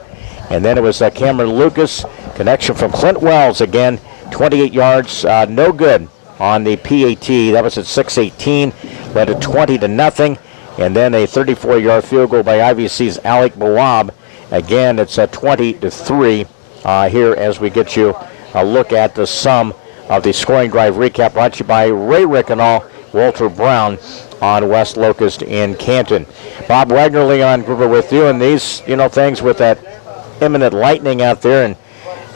And then it was Cameron Lucas. Connection from Clint Wells again. 28 yards, no good on the PAT. That was at 6:18. Led to 20-0. And then a 34-yard field goal by IVC's Alec Bawab. Again, it's a 20-3 here as we get you a look at the sum of the scoring drive recap brought to you by Ray Rickenall, Walter Brown on West Locust in Canton. Bob Wagner, Leon Groover with you, and these, things with that imminent lightning out there, and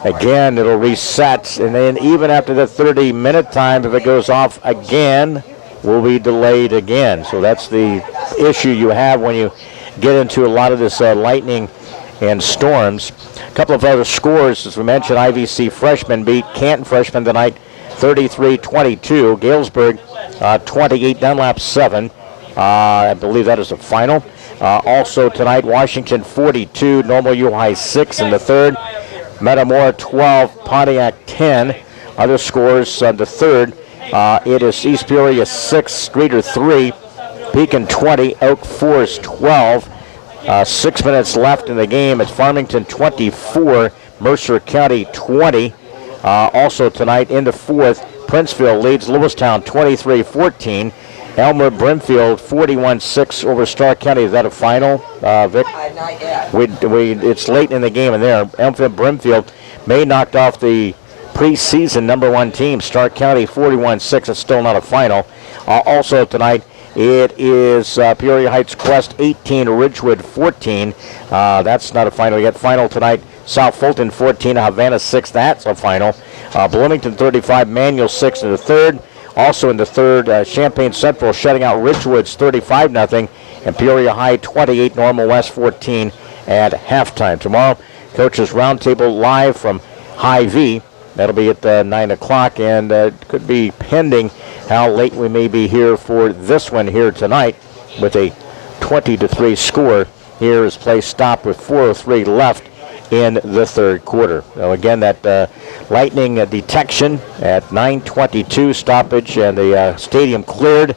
again, it'll reset, and then even after the 30-minute time, if it goes off again, will be delayed again. So that's the issue you have when you get into a lot of this lightning and storms. A couple of other scores, as we mentioned, IVC freshmen beat Canton freshmen tonight 33-22. Galesburg 28, Dunlap 7. I believe that is the final. Also tonight, Washington 42, Normal U High 6 in the third. Metamora 12, Pontiac 10. Other scores, the third, it is East Peoria 6, Streeter 3, Pekin 20, Oak Forest 12. 6 minutes left in the game. It's Farmington 24, Mercer County 20. Also tonight in the fourth, Princeville leads Lewistown 23-14. Elmer Brimfield 41-6 over Stark County. Is that a final, Vic? Not yet. It's late in the game, and there, Elmer Brimfield may knocked off the preseason #1 team, Stark County 41-6. It's still not a final. Also tonight, it is Peoria Heights Quest 18, Ridgewood 14. That's not a final yet. Final tonight, South Fulton 14, Havana 6. That's a final. Bloomington 35, Manual 6 in the third. Also in the third, Champaign Central shutting out Ridgewood's 35-0, and Peoria High 28, Normal West 14 at halftime. Tomorrow, Coaches Roundtable live from Hy-Vee. That'll be at 9 o'clock, and could be pending how late we may be here for this one here tonight with a 20-3 score. Here is play stopped with 4:03 left in the third quarter. So again, that lightning detection at 9:22 stoppage, and the stadium cleared.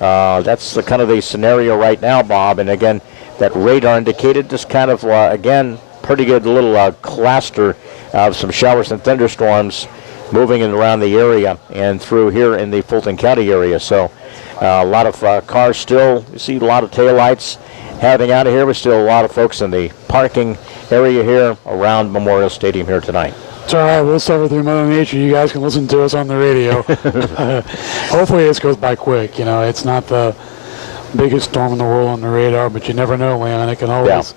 That's the kind of the scenario right now, Bob. And again, that radar indicated just kind of, again, pretty good little cluster of some showers and thunderstorms moving in around the area and through here in the Fulton County area. So a lot of cars still. You see a lot of taillights heading out of here. But still a lot of folks in the parking area here around Memorial Stadium here tonight. It's all right. We'll suffer through Mother Nature. You guys can listen to us on the radio. Hopefully this goes by quick. It's not the biggest storm in the world on the radar, but you never know, Leon. It can always,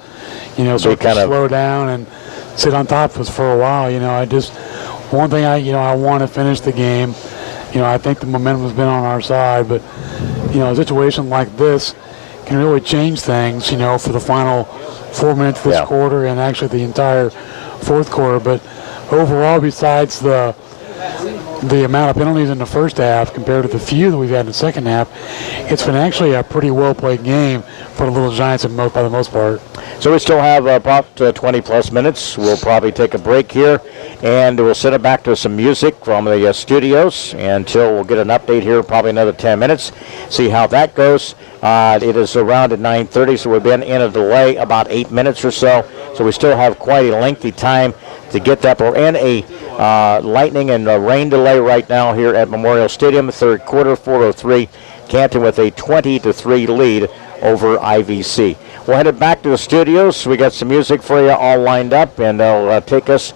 sort of slow down and sit on top of us for a while. One thing I want to finish the game. I think the momentum has been on our side, but, a situation like this, can really change things, for the final 4 minutes of this quarter and actually the entire fourth quarter. But overall, besides the amount of penalties in the first half compared to the few that we've had in the second half, it's been actually a pretty well-played game for the Little Giants by the most part. So we still have about 20-plus minutes. We'll probably take a break here, and we'll send it back to some music from the studios until we'll get an update here, probably another 10 minutes, see how that goes. It is around at 9:30, so we've been in a delay about 8 minutes or so. So we still have quite a lengthy time to get that. We're in a lightning and rain delay right now here at Memorial Stadium, third quarter, 4:03. Canton with a 20-3 lead over IVC. We'll head it back to the studios. We got some music for you all lined up, and they'll take us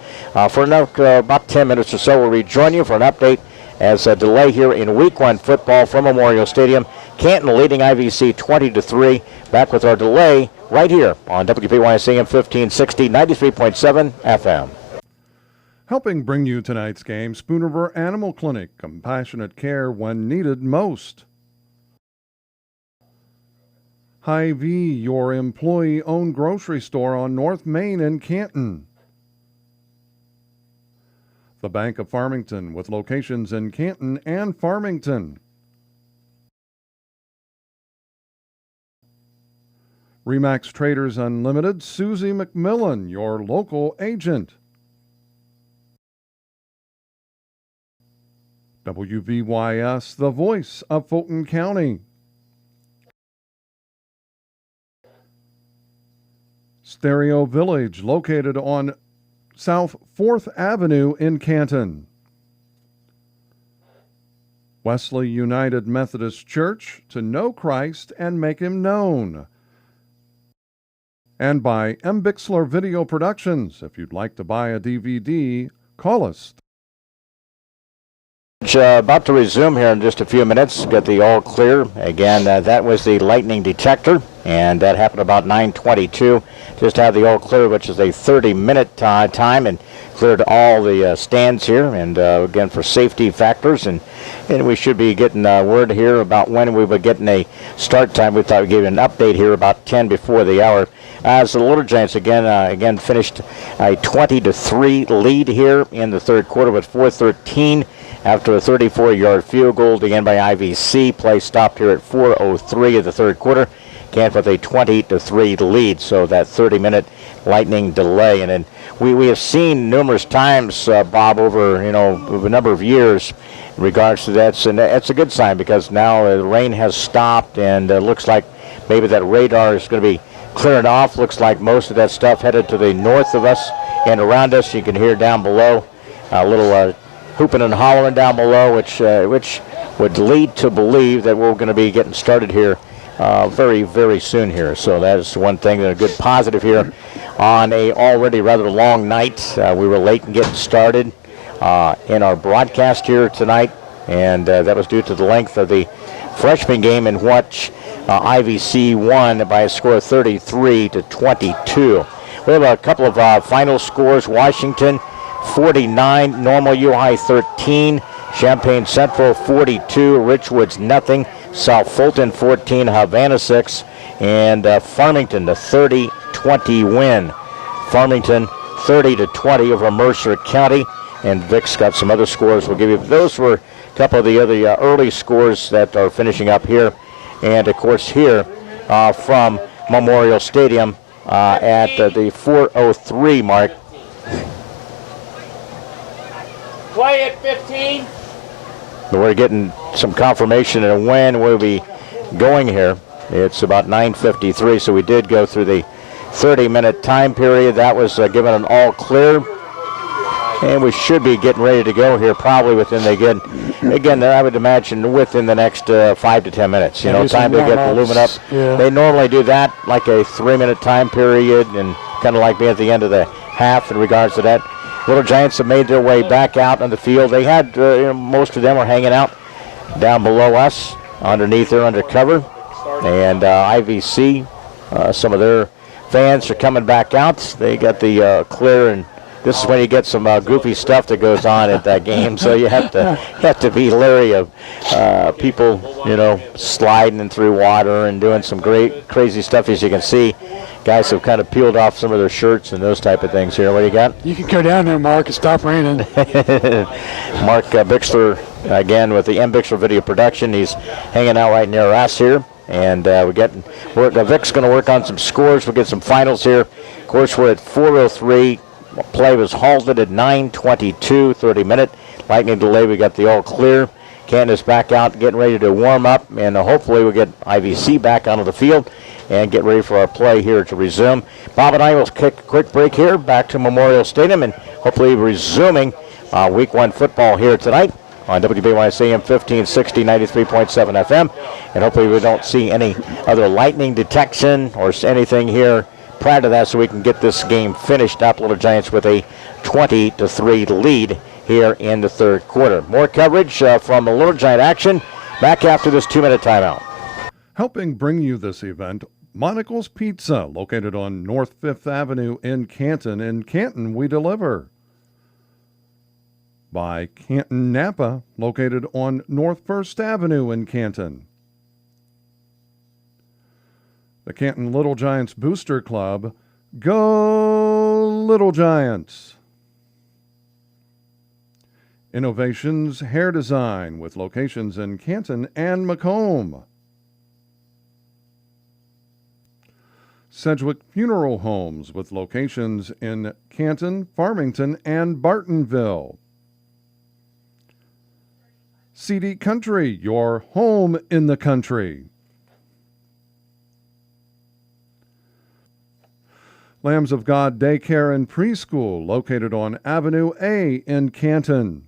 for about 10 minutes or so. We'll rejoin you for an update as a delay here in Week 1 football from Memorial Stadium. Canton leading IVC 20-3. Back with our delay right here on WPYS AM 1560, 93.7 FM. Helping bring you tonight's game, Spoon River Animal Clinic, compassionate care when needed most. Hy-Vee, your employee-owned grocery store on North Main in Canton. The Bank of Farmington, with locations in Canton and Farmington. Remax Traders Unlimited, Susie McMillan, your local agent. WVYS, the voice of Fulton County. Stereo Village, located on South 4th Avenue in Canton. Wesley United Methodist Church, to know Christ and make him known. And by M. Bixler Video Productions. If you'd like to buy a DVD, call us. About to resume here in just a few minutes. Get the all clear. Again, that was the lightning detector, and that happened about 9:22. Just had the all clear, which is a 30-minute time, and cleared all the stands here, and again for safety factors, and we should be getting word here about when we would get a start time. We thought we'd give you an update here about 10 before the hour. As the Little Giants again finished a 20-3 lead here in the third quarter with 4:13 after a 34-yard field goal again by IVC. Play stopped here at 4:03 of the third quarter. Canton with a 20-3 lead, so that 30-minute lightning delay. And then we have seen numerous times, Bob, over a number of years in regards to that, and that's a good sign because now the rain has stopped, and looks like maybe that radar is going to be clearing off. Looks like most of that stuff headed to the north of us and around us. You can hear down below a little hooping and hollering down below, which would lead to believe that we're going to be getting started here very, very soon here. So that is one thing, a good positive here on a already rather long night. We were late in getting started in our broadcast here tonight, and that was due to the length of the freshman game in which IVC won by a score of 33-22. We have a couple of final scores. Washington 49, Normal U High 13, Champaign Central 42, Richwoods nothing, South Fulton 14, Havana 6, and Farmington the 30-20 win. Farmington 30-20 over Mercer County, and Vic's got some other scores we'll give you. Those were a couple of the other early scores that are finishing up here, and of course here from Memorial Stadium at the 4:03 mark. Play at 15. We're getting some confirmation of when we'll be going here. It's about 9:53, so we did go through the 30-minute time period. That was given an all clear, and we should be getting ready to go here probably within again I would imagine within the next 5 to 10 minutes. Time to get the lumen up. Yeah. They normally do that like a 3-minute time period, and kind of like me at the end of the half in regards to that. Little Giants have made their way back out on the field. They had, most of them were hanging out down below us, underneath there, under cover. And IVC, some of their fans are coming back out. They got the clear and this is when you get some goofy stuff that goes on at that game. So you have to be leery of people, sliding through water and doing some great crazy stuff. As you can see, guys have kind of peeled off some of their shirts and those type of things here. What do you got? You can go down there, Mark, and stop raining. Mark Bixler, again, with the M. Bixler Video Production. He's hanging out right near us here. And Vic's going to work on some scores. We'll get some finals here. Of course, we're at 4:03. Play was halted at 9:22, 30-minute. Lightning delay, we got the all clear. Canton is back out, getting ready to warm up, and hopefully we'll get IVC back onto the field and get ready for our play here to resume. Bob and I will kick a quick break here, back to Memorial Stadium, and hopefully resuming Week 1 football here tonight on WBYS AM 1560, 93.7 FM. And hopefully we don't see any other lightning detection or anything here prior to that, so we can get this game finished up. Little Giants with a 20-3 lead here in the third quarter. More coverage from the Little Giant action back after this 2-minute timeout. Helping bring you this event, Monical's Pizza, located on North 5th Avenue in Canton. In Canton, we deliver. By Canton Napa, located on North 1st Avenue in Canton. The Canton Little Giants Booster Club. Go Little Giants! Innovations Hair Design with locations in Canton and Macomb. Sedgwick Funeral Homes with locations in Canton, Farmington, and Bartonville. CD Country, your home in the country. Lambs of God Daycare and Preschool, located on Avenue A in Canton.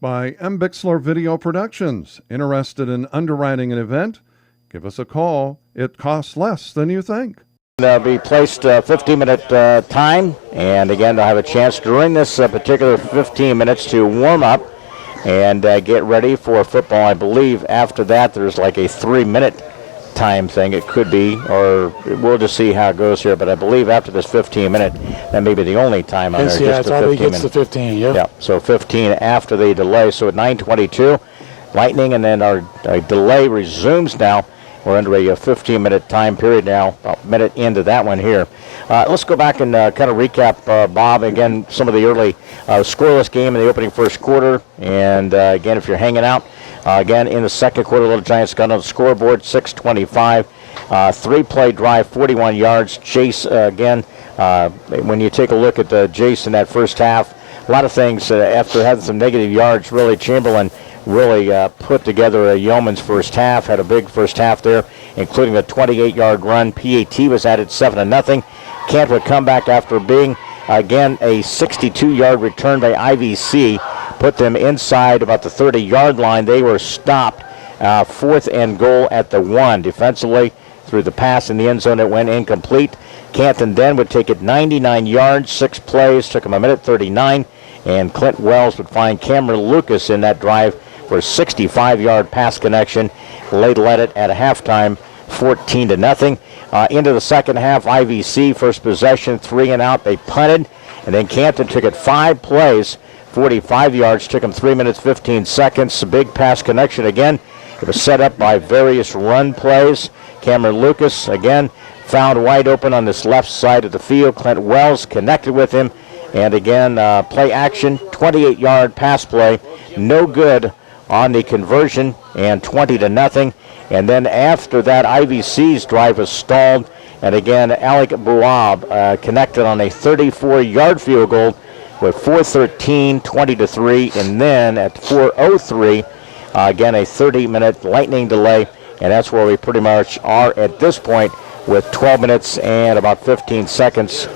By M. Bixler Video Productions. Interested in underwriting an event? Give us a call. It costs less than you think. They'll be placed 15-minute time, and again, they'll have a chance during this particular 15 minutes to warm up and get ready for football. I believe after that there's like a 3-minute time thing. It could be, or we'll just see how it goes here, but I believe after this 15-minute, that may be the only time on there. Yeah, it's all he gets to 15, yeah. Yeah, so 15 after the delay. So at 9:22, Lightning, and then our delay resumes now. We're under a 15-minute time period now, about a minute into that one here. Let's go back and kind of recap, Bob, again, some of the early scoreless game in the opening first quarter. And again, if you're hanging out, again, in the second quarter, Little Giants got on the scoreboard, 6:25. 3-play drive, 41 yards. Chase, again, when you take a look at Jace in that first half, a lot of things after having some negative yards, really Chamberlain really put together a yeoman's first half, had a big first half there, including a 28-yard run. PAT was added 7-0. Canton would come back after being, again, a 62-yard return by IVC, put them inside about the 30-yard line. They were stopped, 4th and goal at the 1. Defensively, through the pass in the end zone, it went incomplete. Canton then would take it 99 yards, 6 plays, took them a minute 39, and Clint Wells would find Cameron Lucas in that drive for a 65-yard pass connection. They led it at a halftime, 14-0. Into the second half, IVC first possession, 3 and out. They punted, and then Canton took it 5 plays, 45 yards, took them 3 minutes, 15 seconds. A big pass connection again. It was set up by various run plays. Cameron Lucas, again, found wide open on this left side of the field. Clint Wells connected with him. And again, play action, 28-yard pass play. No good on the conversion, and 20-0. And then after that, IVC's drive was stalled. And again, Alec Bouab connected on a 34-yard field goal with 4:13, 20-3. And then at 4:03, again, a 30-minute lightning delay. And that's where we pretty much are at this point with 12 minutes and about 15 seconds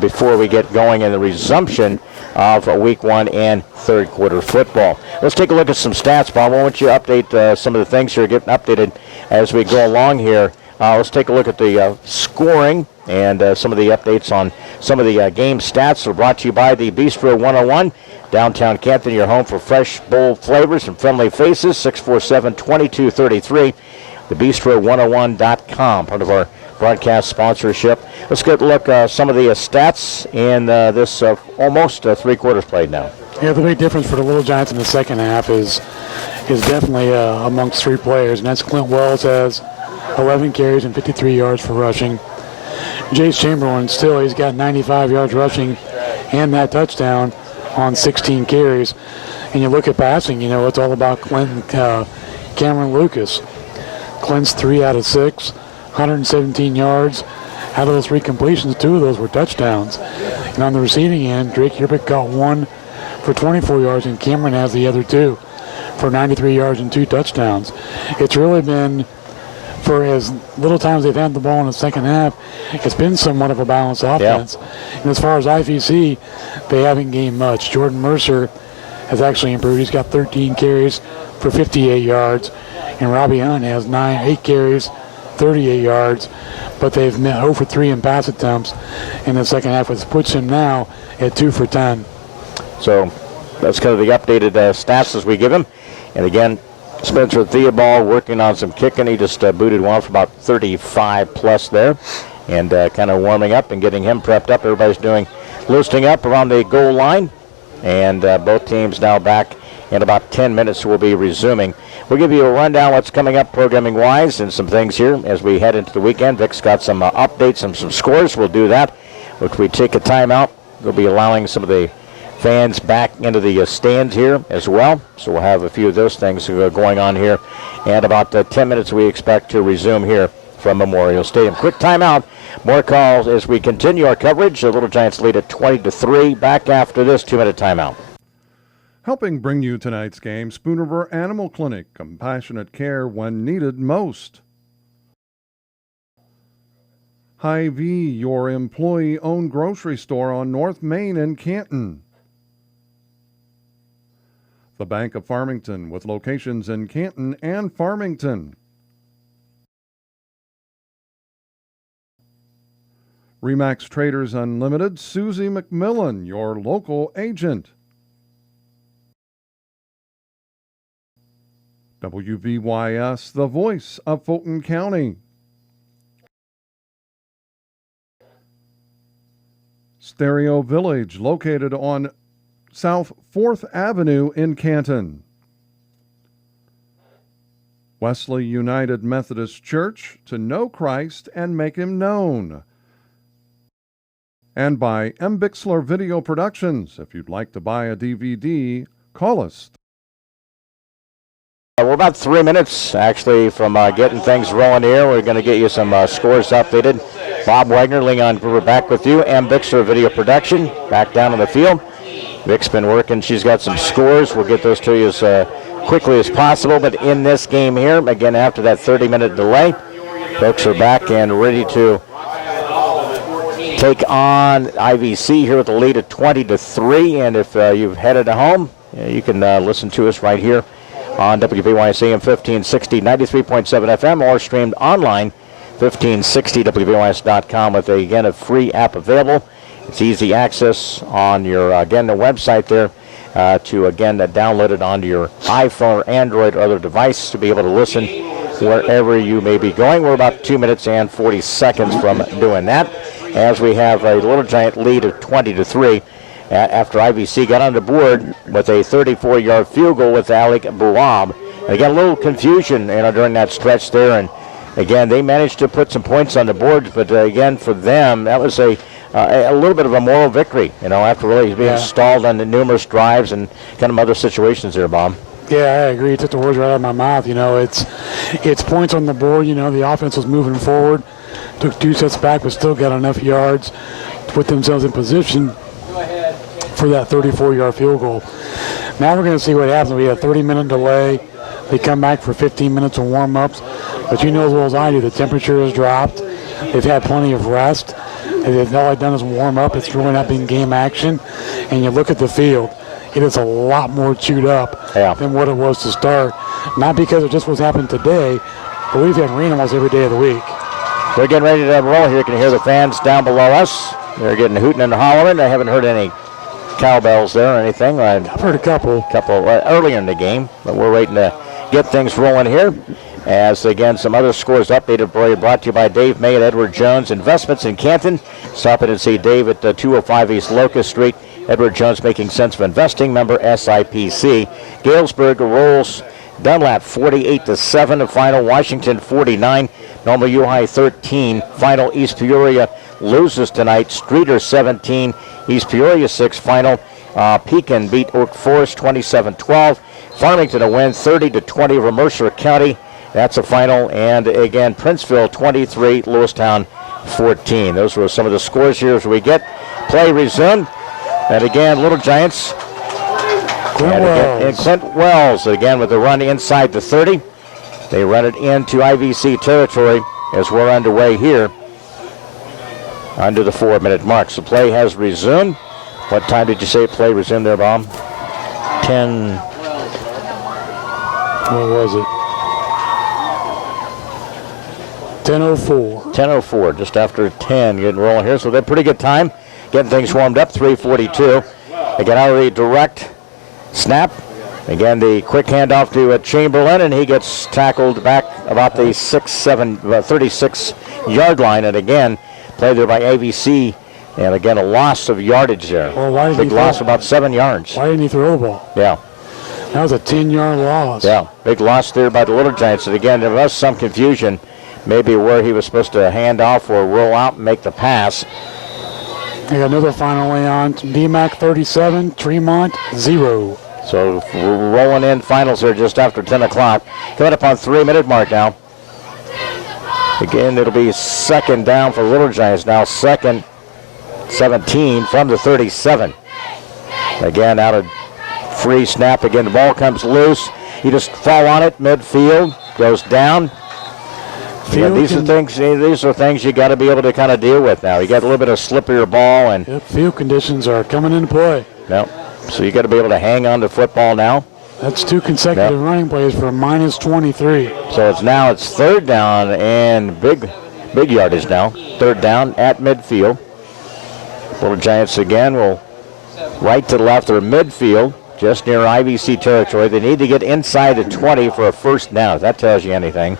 before we get going in the resumption of Week 1 and third quarter football. Let's take a look at some stats, Bob. Why don't you update some of the things here, getting updated as we go along here. Let's take a look at the scoring and some of the updates on some of the game stats. Are brought to you by the Bistro 101, downtown Canton, your home for fresh, bold flavors and friendly faces, 647-2233. TheBistro101.com, part of our broadcast sponsorship. Let's get a look some of the stats in this almost 3 quarters played now. Yeah, the big difference for the Little Giants in the second half is definitely amongst 3 players, and that's Clint Wells has 11 carries and 53 yards for rushing. Jace Chamberlain he's got 95 yards rushing and that touchdown on 16 carries. And you look at passing, it's all about Clint and Cameron Lucas. Clint's 3 out of 6, 117 yards. Out of those 3 completions, 2 of those were touchdowns. And on the receiving end, Drake Yerbick got 1 for 24 yards, and Cameron has the other 2 for 93 yards and 2 touchdowns. It's really been, for as little times they've had the ball in the second half, it's been somewhat of a balanced offense. Yeah. And as far as IVC, they haven't gained much. Jordan Mercer has actually improved. He's got 13 carries for 58 yards, and Robbie Hunt has 8 carries, 38 yards, but they've met 0 for 3 in pass attempts in the second half, which puts him now at 2 for 10. So that's kind of the updated stats as we give him. And again, Spencer Theobald working on some kicking. He just booted one for about 35 plus there, and kind of warming up and getting him prepped up. Everybody's loosening up around the goal line, and both teams now back in about 10 minutes. We'll be resuming. We'll give you a rundown what's coming up programming-wise and some things here as we head into the weekend. Vic's got some updates and some scores. We'll do that. If we take a timeout, we'll be allowing some of the fans back into the stands here as well. So we'll have a few of those things going on here. And about 10 minutes we expect to resume here from Memorial Stadium. Quick timeout. More calls as we continue our coverage. The Little Giants lead at 20-3. Back after this 2-minute timeout. Helping bring you tonight's game, Spoon River Animal Clinic, compassionate care when needed most. Hy-Vee, your employee-owned grocery store on North Main in Canton. The Bank of Farmington, with locations in Canton and Farmington. Remax Traders Unlimited, Susie McMillan, your local agent. WVYS, the voice of Fulton County. Stereo Village, located on South 4th Avenue in Canton. Wesley United Methodist Church, to know Christ and make him known. And by M. Bixler Video Productions. If you'd like to buy a DVD, call us. We're about 3 minutes, actually, from getting things rolling here. We're going to get you some scores updated. Bob Wagner, Leon Groover back with you. M. Bixler Video Production, back down on the field. Vic's been working. She's got some scores. We'll get those to you as quickly as possible. But in this game here, again, after that 30-minute delay, folks are back and ready to take on IVC here with the lead at 20-3. And if you've headed home, you can listen to us right here on WVYS AM 1560, 93.7 FM, or streamed online, 1560wvys.com, with, again, a free app available. It's easy access on your, again, the website there to, again, download it onto your iPhone or Android or other device to be able to listen wherever you may be going. We're about 2 minutes and 40 seconds from doing that, as we have a Little Giant lead of 20-3. After IVC got on the board with a 34-yard field goal with Alec Buab. They got a little confusion, during that stretch there, and again, they managed to put some points on the board, but again, for them, that was a little bit of a moral victory, after really being stalled on the numerous drives and kind of other situations there, Bob. Yeah, I agree. You took the words right out of my mouth. It's points on the board. The offense was moving forward, took 2 steps back, but still got enough yards to put themselves in position for that 34-yard field goal. Now we're going to see what happens. We have a 30-minute delay. They come back for 15 minutes of warm-ups. But you know as well as I do, the temperature has dropped. They've had plenty of rest. All they've done is warm up. It's really not been game action. And you look at the field, it is a lot more chewed up than what it was to start. Not because of just what's happened today, but we've had rain almost every day of the week. We're getting ready to roll here. You can hear the fans down below us. They're getting hooting and hollering. I haven't heard any cowbells there or anything. I've heard a couple earlier in the game, but we're waiting to get things rolling here. As, again, some other scores updated for you, brought to you by Dave May at Edward Jones Investments in Canton. Stop in and see Dave at 205 East Locust Street. Edward Jones, making sense of investing, member SIPC. Galesburg rolls Dunlap 48-7. The final, Washington 49. Normal U High 13. Final, East Peoria loses tonight. Streeter 17. East Peoria 6. Final, Pekin beat Oak Forest 27-12. Farmington a win 30-20 over Mercer County. That's a final. And again, Princeville 23, Lewistown 14. Those were some of the scores here as we get play resumed. And again, Little Giants. And Clint Wells again with a run inside the 30. They run it into IVC territory as we're underway here under the 4-minute mark. So play has resumed. What time did you say play resumed there, Bob? 10. What was it? 10:04. 10:04, just after 10, getting rolling here. So they're pretty good time. Getting things warmed up, 3:42. Again, out of the direct snap. Again, the quick handoff to Chamberlain, and he gets tackled back about the 36-yard line. And again, played there by AVC. And again, a loss of yardage there. Well, big loss, about 7 yards. Why didn't he throw the ball? Yeah. That was a 10-yard loss. Yeah, big loss there by the Little Giants. And again, there was some confusion, maybe where he was supposed to hand off or roll out and make the pass. We got another final Leon. DMAC 37, Tremont 0. So we're rolling in finals here just after 10 o'clock. Coming up on 3-minute mark now. Again, it'll be second down for Little Giants now. Second, 17 from the 37. Again, out of free snap. Again, the ball comes loose. You just fall on it, midfield, goes down. Yeah, these are things you got to be able to kind of deal with now. You got a little bit of slippier ball, and field conditions are coming into play. No, so you got to be able to hang on to football now. That's 2 consecutive running plays for minus 23. So it's third down and big yardage now. Third down at midfield. Little Giants again will right to left or midfield, just near IVC territory. They need to get inside the 20 for a first down. If that tells you anything.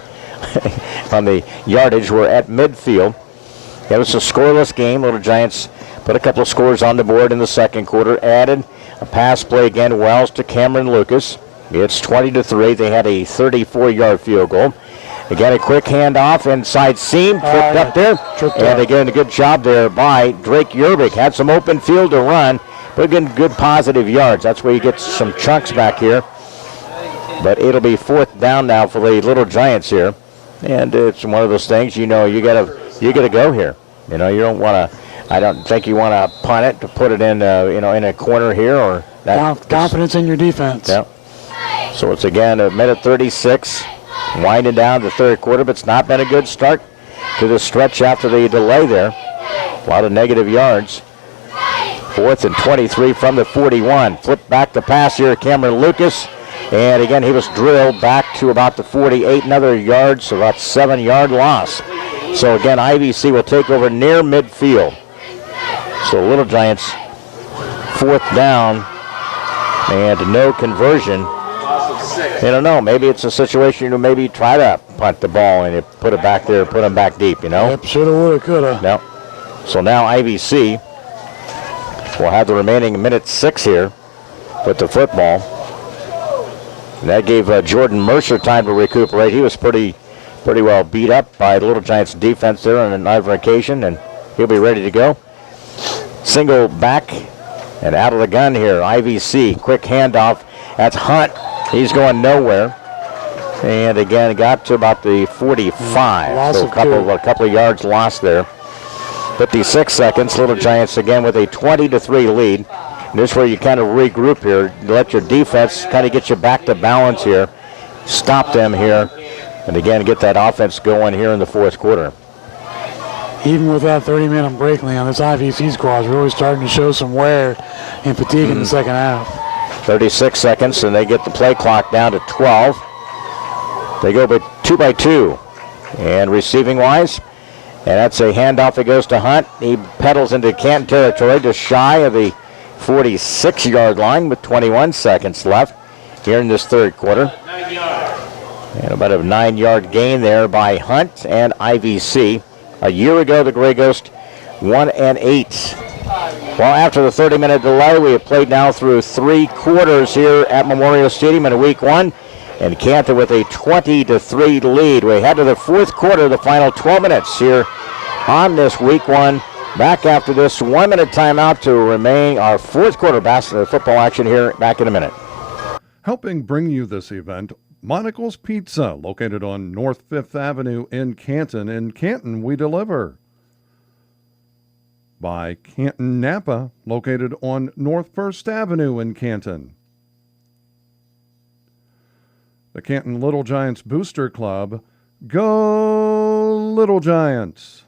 On the yardage, we're at midfield. It was a scoreless game. Little Giants put a couple of scores on the board in the second quarter. Added a pass play again, Wells to Cameron Lucas. It's 20-3. They had a 34-yard field goal. Again, a quick handoff, inside seam, tripped up there. And again, a good job there by Drake Yerbick. Had some open field to run, but again, good positive yards. That's where you get some chunks back here. But it'll be fourth down now for the Little Giants here. And it's one of those things, you gotta go here. You don't want to. I don't think you want to punt it to put it in, in a corner here or that. Confidence in your defense. Yeah. So it's again a minute 36, winding down the third quarter, but it's not been a good start to the stretch after the delay there. A lot of negative yards. 4th and 23 from the 41. Flip back the pass here, Cameron Lucas. And again, he was drilled back to about the 48, another yard, so about 7-yard loss. So again, IVC will take over near midfield. So Little Giants, fourth down, and no conversion. I don't know, maybe it's a situation to maybe try to punt the ball and put it back there, put them back deep, Yep, shoulda, woulda, coulda. No. So now IVC will have the remaining minute 6 here with the football. And that gave Jordan Mercer time to recuperate. He was pretty well beat up by the Little Giants defense there on another occasion, and he'll be ready to go. Single back and out of the gun here. IVC, quick handoff. That's Hunt. He's going nowhere. And again, got to about the 45. So a couple of yards lost there. 56 seconds. Little Giants again with a 20-3 lead. And this is where you kind of regroup here. Let your defense kind of get you back to balance here. Stop them here. And again, get that offense going here in the fourth quarter. Even with that 30-minute break, Leon, this IVC squad is really starting to show some wear and fatigue in the second half. 36 seconds, and they get the play clock down to 12. They go by 2 by 2. And receiving-wise, and that's a handoff that goes to Hunt. He pedals into Canton territory, just shy of the 46-yard line with 21 seconds left here in this third quarter. And about a 9-yard gain there by Hunt and IVC. A year ago, the Grey Ghosts 1-8. Well, after the 30-minute delay, we have played now through 3 quarters here at Memorial Stadium in week 1. And Canton with a 20-3 lead. We head to the 4th quarter, the final 12 minutes here on this week 1. Back after this 1-minute timeout to remain our 4th quarter basketball football action here. Back in a minute. Helping bring you this event, Monocle's Pizza, located on North 5th Avenue in Canton. In Canton, we deliver. By Canton Napa, located on North 1st Avenue in Canton. The Canton Little Giants Booster Club. Go Little Giants!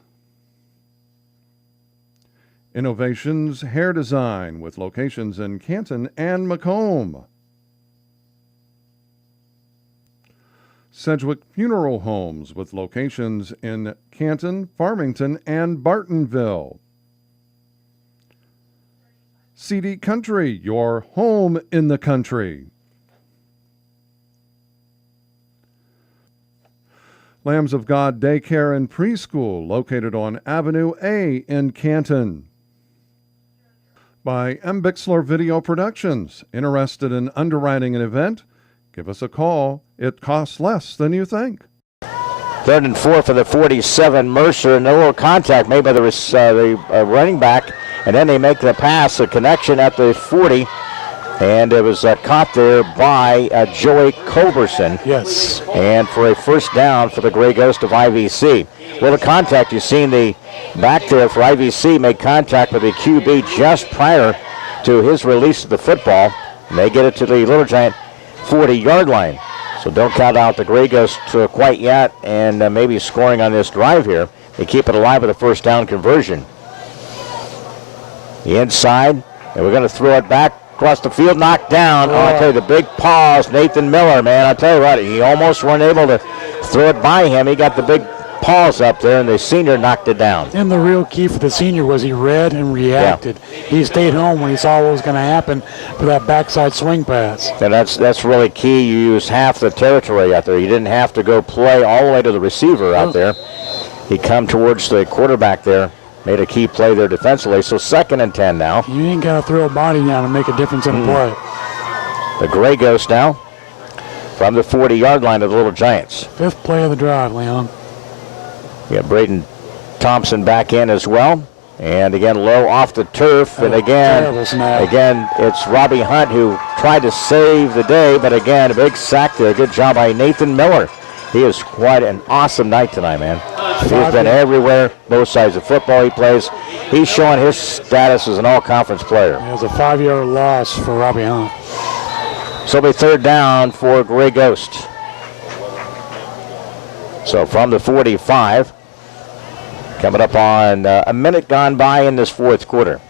Innovations Hair Design with locations in Canton and Macomb. Sedgwick Funeral Homes with locations in Canton, Farmington, and Bartonville. CD Country, your home in the country. Lambs of God Daycare and Preschool, located on Avenue A in Canton. By M. Bixler Video Productions. Interested in underwriting an event? Give us a call. It costs less than you think. 3rd and 4 for the 47, Mercer, and a little contact made by the running back, and then they make the pass, a connection at the 40, and it was caught there by Joey Culberson. Yes. And for a first down for the Grey Ghost of IVC. Little contact, you've seen the back there for IVC make contact with the QB just prior to his release of the football, and they get it to the Little Giant 40-yard line. So don't count out the Grey Ghosts quite yet, and maybe scoring on this drive here. They keep it alive with a first down conversion. The inside, and we're going to throw it back across the field, knocked down. Oh, I tell you, the big paws, Nathan Miller, man. I tell you what, he almost weren't able to throw it by him. He got the big paws up there, and the senior knocked it down. And the real key for the senior was he read and reacted. Yeah. He stayed home when he saw what was going to happen for that backside swing pass. And that's really key. You use half the territory out there. You didn't have to go play all the way to the receiver out there. He come towards the quarterback there. Made a key play there defensively. So 2nd and 10 now. You ain't got to throw a body down and make a difference in a play. The Grey Ghosts now from the 40-yard line of the Little Giants. 5th play of the drive, Leon. We have Braden Thompson back in as well. And again, low off the turf. And again, it's Robbie Hunt who tried to save the day. But again, a big sack there. Good job by Nathan Miller. He is quite an awesome night tonight, man. He's been everywhere, both sides of football he plays. He's showing his status as an all-conference player. It was a 5-yard loss for Robbie Hunt. So it'll be 3rd down for Grey Ghost. So from the 45, coming up on a minute gone by in this 4th quarter.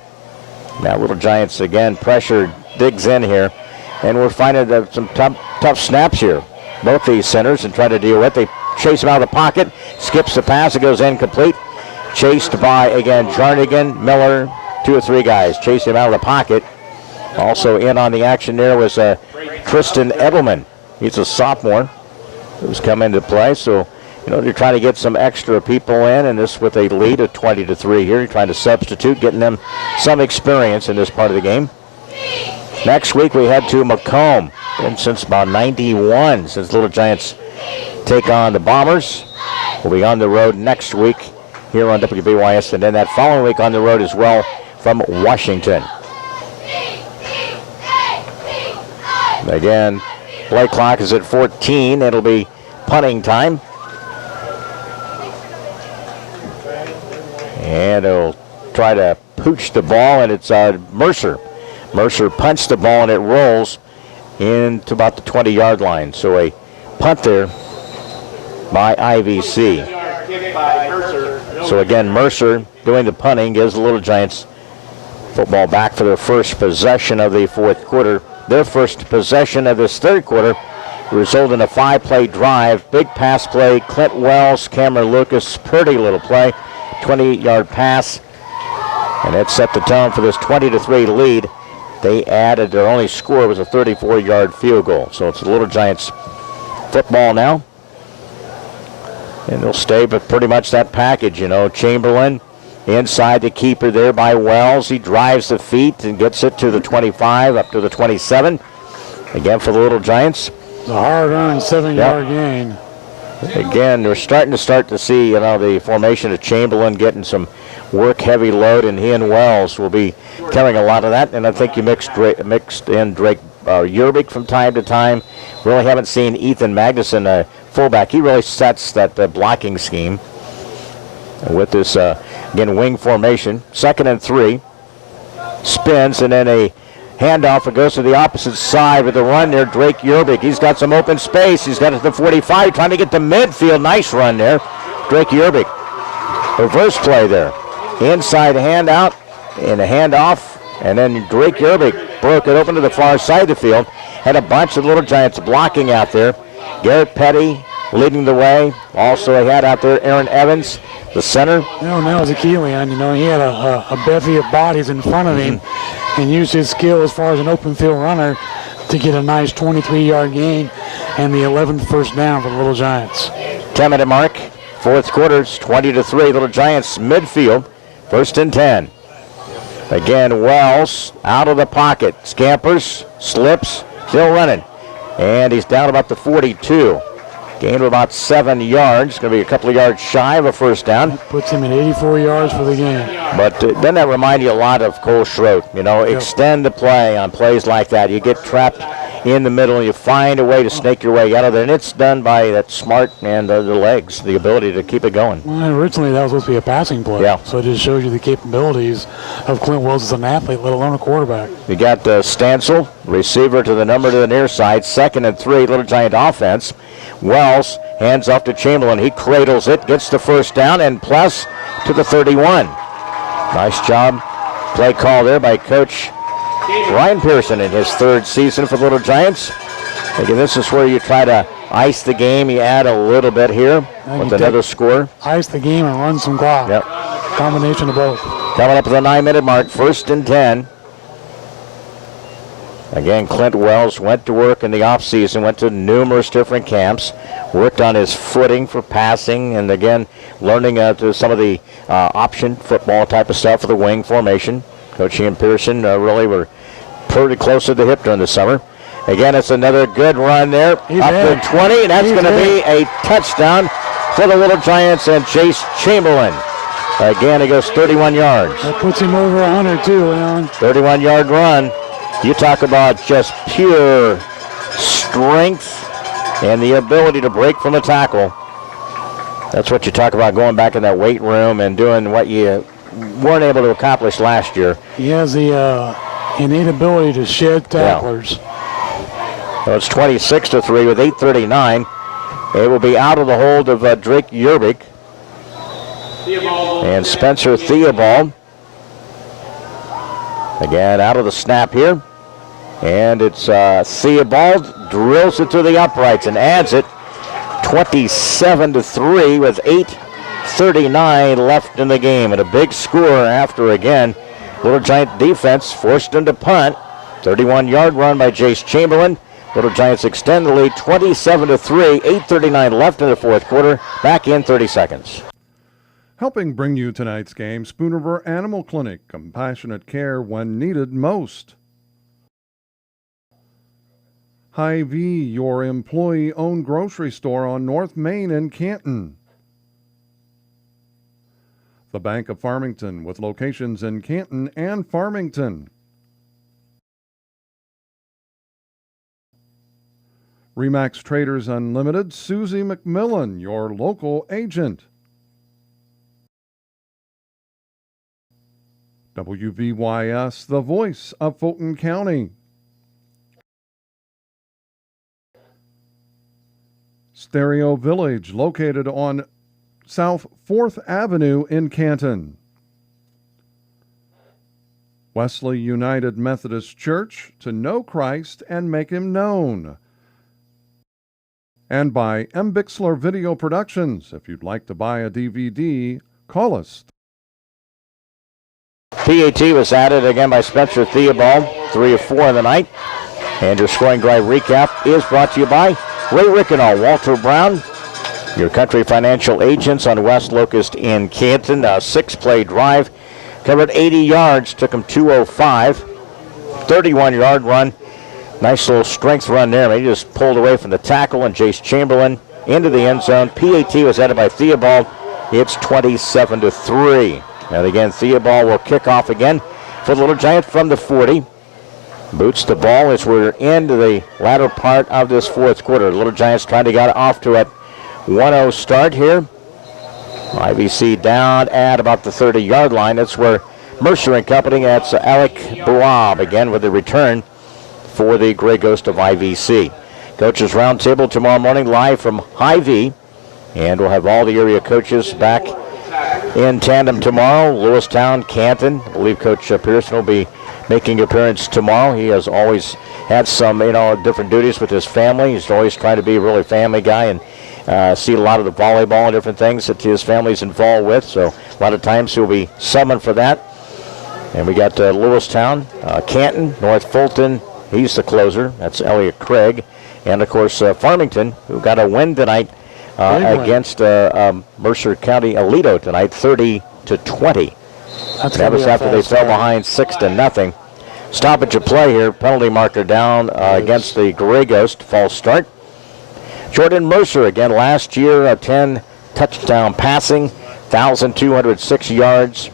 Now Little Giants again, pressure digs in here, and we're finding some tough snaps here. Both these centers and try to deal with. They chase him out of the pocket, skips the pass, it goes incomplete. Chased by, again, Jarnigan, Miller, 2 or 3 guys. Chased him out of the pocket. Also in on the action there was Tristan Edelman. He's a sophomore who's come into play. So, they're trying to get some extra people in, and this with a lead of 20-3 here. You're trying to substitute, getting them some experience in this part of the game. Next week we head to Macomb. Been since about 91 since Little Giants take on the Bombers. We'll be on the road next week here on WBYS, and then that following week on the road as well from Washington. Again, play clock is at 14. It'll be punting time. And they'll try to pooch the ball, and it's Mercer. Mercer punts the ball, and it rolls into about the 20-yard line. So a punt there by IVC. So again, Mercer doing the punting gives the Little Giants football back for their first possession of the 4th quarter. Their first possession of this 3rd quarter resulted in a 5-play drive. Big pass play, Clint Wells, Cameron Lucas, pretty little play. 28-yard pass, and it set the tone for this 20-3 lead. They added, their only score was a 34-yard field goal. So it's the Little Giants football now. And they'll stay with pretty much that package, you know. Chamberlain inside the keeper there by Wells. He drives the feet and gets it to the 25, up to the 27. Again for the Little Giants. The hard-earned 7-yard gain. Again, we're starting to see, you know, the formation of Chamberlain getting some work, heavy load, and he and Wells will be carrying a lot of that. And I think you mixed in Drake Yerbik from time to time. Really haven't seen Ethan Magnuson, fullback. He really sets that blocking scheme with this, again, wing formation. 2nd and 3. Spins, and then a handoff. It goes to the opposite side with a run there. Drake Yerbik. He's got some open space. He's got it to the 45, trying to get to midfield. Nice run there. Drake Yerbik. Reverse play there. Inside handout and a handoff. And then Drake Yerbik broke it open to the far side of the field. Had a bunch of Little Giants blocking out there. Garrett Petty leading the way. Also he had out there Aaron Evans, the center. You know, that was a key, Leon. You know, he had a bevy of bodies in front of him and used his skill as far as an open field runner to get a nice 23-yard gain and the 11th first down for the Little Giants. 10-minute mark. 4th quarter's 20-3. Little Giants midfield. 1st and 10. Again, Wells out of the pocket. Scampers, slips, still running. And he's down about the 42. Gain of about 7 yards. Going to be a couple of yards shy of a first down. That puts him at 84 yards for the game. But doesn't that remind you a lot of Cole Schroed? You know, extend the play on plays like that. You get trapped in the middle, and you find a way to snake your way out of there. And it's done by that smart and the legs, the ability to keep it going. Well, originally that was supposed to be a passing play. Yeah. So it just shows you the capabilities of Clint Wells as an athlete, let alone a quarterback. You got Stansel, receiver to the number to the near side. 2nd and 3, Little Giant offense. Wells hands off to Chamberlain. He cradles it, gets the first down, and plus to the 31. Nice job. Play call there by Coach Ryan Pearson in his 3rd season for the Little Giants. Again, this is where you try to ice the game. You add a little bit here with another score. Ice the game and run some clock. Yep. Combination of both. Coming up to the 9-minute mark, 1st and 10. Again, Clint Wells went to work in the offseason, went to numerous different camps, worked on his footing for passing, and again, learning some of the option football type of stuff for the wing formation. Coach Ian Pearson really were pretty close to the hip during the summer. Again, it's another good run there. Up to 20, and that's going to be a touchdown for the Little Giants and Chase Chamberlain. Again, he goes 31 yards. That puts him over 100 too, Leon. 31-yard run. You talk about just pure strength and the ability to break from the tackle. That's what you talk about, going back in that weight room and doing what you weren't able to accomplish last year. He has the innate ability to shed tacklers. Yeah. So it's 26-3 with 8:39. It will be out of the hold of Drake Yerbik and Spencer Theobald. Again, out of the snap here. And it's Theobald drills it to the uprights and adds it 27-3 with 8:39 left in the game. And a big score after, again, Little Giant defense forced them to punt. 31-yard run by Jace Chamberlain. Little Giants extend the lead 27-3, 8:39 left in the 4th quarter. Back in 30 seconds. Helping bring you tonight's game, Spoon River Animal Clinic, compassionate care when needed most. Hy-Vee, your employee-owned grocery store on North Main in Canton. The Bank of Farmington, with locations in Canton and Farmington. Remax Traders Unlimited, Susie McMillan, your local agent. WVYS, the voice of Fulton County. Stereo Village, located on South 4th Avenue in Canton. Wesley United Methodist Church, to know Christ and make Him known. And by M. Bixler Video Productions. If you'd like to buy a DVD, call us. PAT was added again by Spencer Theobald, 3 of 4 in the night. And your scoring drive recap is brought to you by Ray Rickenall, Walter Brown, your Country Financial agents on West Locust in Canton. A 6-play drive. Covered 80 yards, took him 2:05. 31-yard run. Nice little strength run there. He just pulled away from the tackle, and Jace Chamberlain into the end zone. PAT was headed by Theobald. It's 27-3. And again, Theobald will kick off again for the Little Giants from the 40. Boots the ball as we're into the latter part of this fourth quarter. The Little Giants trying to get off to a 1-0 start here. IVC down at about the 30-yard line. That's where Mercer and company, that's Alec Buab again with the return for the Grey Ghost of IVC. Coaches Roundtable tomorrow morning live from Hy-Vee, and we'll have all the area coaches back in tandem tomorrow. Lewistown, Canton. I believe Coach Pearson will be making an appearance tomorrow. He has always had some, different duties with his family. He's always trying to be a really family guy and see a lot of the volleyball and different things that his family's involved with. So a lot of times he'll be summoned for that. And we got Lewistown, Canton, North Fulton. He's the closer. That's Elliot Craig. And, of course, Farmington, who got a win tonight against Mercer County Aledo tonight, 30-20. That was after they fell behind 6-0. Stoppage of play here. Penalty marker down against the Grey Ghost. False start. Jordan Mercer, again, last year, 10 touchdown passing, 1,206 yards.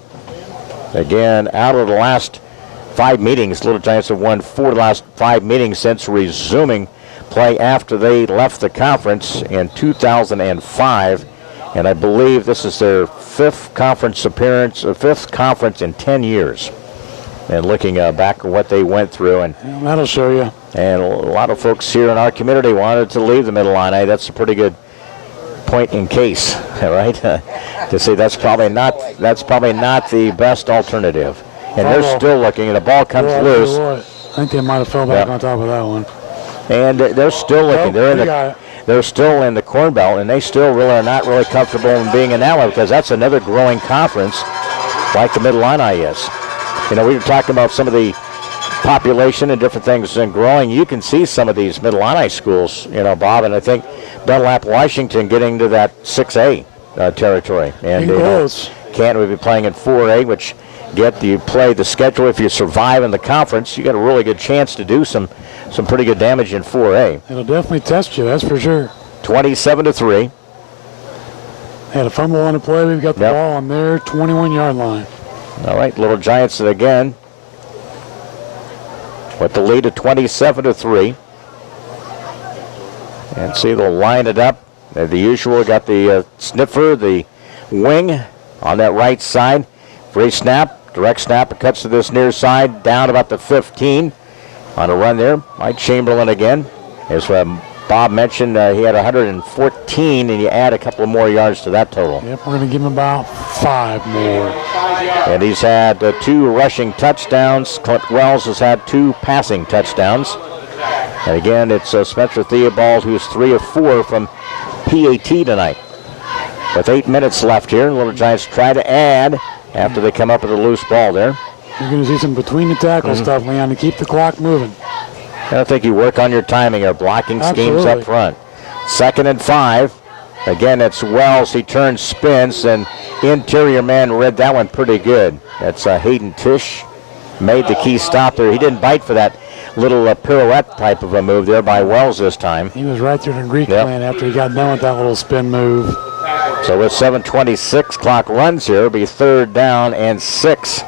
Again, out of the last 5 meetings, Little Giants have won 4 of the last 5 meetings since resuming play after they left the conference in 2005. And I believe this is their 5th conference appearance, 5th conference in 10 years. And looking back at what they went through. And that'll show you. And a lot of folks here in our community wanted to leave the Middle-Illini. That's a pretty good point in case, right? To say that's probably not the best alternative. And they're still looking, and the ball comes loose. I think they might have fell back on top of that one. And they're still looking. They're still in the Corn Belt, and they still really are not really comfortable in being in that one because that's another growing conference like the Middle-Illini is. We were talking about some of the population and different things and growing. You can see some of these Middle-Illini schools, Bob, and I think Dunlap, Washington getting to that 6A territory. And Canton will be playing in 4A, which you play the schedule. If you survive in the conference, you got a really good chance to do some pretty good damage in 4A. It'll definitely test you, that's for sure. 27-3. Had a fumble on the play. We've got the ball on their 21-yard line. All right, Little Giants again with the lead at 27-3. And see, they'll line it up. The usual, got the sniffer, the wing on that right side. Free snap, direct snap. It cuts to this near side, down about the 15. On a run there, Mike Chamberlain again. As Bob mentioned, he had 114, and you add a couple of more yards to that total. Yep, we're going to give him about 5 more. And he's had 2 rushing touchdowns. Clint Wells has had 2 passing touchdowns. And again, it's Spencer Theobald, who's 3 of 4 from PAT tonight. With 8 minutes left here, Little Giants try to add after they come up with a loose ball there. You're going to see some between-the-tackle stuff, Leon, to keep the clock moving. I think you work on your timing or blocking schemes up front. 2nd and 5. Again, it's Wells. He turns, spins, and interior man read that one pretty good. That's Hayden Tisch. Made the key stop there. He didn't bite for that little pirouette type of a move there by Wells this time. He was right there in Greek land after he got done with that little spin move. So with 7:26 clock runs here, it'll be 3rd down and 6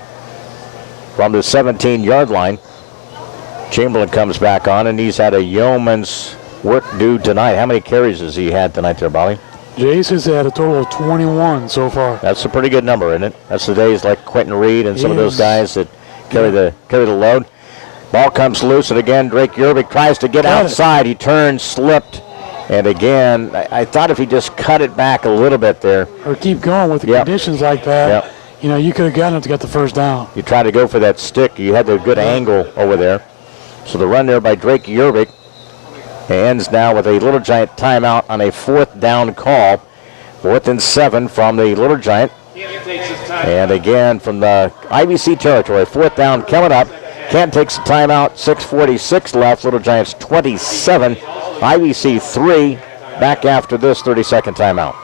from the 17-yard line. Chamberlain comes back on, and he's had a yeoman's work due tonight. How many carries has he had tonight there, Bobby? Jace has had a total of 21 so far. That's a pretty good number, isn't it? That's the days like Quentin Reed and some of those guys that carry the load. Ball comes loose, and again, Drake Yerbick tries to get outside. He turns, slipped, and again, I thought if he just cut it back a little bit there. Or keep going with the conditions like that. You could have gotten it to get the 1st down. You try to go for that stick. You had the good angle over there. So the run there by Drake Yerbick ends now with a Little Giant timeout on a 4th down call. 4th and 7 from the Little Giant. And again from the IVC territory, 4th down coming up. Canton takes a timeout, 6:46 left. Little Giants 27, IVC 3, back after this 30-second timeout.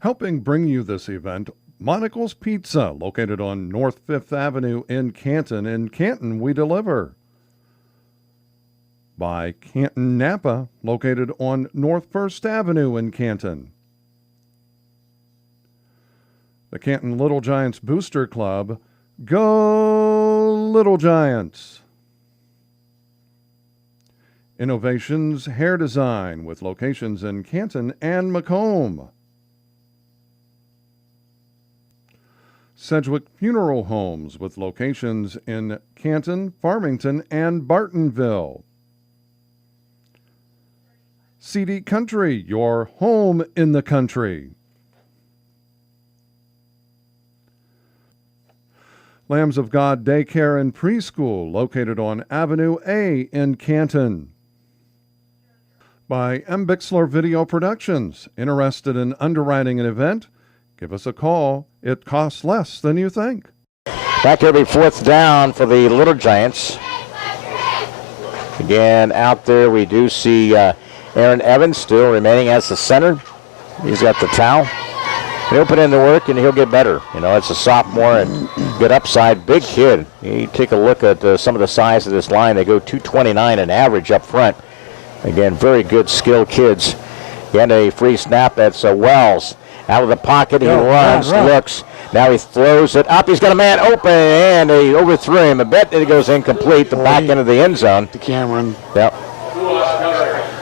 Helping bring you this event, Monocle's Pizza, located on North 5th Avenue in Canton. In Canton, we deliver. By Canton Napa, located on North 1st Avenue in Canton. The Canton Little Giants Booster Club. Go Little Giants! Innovations Hair Design with locations in Canton and Macomb. Sedgwick Funeral Homes with locations in Canton, Farmington, and Bartonville. CD Country, your home in the country. Lambs of God Daycare and Preschool, located on Avenue A in Canton. By M. Bixler Video Productions. Interested in underwriting an event? Give us a call. It costs less than you think. Back here, be 4th down for the Little Giants. Again, out there we do see Aaron Evans still remaining as the center. He's got the towel. He'll put in the work and he'll get better. You know, it's a sophomore and good upside. Big kid. You take a look at some of the size of this line. They go 229 an average up front. Again, very good skilled kids. Again, a free snap. That's Wells. Out of the pocket, he runs, looks. Now he throws it up. He's got a man open, and they overthrew him. I bet it goes incomplete, the back end of the end zone. To Cameron. Yep.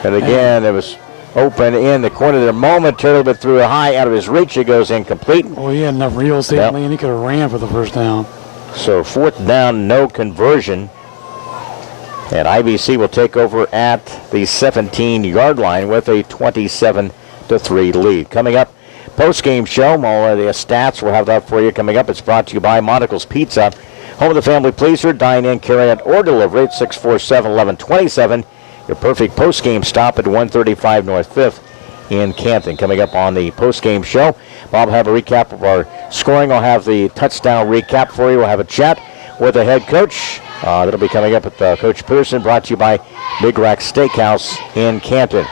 And again, it was open in the corner there momentarily, but threw it high out of his reach. It goes incomplete. Well, he had enough real estate, and he could have ran for the first down. So 4th down, no conversion. And IVC will take over at the 17-yard line with a 27-3 lead. Coming up, post-game show. All of the stats we'll have that for you coming up. It's brought to you by Monocle's Pizza. Home of the family pleaser. Dine in, carry out, or deliver at 647-1127. Your perfect post-game stop at 135 North 5th in Canton. Coming up on the post-game show, Bob will have a recap of our scoring. I'll have the touchdown recap for you. We'll have a chat with the head coach. That'll be coming up with Coach Pearson, brought to you by Big Rack Steakhouse in Canton.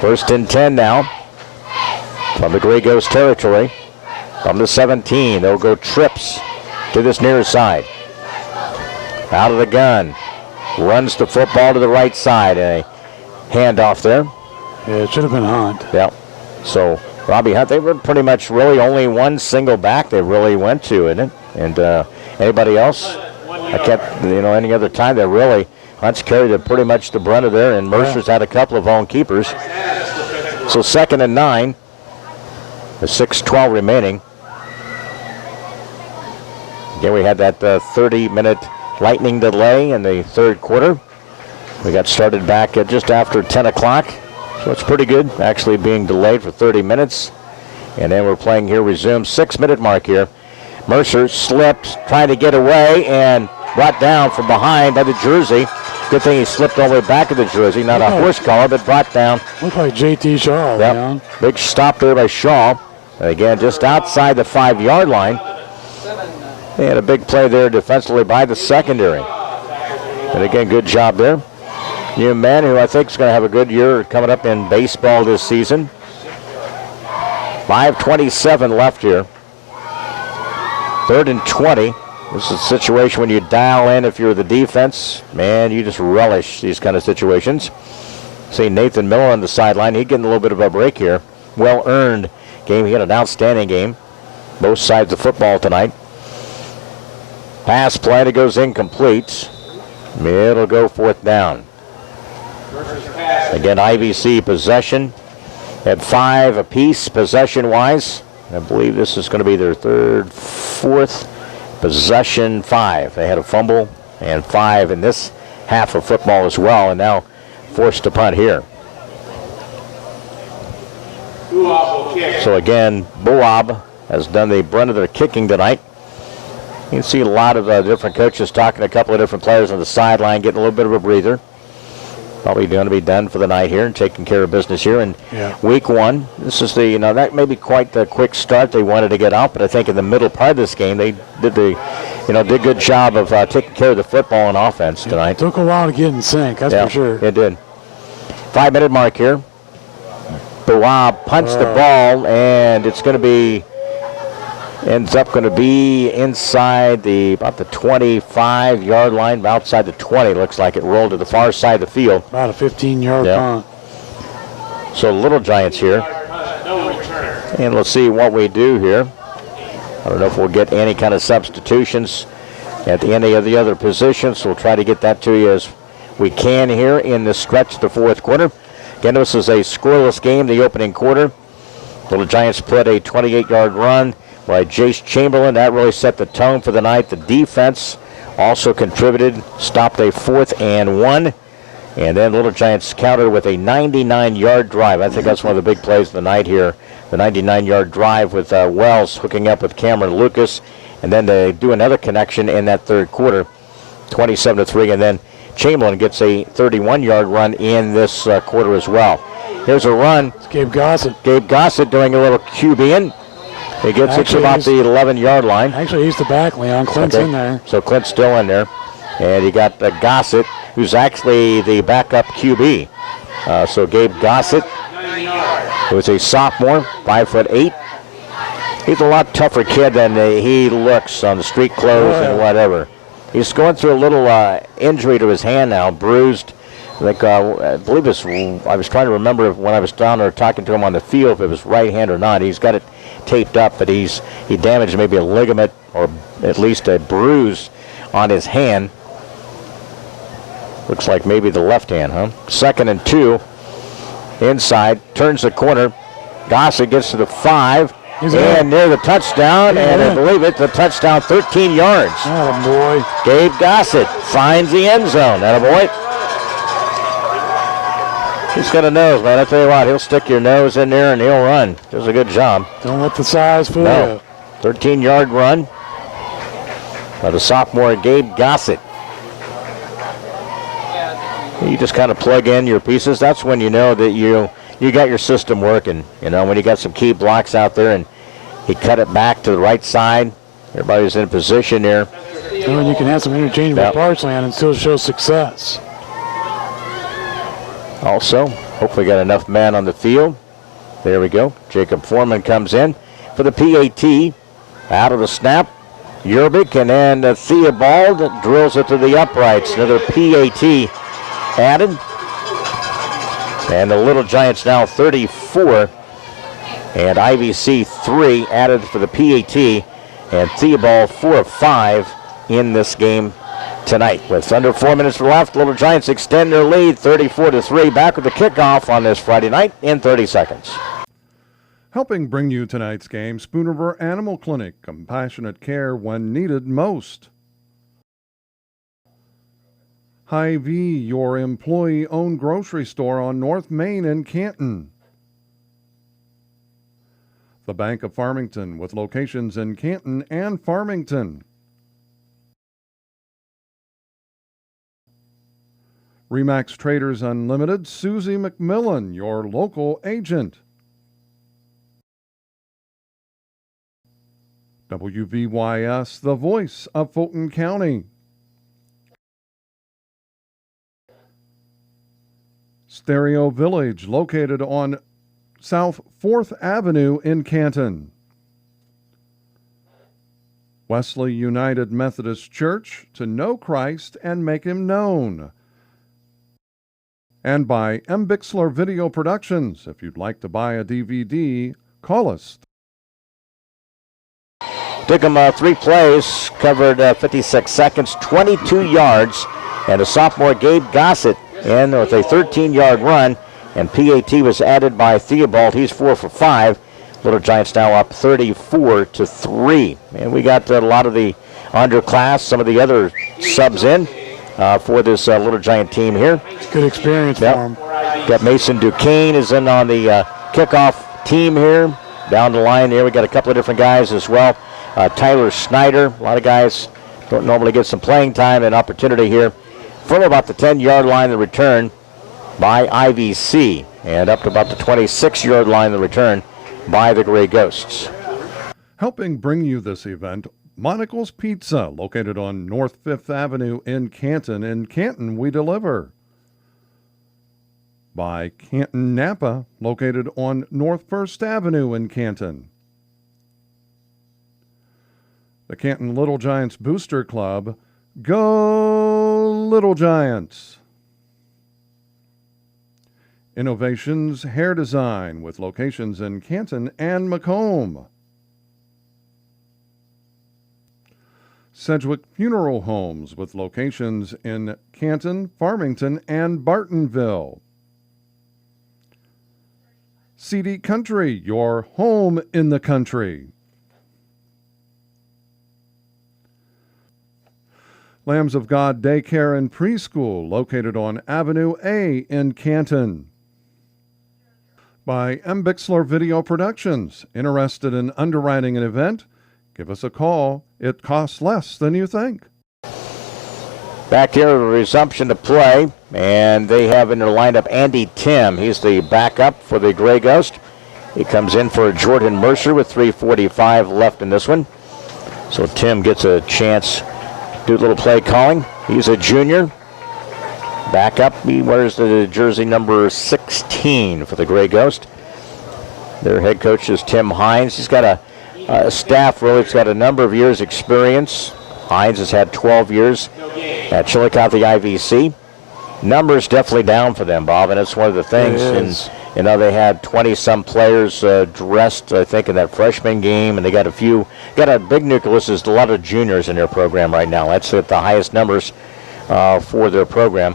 1st and 10 now from the Grey Ghost territory. From the 17, they'll go trips to this near side. Out of the gun. Runs the football to the right side. A handoff there. Yeah, it should have been Hunt. Yep. So Robbie Hunt, they were pretty much really only one single back they really went to, isn't it? And anybody else? I kept, any other time they really, Hunt's carried pretty much the brunt of there, and Mercer's had a couple of own keepers. So 2nd and 9. The 6:12 remaining. Again, we had that 30-minute lightning delay in the third quarter. We got started back at just after 10 o'clock. So it's pretty good, actually being delayed for 30 minutes. And then we're playing here, resume 6-minute mark here. Mercer slipped, trying to get away, and brought down from behind by the jersey. Good thing he slipped all the way back of the jersey, not a horse collar, but brought down. Looked like J.T. Shaw. Yep. Big stop there by Shaw. And again, just outside the 5-yard line. They had a big play there defensively by the secondary. And again, good job there. New man who I think is going to have a good year coming up in baseball this season. 5:27 left here. 3rd and 20. This is a situation when you dial in if you're the defense. Man, you just relish these kind of situations. See Nathan Miller on the sideline. He's getting a little bit of a break here. Well-earned game. He had an outstanding game. Both sides of football tonight. Pass play that goes incomplete. It'll go 4th down. Again, IVC possession at 5 apiece possession-wise. I believe this is going to be their 3rd, 4th possession. 5. They had a fumble and 5 in this half of football as well, and now forced to punt here. So again, Boab has done the brunt of their kicking tonight. You can see a lot of different coaches talking to a couple of different players on the sideline, getting a little bit of a breather. Probably going to be done for the night here and taking care of business here in week 1. This is the, that may be quite the quick start they wanted to get out, but I think in the middle part of this game they did did a good job of taking care of the football and offense tonight. It took a while to get in sync, that's for sure. It did. 5-minute mark here. Bawab punts the ball, and it's going to be, ends up going to be inside about the 25-yard line, outside the 20. Looks like it rolled to the far side of the field. About a 15-yard punt. So Little Giants here. And let's see what we do here. I don't know if we'll get any kind of substitutions at any of the other positions. We'll try to get that to you as we can here in the stretch of the fourth quarter. Again, this is a scoreless game, the opening quarter. Little Giants put a 28-yard run by Jace Chamberlain. That really set the tone for the night. The defense also contributed, stopped a 4th and 1. And then Little Giants countered with a 99-yard drive. I think that's one of the big plays of the night here. The 99-yard drive with Wells hooking up with Cameron Lucas. And then they do another connection in that third quarter, 27-3. And then Chamberlain gets a 31-yard run in this quarter as well. Here's a run. It's Gabe Gossett. Gabe Gossett doing a little QB-in. He gets it to about the 11-yard line. Actually, he's the back, Leon. Clint's in there. So Clint's still in there. And you got Gossett, who's actually the backup QB. So Gabe Gossett, who's a sophomore, 5'8". He's a lot tougher kid than he looks on the street clothes and whatever. He's going through a little injury to his hand now, bruised. I believe I was trying to remember when I was down there talking to him on the field if it was right hand or not. He's got it taped up, but he damaged maybe a ligament or at least a bruise on his hand. Looks like maybe the left hand, huh? 2nd and 2. Inside, turns the corner. Gossett gets to the 5. And near the touchdown, and I believe it's the touchdown, 13 yards. Oh, boy. Gabe Gossett finds the end zone. Attaboy. He's got a nose, man. I tell you what, he'll stick your nose in there and he'll run. Does a good job. Don't let the size fool you. 13-yard run by the sophomore Gabe Gossett. You just kind of plug in your pieces. That's when you know that you got your system working. You know, when you got some key blocks out there and he cut it back to the right side. Everybody's in position there. And you can have some interchangeable parts, Land, and still show success. Also, hopefully got enough men on the field. There we go. Jacob Foreman comes in for the PAT. Out of the snap, Yerbick, and then Theobald drills it to the uprights. Another PAT added. And the Little Giants now 34. And IVC 3 added for the PAT. And Theobald 4 of 5 in this game tonight. With under 4 minutes left, Little Giants extend their lead 34-3. Back with the kickoff on this Friday night in 30 seconds. Helping bring you tonight's game, Spoon River Animal Clinic, compassionate care when needed most. Hy-Vee, your employee-owned grocery store on North Main in Canton. The Bank of Farmington, with locations in Canton and Farmington. Remax Traders Unlimited, Susie McMillan, your local agent. WVYS, the voice of Fulton County. Stereo Village, located on South 4th Avenue in Canton. Wesley United Methodist Church, to know Christ and make him known. And by M. Bixler Video Productions. If you'd like to buy a DVD, call us. Took him 3 plays, covered 56 seconds, 22 yards, and a sophomore Gabe Gossett in with a 13-yard run, and PAT was added by Theobald. He's 4 for 5. Little Giants now up 34-3. And we got a lot of the underclass, some of the other subs in for this Little Giant team here. Good experience for him. Got Mason Duquesne is in on the kickoff team here. Down the line here, we got a couple of different guys as well. Tyler Snyder, a lot of guys don't normally get some playing time and opportunity here. From about the 10-yard line, the return by IVC, and up to about the 26-yard line, the return by the Grey Ghosts. Helping bring you this event, Monical's Pizza, located on North 5th Avenue in Canton. In Canton, we deliver. by Canton Napa, located on North First Avenue in Canton. The Canton Little Giants Booster Club. Go Little Giants! Innovations Hair Design with locations in Canton and Macomb. Sedgwick Funeral Homes with locations in Canton, Farmington, and Bartonville. CD Country, your home in the country. Lambs of God Daycare and Preschool, located on Avenue A in Canton. By M. Bixler Video Productions. Interested in underwriting an event? Give us a call. It costs less than you think. Back here, a resumption to play, and they have in their lineup Andy Tim. He's the backup for the Grey Ghost. He comes in for Jordan Mercer with 3:45 left in this one. So Tim gets a chance. Do a little play calling. He's a junior. Backup, he wears the jersey number 16 for the Grey Ghost. Their head coach is Tim Hines. He's got a staff really. He's got a number of years experience. Hines has had 12 years at Chillicothe IVC. Numbers definitely down for them, Bob, and it's one of the things. And you know, they had 20-some players dressed, I think, in that freshman game, and they got a big nucleus. There's a lot of juniors in their program right now. That's at the highest numbers for their program.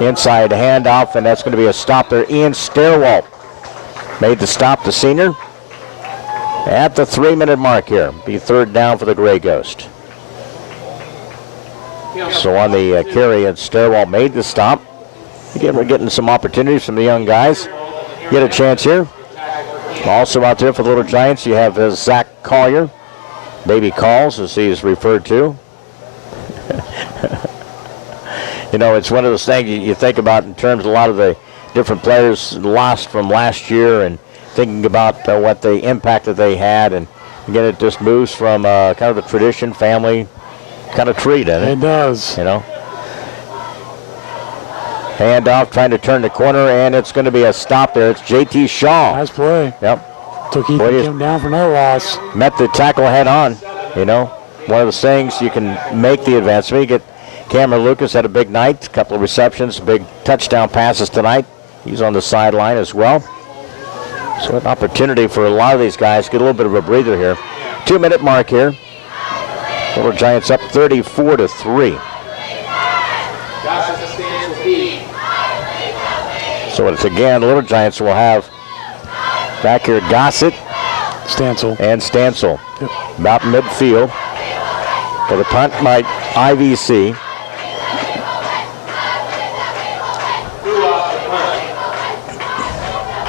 Inside handoff, and that's going to be a stop there. Ian Stairwalt made the stop, the senior, at the 3-minute mark here. Be third down for the Grey Ghost. So on the carry, and Stairwalt made the stop. Again, we're getting some opportunities from the young guys. Get a chance here. Also out there for the Little Giants, you have Zach Collier. Baby Calls, as he is referred to. You know, it's one of those things you think about in terms of a lot of the different players lost from last year and thinking about what the impact that they had. And again, it just moves from kind of a tradition, family kind of tree, doesn't it? It does. You know. Handoff, trying to turn the corner, and it's going to be a stop there. It's J.T. Shaw. Nice play. Yep. Took him down for no loss. Met the tackle head on. You know, one of those things you can make the advancement. You get Cameron Lucas had a big night, a couple of receptions, big touchdown passes tonight. He's on the sideline as well. So an opportunity for a lot of these guys to get a little bit of a breather here. 2-minute mark here. Little Giants up 34-3. So it's again, the Little Giants will have back here Gossett, Stansel, and Stansel. Yep. About midfield. For the punt by IVC.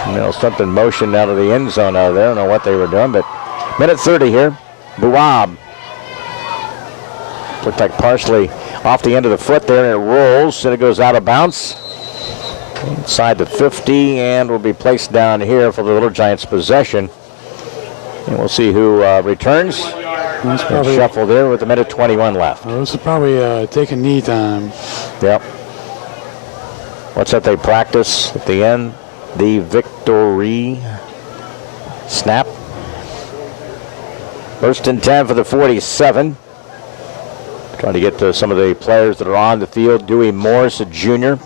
You know, something motioned out of the end zone out of there. I don't know what they were doing, but minute 30 here. Buab. Looked like partially off the end of the foot there, and it rolls, and it goes out of bounds. Inside the 50, and will be placed down here for the Little Giants' possession. And we'll see who returns. Probably shuffle there with a minute 21 left. Well, this is probably taking knee time. Yep. What's that they practice at the end? The victory snap. First and 10 for the 47. Trying to get to some of the players that are on the field. Dewey Morris, a junior,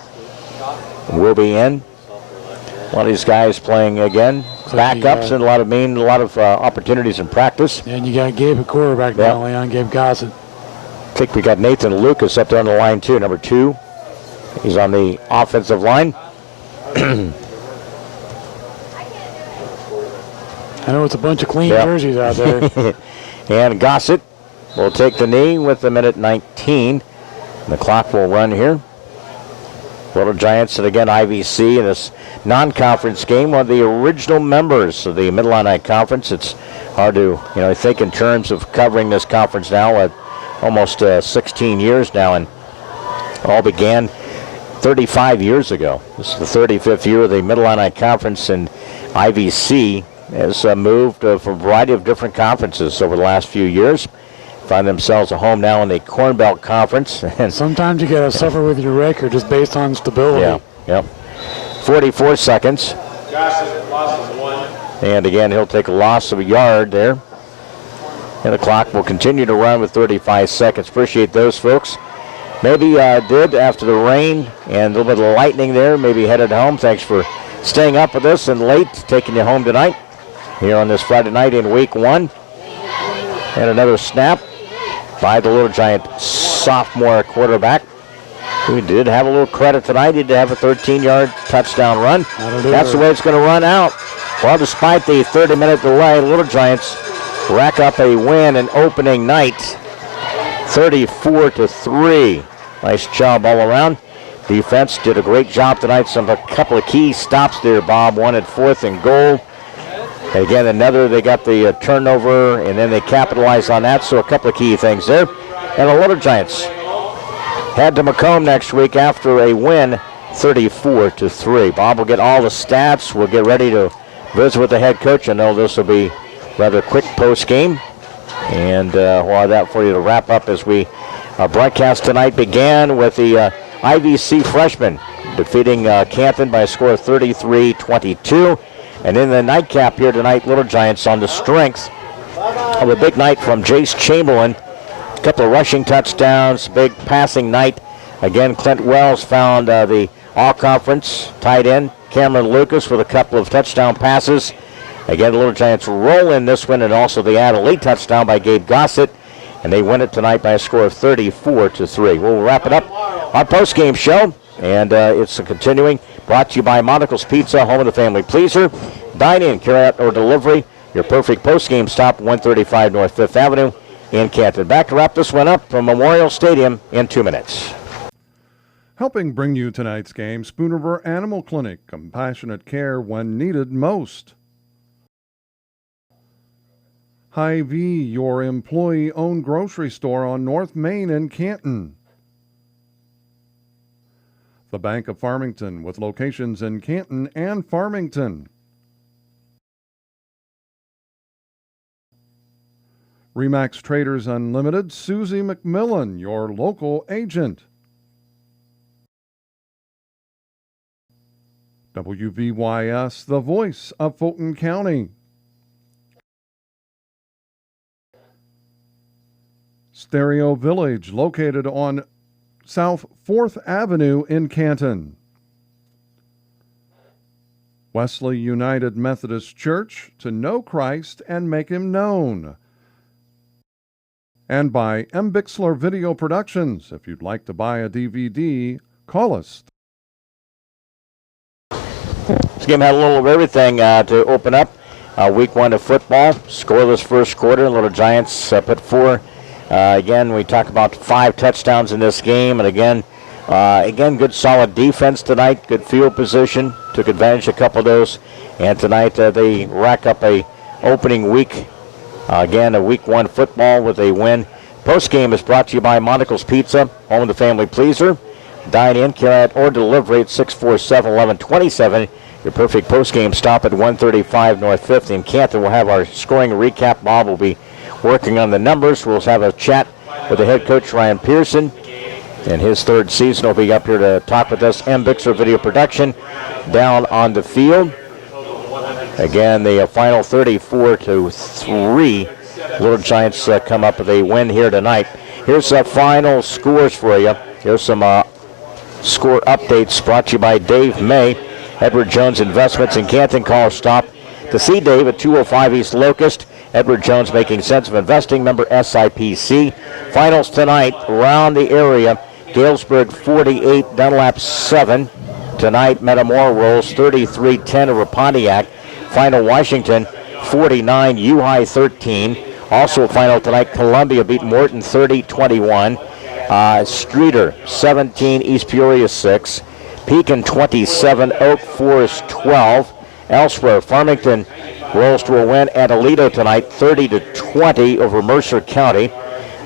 will be in. One of these guys playing again. Backups and a lot of opportunities in practice. And you got Gabe at quarterback now, Leon, Gabe Gossett. I think we got Nathan Lucas up there on the line too, number 2. He's on the offensive line. I know it's a bunch of clean jerseys out there. And Gossett will take the knee with a minute 19. And the clock will run here. Little Giants, and again, IVC in this non-conference game, one of the original members of the Mid-Illini Conference. It's hard to, think in terms of covering this conference now at almost 16 years now, and all began 35 years ago. This is the 35th year of the Mid-Illini Conference, and IVC has moved from a variety of different conferences over the last few years. Find themselves a home now in the Corn Belt Conference. And sometimes you got to suffer with your record just based on stability. Yeah, yep. 44 seconds. And again, he'll take a loss of a yard there. And the clock will continue to run with 35 seconds. Appreciate those folks. Maybe did after the rain and a little bit of lightning there. Maybe headed home. Thanks for staying up with us and late, taking you home tonight here on this Friday night in week 1. And another snap by the Little Giant sophomore quarterback, who did have a little credit tonight. He did have a 13-yard touchdown run. That's the way it's going to run out. Well, despite the 30-minute delay, Little Giants rack up a win in opening night, 34-3. Nice job all around. Defense did a great job tonight. A couple of key stops there, Bob. One at 4th and goal. And again, they got the turnover, and then they capitalized on that. So a couple of key things there. And the Little Giants head to Macomb next week after a win, 34-3. Bob will get all the stats. We'll get ready to visit with the head coach. I know this will be rather quick post game. And we'll have that for you to wrap up as we broadcast tonight began with the IVC freshmen defeating Canton by a score of 33-22. And in the nightcap here tonight, Little Giants on the strength of a big night from Jace Chamberlain. A couple of rushing touchdowns, big passing night. Again, Clint Wells found the all-conference tight end, Cameron Lucas, with a couple of touchdown passes. Again, the Little Giants roll in this one, and also the add-a-late touchdown by Gabe Gossett. And they win it tonight by a score of 34-3. We'll wrap it up our post-game show, and it's continuing. Brought to you by Monocle's Pizza, home of the family pleaser. Dine in, carry out, or delivery. Your perfect post-game stop, 135 North 5th Avenue in Canton. Back to wrap this one up from Memorial Stadium in 2 minutes. Helping bring you tonight's game, Spoon River Animal Clinic, compassionate care when needed most. Hy-Vee, your employee-owned grocery store on North Main in Canton. The Bank of Farmington, with locations in Canton and Farmington. Remax Traders Unlimited, Susie McMillan, your local agent. WVYS, the voice of Fulton County. Stereo Village, located on South 4th Avenue in Canton. Wesley United Methodist Church, to know Christ and make him known. And by M. Bixler Video Productions. If you'd like to buy a DVD, call us. This game had a little of everything to open up. Week 1 of football, scoreless first quarter. Little Giants put 4. Again, we talk about 5 touchdowns in this game, and again, good solid defense tonight, good field position, took advantage of a couple of those, and tonight they rack up a opening week, a week 1 football with a win. Post-game is brought to you by Monocle's Pizza, home of the family pleaser. Dine in, carry out, or delivery at 647-1127. Your perfect post-game stop at 135 North 5th in Canton. We'll have our scoring recap. Bob will be working on the numbers. We'll have a chat with the head coach, Ryan Pearson, and his 3rd season. Will be up here to talk with us. M. Bixler Video Production down on the field. Again, the final 34-3. Little Giants come up with a win here tonight. Here's some final scores for you. Here's some score updates brought to you by Dave May, Edward Jones Investments in Canton. Call or stop to see Dave at 205 East Locust. Edward Jones, making sense of investing, member SIPC. Finals tonight around the area. Galesburg 48, Dunlap 7. Tonight, Metamora rolls 33-10 over Pontiac. Final Washington 49, U-High 13. Also a final tonight, Columbia beat Morton 30-21. Streeter 17, East Peoria 6. Pekin 27, Oak Forest 12. Elsewhere, Farmington rolls to a win at Aledo tonight, 30-20 over Mercer County.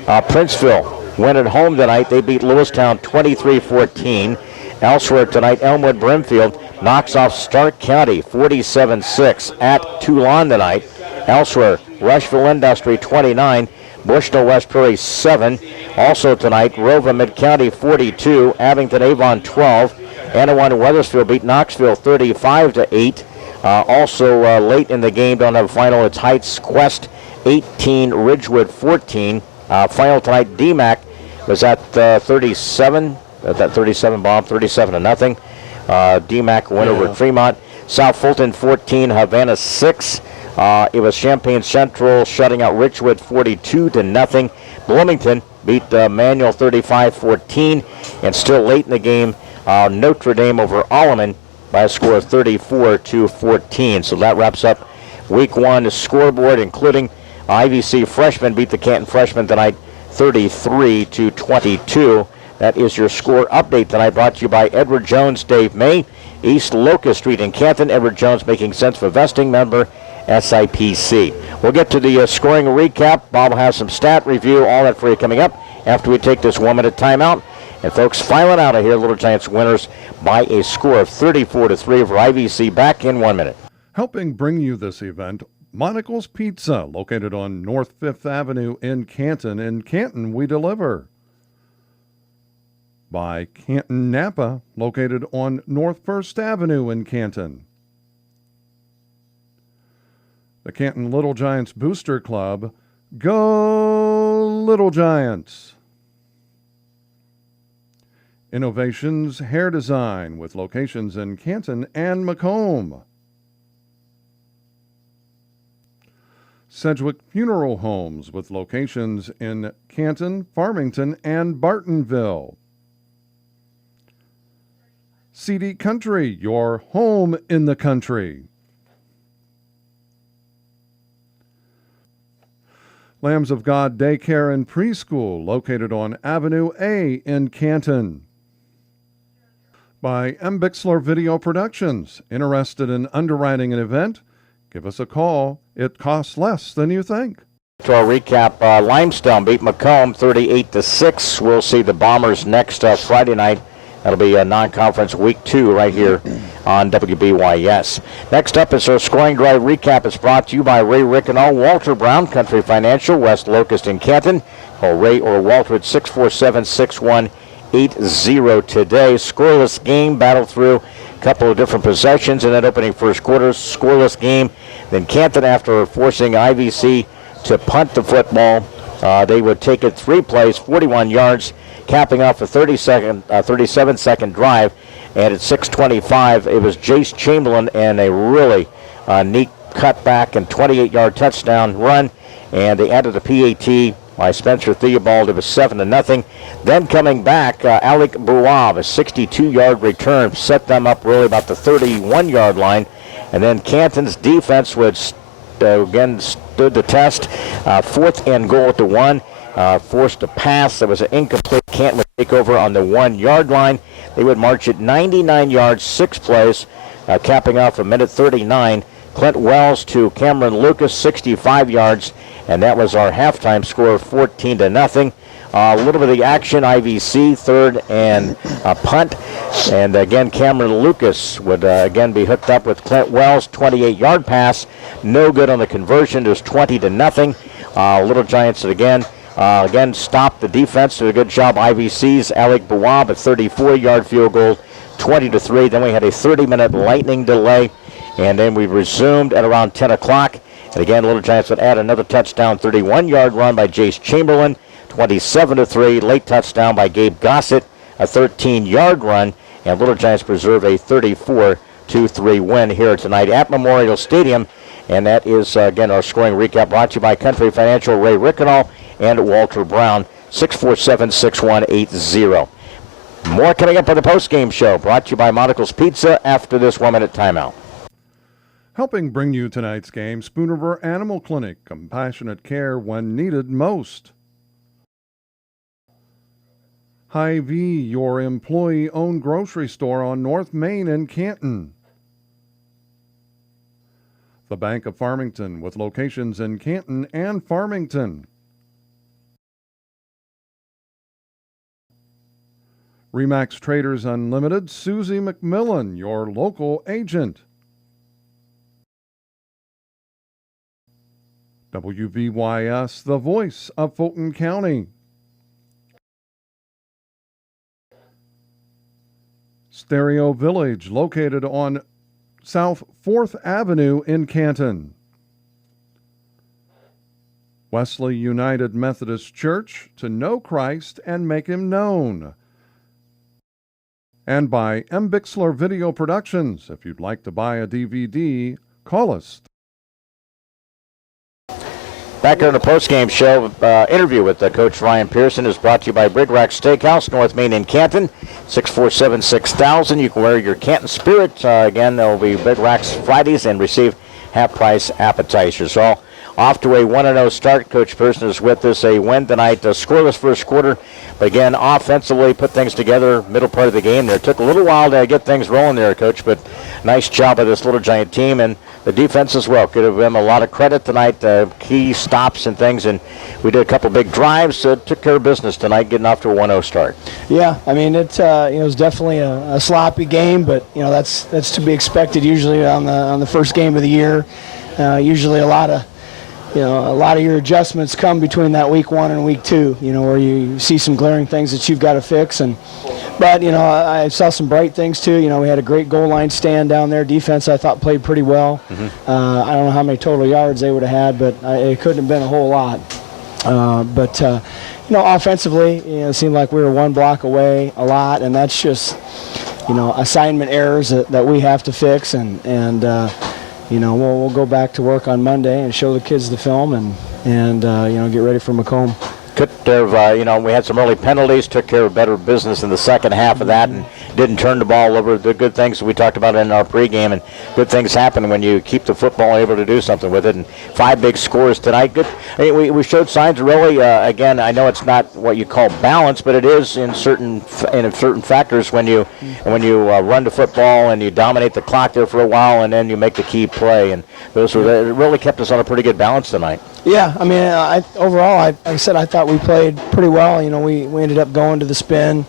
Princeville win at home tonight. They beat Lewistown 23-14. Elsewhere tonight, Elmwood Brimfield knocks off Stark County 47-6 at Toulon tonight. Elsewhere, Rushville Industry 29, Bushnell West Prairie 7. Also tonight, Rova Mid-County 42, Abington Avon 12, Anawan and Wethersfield beat Knoxville 35-8. Also late in the game, don't have a final. It's Heights Quest 18, Ridgewood 14. Final tonight, DMAC was at 37. That 37 bomb, 37-0. DMAC win over Fremont. South Fulton 14, Havana 6. It was Champaign Central shutting out Richwood 42-0. Bloomington beat Manual 35-14. And still late in the game, Notre Dame over Alleman by a score of 34-14. So that wraps up week one scoreboard, including IVC freshmen beat the Canton freshmen tonight 33-22. That is your score update tonight, brought to you by Edward Jones, Dave May, East Locust Street in Canton. Edward Jones, making sense for vesting, member SIPC. We'll get to the scoring recap. Bob will have some stat review, all that for you coming up after we take this 1-minute timeout. And folks, filing out of here, Little Giants winners by a score of 34-3 over IVC. Back in 1 minute. Helping bring you this event, Monocle's Pizza, located on North 5th Avenue in Canton. In Canton, we deliver. By Canton Napa, located on North 1st Avenue in Canton. The Canton Little Giants Booster Club. Go Little Giants! Innovations Hair Design, with locations in Canton and Macomb. Sedgwick Funeral Homes, with locations in Canton, Farmington, and Bartonville. CD Country, your home in the country. Lambs of God Daycare and Preschool, located on Avenue A in Canton. By M. Bixler Video Productions. Interested in underwriting an event? Give us a call. It costs less than you think. To our recap, Limestone beat Macomb 38-6. We'll see the Bombers next Friday night. That'll be a non-conference week 2 right here on WBYS. Next up is our scoring drive recap. It's brought to you by Ray Rickenall, Walter Brown, Country Financial, West Locust in Canton. Call Ray or Walter at 647-6180 today. Scoreless game, battle through a couple of different possessions in that opening first quarter. Scoreless game. Then Canton, after forcing IVC to punt the football, they would take it 3 plays, 41 yards, capping off a 37-second drive. And at 6:25, it was Jace Chamberlain and a really neat cutback and 28-yard touchdown run. And they added a PAT by Spencer Theobald. It was 7-0. Then coming back, Alec Buab, a 62-yard return, set them up really about the 31-yard line. And then Canton's defense would again stood the test. 4th and goal at the 1. Forced a pass that was an incomplete. Canton would take over on the 1-yard line. They would march it 99 yards, 6 plays, capping off a minute 39. Clint Wells to Cameron Lucas, 65 yards, and that was our halftime score of 14-0. A little bit of the action, IVC, 3rd and punt. And again, Cameron Lucas would again be hooked up with Clint Wells, 28-yard pass. No good on the conversion. It was 20-0. Little Giants again stopped the defense. Did a good job. IVC's Alec Buab, a 34-yard field goal, 20-3. Then we had a 30-minute lightning delay. And then we resumed at around 10 o'clock. And again, Little Giants would add another touchdown, 31-yard run by Jace Chamberlain, 27-3. Late touchdown by Gabe Gossett, a 13-yard run. And Little Giants preserve a 34-3 win here tonight at Memorial Stadium. And that is, again, our scoring recap brought to you by Country Financial, Ray Rickenall, and Walter Brown, 647-6180. More coming up on the postgame show, brought to you by Monocle's Pizza after this 1-minute timeout. Helping bring you tonight's game, Spoon River Animal Clinic, compassionate care when needed most. Hy-Vee, your employee-owned grocery store on North Main in Canton. The Bank of Farmington, with locations in Canton and Farmington. Remax Traders Unlimited, Susie McMillan, your local agent. WVYS, the voice of Fulton County. Stereo Village, located on South 4th Avenue in Canton. Wesley United Methodist Church, to know Christ and make him known. And by M. Bixler Video Productions. If you'd like to buy a DVD, call us. Back here in the postgame show, interview with Coach Ryan Pearson is brought to you by Big Rack Steakhouse, North Main in Canton, 647-6000. You can wear your Canton Spirit. Again, there will be Big Racks Fridays and receive half-price appetizers. So off to a 1-0 start. Coach Pearson is with us. A win tonight, scoreless first quarter. But again, offensively, put things together middle part of the game there. It took a little while to get things rolling there, Coach, but nice job of this Little Giant team. And the defense as well. Could have them a lot of credit tonight. Key stops and things. And we did a couple big drives. Took care of business tonight, getting off to a 1-0 start. Yeah, I mean, it was definitely a sloppy game, but, that's to be expected usually on the first game of the year. Usually a lot of your adjustments come between that week 1 and week 2, where you see some glaring things that you've got to fix. But I saw some bright things too. We had a great goal line stand down there. Defense, I thought, played pretty well. Mm-hmm. I don't know how many total yards they would have had, but it couldn't have been a whole lot. But offensively, it seemed like we were one block away a lot, and that's just, assignment errors that we have to fix. And we'll go back to work on Monday and show the kids the film and get ready for Macomb. Took care of, we had some early penalties, took care of better business in the second half of that, and didn't turn the ball over. The good things we talked about in our pregame, and good things happen when you keep the football able to do something with it. And 5 big scores tonight. Good. We showed signs really. Again, I know it's not what you call balance, but it is in certain factors when you run the football and you dominate the clock there for a while, and then you make the key play. And it really kept us on a pretty good balance tonight. Yeah, I mean, overall, I thought we played pretty well. We ended up going to the spin.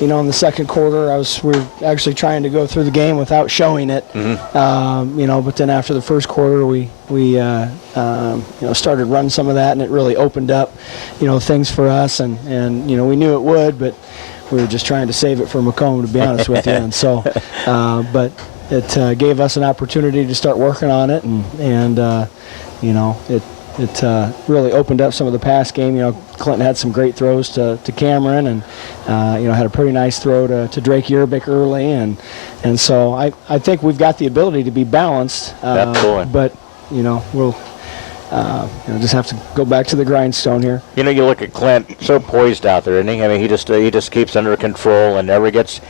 In the second quarter, we were actually trying to go through the game without showing it. Mm-hmm. But then after the first quarter, we started running some of that, and it really opened up, things for us. And we knew it would, but we were just trying to save it for Macomb, to be honest with you. And so, but it gave us an opportunity to start working on it, and it really opened up some of the pass game. Clinton had some great throws to Cameron, and had a pretty nice throw to Drake Yerbick early, and so I think we've got the ability to be balanced. But we'll just have to go back to the grindstone here. You look at Clint, so poised out there, isn't he? I mean, he just keeps under control and never gets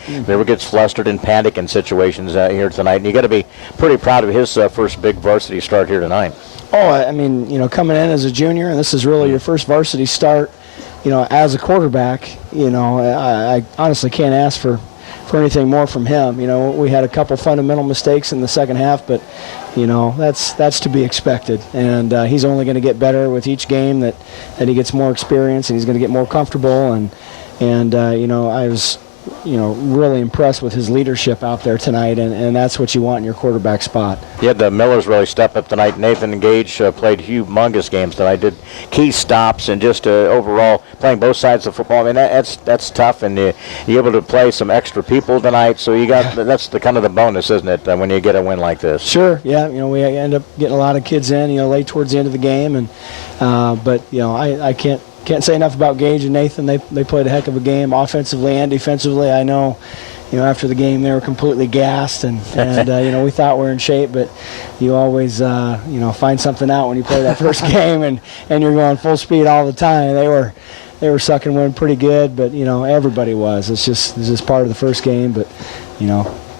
flustered and panic in situations here tonight. And you got to be pretty proud of his first big varsity start here tonight. Oh, I mean, coming in as a junior, and this is really your first varsity start, as a quarterback, I honestly can't ask for anything more from him. We had a couple fundamental mistakes in the second half, but, that's to be expected. And he's only going to get better with each game that he gets more experience, and he's going to get more comfortable. And I was really impressed with his leadership out there tonight, and that's what you want in your quarterback spot. Yeah, the Millers really stepped up tonight. Nathan and Gage played humongous games tonight. Did key stops and just overall playing both sides of the football. I mean, that's tough, and you're able to play some extra people tonight. So you got that's the kind of the bonus, isn't it, when you get a win like this? Sure. Yeah. We end up getting a lot of kids in, late towards the end of the game, and but I can't say enough about Gage and Nathan. They played a heck of a game, offensively and defensively. I know, after the game they were completely gassed, and we thought we were in shape, but you always find something out when you play that first game, and you're going full speed all the time. They were sucking wind pretty good, but everybody was. It's just part of the first game, but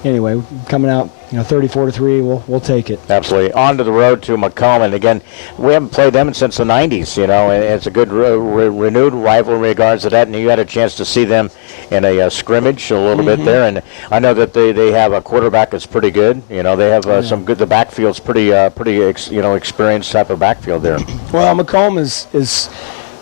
anyway, coming out 34-3, we'll take it. Absolutely. On to the road to Macomb, and again, we haven't played them since the 90s, and it's a good renewed rivalry in regards to that, and you had a chance to see them in a scrimmage a little bit there, and I know that they have a quarterback that's pretty good. They have some good, the backfield's pretty experienced type of backfield there. Well, Macomb is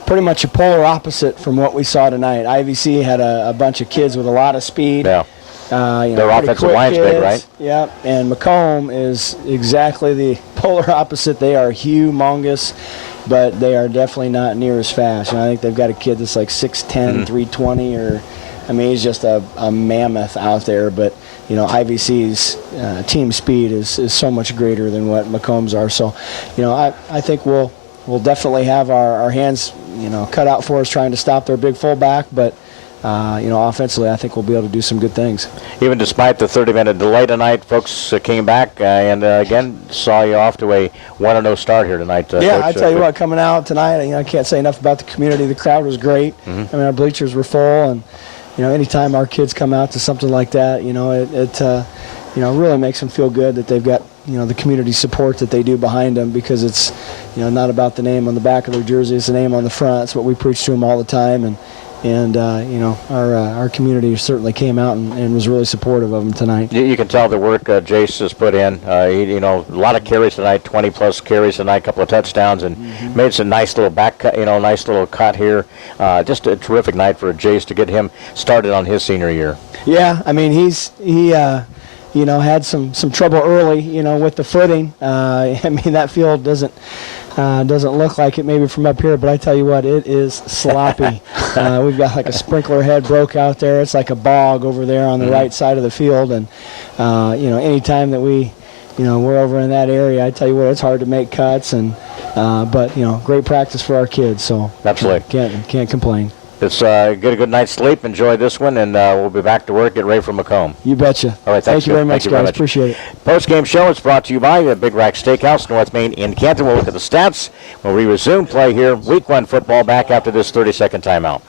pretty much a polar opposite from what we saw tonight. IVC had a bunch of kids with a lot of speed. Yeah. Their offensive line's big, right? Yeah, and Macomb is exactly the polar opposite. They are humongous, but they are definitely not near as fast. I think they've got a kid that's like 6'10", 320, he's just a mammoth out there. But IVC's team speed is so much greater than what Macomb's are. So, I think we'll definitely have our hands, cut out for us trying to stop their big fullback, but offensively, I think we'll be able to do some good things. Even despite the 30-minute delay tonight, folks came back and again saw you off to a 1-0 start here tonight. Coach, I tell you what, coming out tonight, I can't say enough about the community. The crowd was great. Mm-hmm. Our bleachers were full, and anytime our kids come out to something like that, it really makes them feel good that they've got the community support that they do behind them, because it's not about the name on the back of their jersey, it's the name on the front. It's what we preach to them all the time, and our community certainly came out and was really supportive of them tonight. You can tell the work Jace has put in. A lot of carries tonight, 20-plus carries tonight, a couple of touchdowns, and made some nice little back cut, nice little cut here. Just a terrific night for Jace to get him started on his senior year. Yeah, I mean, he had some trouble early, with the footing. That field doesn't look like it maybe from up here, but I tell you what, it is sloppy. We've got like a sprinkler head broke out there. It's like a bog over there on the right side of the field, and anytime that we're over in that area, I tell you what, it's hard to make cuts, and but great practice for our kids. So absolutely can't complain. It's get a good night's sleep. Enjoy this one, and we'll be back to work. Get ready for Macomb. You betcha. All right, thank you very much, guys. Appreciate it. Post-game show is brought to you by the Big Rack Steakhouse, North Main in Canton. We'll look at the stats when we resume play here. Week 1 football back after this 30-second timeout.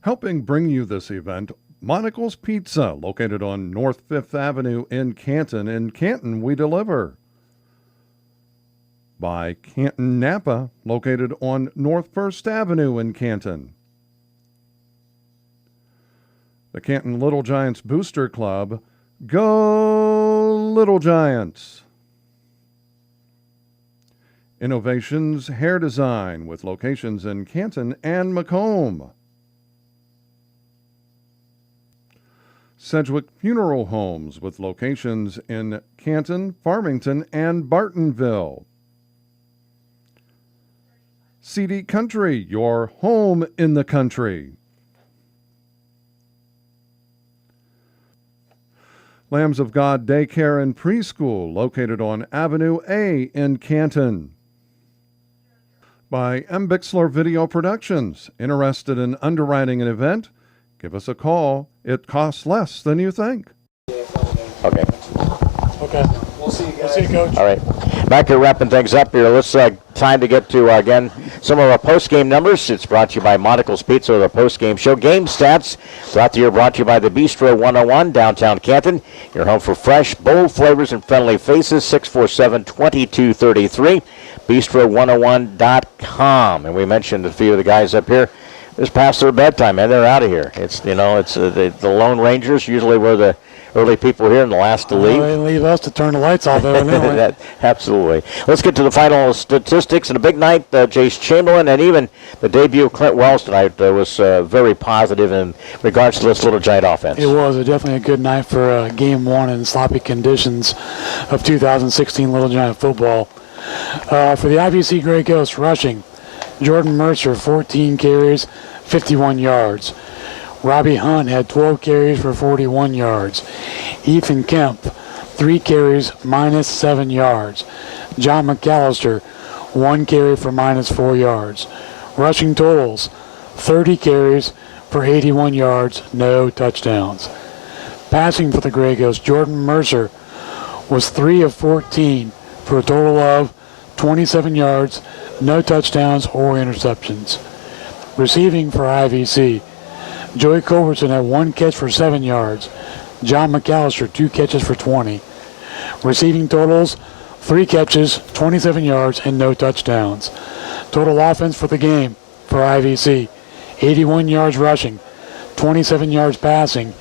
Helping bring you this event, Monocle's Pizza, located on North 5th Avenue in Canton. In Canton, we deliver. By Canton Napa, located on North 1st Avenue in Canton. The Canton Little Giants Booster Club. Go Little Giants! Innovations Hair Design with locations in Canton and Macomb. Sedgwick Funeral Homes with locations in Canton, Farmington, and Bartonville. CD Country, your home in the country. Lambs of God Daycare and Preschool, located on Avenue A in Canton. By M. Bixler Video Productions. Interested in underwriting an event? Give us a call. It costs less than you think. Okay. We'll see you guys. See you, Coach. All right. Back here wrapping things up here. Let's time to get to, again, some of our post-game numbers. It's brought to you by Monocle's Pizza, the post-game show. Game stats throughout the year brought to you by the Bistro 101, downtown Canton. Your home for fresh, bold flavors and friendly faces, 647-2233, bistro101.com. And we mentioned a few of the guys up here. It's past their bedtime, and they're out of here. It's, the Lone Rangers, usually we're the early people here and the last to leave. They leave us to turn the lights off, evidently. Absolutely. Let's get to the final statistics. And a big night, Jace Chamberlain, and even the debut of Clint Wells tonight was very positive in regards to this Little Giant offense. It was definitely a good night for Game 1 in sloppy conditions of 2016 Little Giant football. For the IVC Grey Ghosts rushing, Jordan Mercer, 14 carries, 51 yards. Robbie Hunt had 12 carries for 41 yards. Ethan Kemp, 3 carries, -7 yards. John McAllister, 1 carry for -4 yards. Rushing totals, 30 carries for 81 yards, no touchdowns. Passing for the Grey Ghosts, Jordan Mercer was 3 of 14 for a total of 27 yards, no touchdowns or interceptions. Receiving for IVC, Joey Culbertson had 1 catch for 7 yards. John McAllister, 2 catches for 20. Receiving totals, 3 catches, 27 yards, and no touchdowns. Total offense for the game for IVC, 81 yards rushing, 27 yards passing,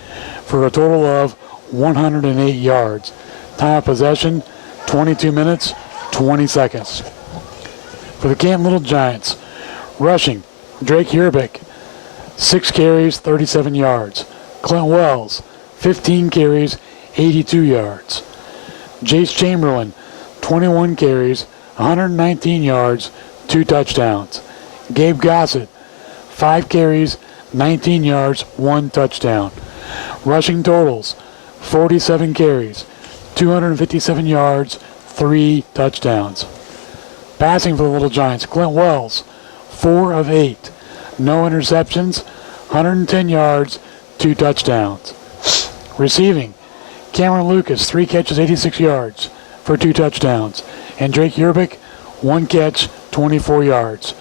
for a total of 108 yards. Time of possession, 22 minutes, 20 seconds. For the Canton Little Giants, rushing, Drake Yerbick, 6 carries, 37 yards. Clint Wells, 15 carries, 82 yards. Jace Chamberlain, 21 carries, 119 yards, 2 touchdowns. Gabe Gossett, 5 carries, 19 yards, 1 touchdown. Rushing totals, 47 carries, 257 yards, 3 touchdowns. Passing for the Little Giants, Clint Wells, 4 of 8. No interceptions, 110 yards, 2 touchdowns. Receiving, Cameron Lucas, 3 catches, 86 yards for 2 touchdowns. And Drake Yerbick, 1 catch, 24 yards.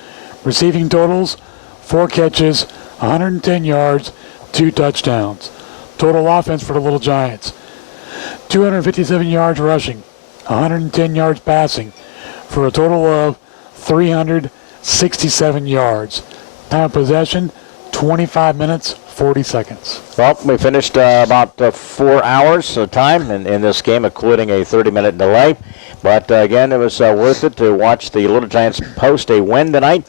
Receiving totals, 4 catches, 110 yards, 2 touchdowns. Total offense for the Little Giants, 257 yards rushing, 110 yards passing, for a total of 367 yards. Time of possession, 25 minutes, 40 seconds. Well, we finished about 4 hours of time in this game, including a 30-minute delay. But again, it was worth it to watch the Little Giants post a win tonight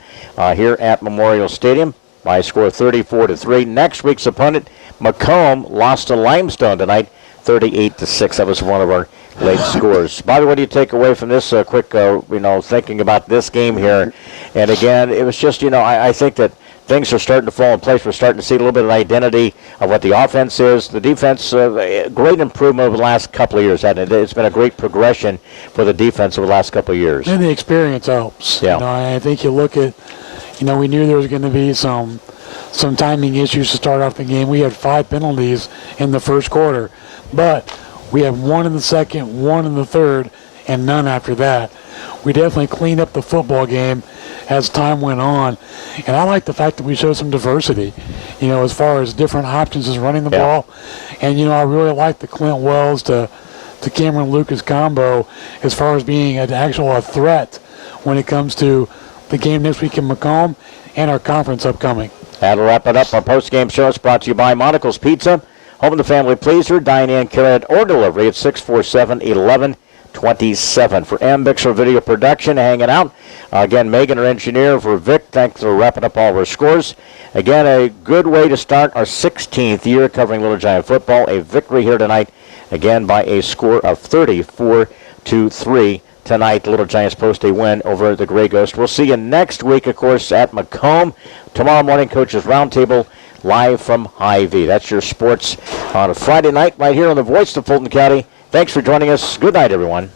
here at Memorial Stadium by a score of 34-3. Next week's opponent, Macomb, lost to Limestone tonight, 38-6. That was one of our late scores. Bobby, what do you take away from this quick, thinking about this game here? And again, it was just, I think that things are starting to fall in place. We're starting to see a little bit of identity of what the offense is. The defense, great improvement over the last couple of years. It's been a great progression for the defense over the last couple of years. And the experience helps. Yeah. I think you look at, we knew there was going to be some timing issues to start off the game. We had 5 penalties in the first quarter, but we had 1 in the second, 1 in the third, and none after that. We definitely cleaned up the football game as time went on. And I like the fact that we showed some diversity, as far as different options as running the ball. And, I really like the Clint Wells to Cameron Lucas combo as far as being a threat when it comes to the game next week in Macomb and our conference upcoming. That'll wrap it up. Our post-game show is brought to you by Monocle's Pizza. Home of the Family Pleaser, dine-in, carry or delivery at 647-1127. For M. Bixler Video Production, hanging out. Again, Megan, our engineer. For Vic, thanks for wrapping up all of our scores. Again, a good way to start our 16th year covering Little Giant football. A victory here tonight, again, by a score of 34-3. Tonight, Little Giants post a win over the Grey Ghosts. We'll see you next week, of course, at Macomb. Tomorrow morning, Coaches Roundtable, live from Hy-Vee. That's your sports on a Friday night right here on the Voice of Fulton County. Thanks for joining us. Good night, everyone.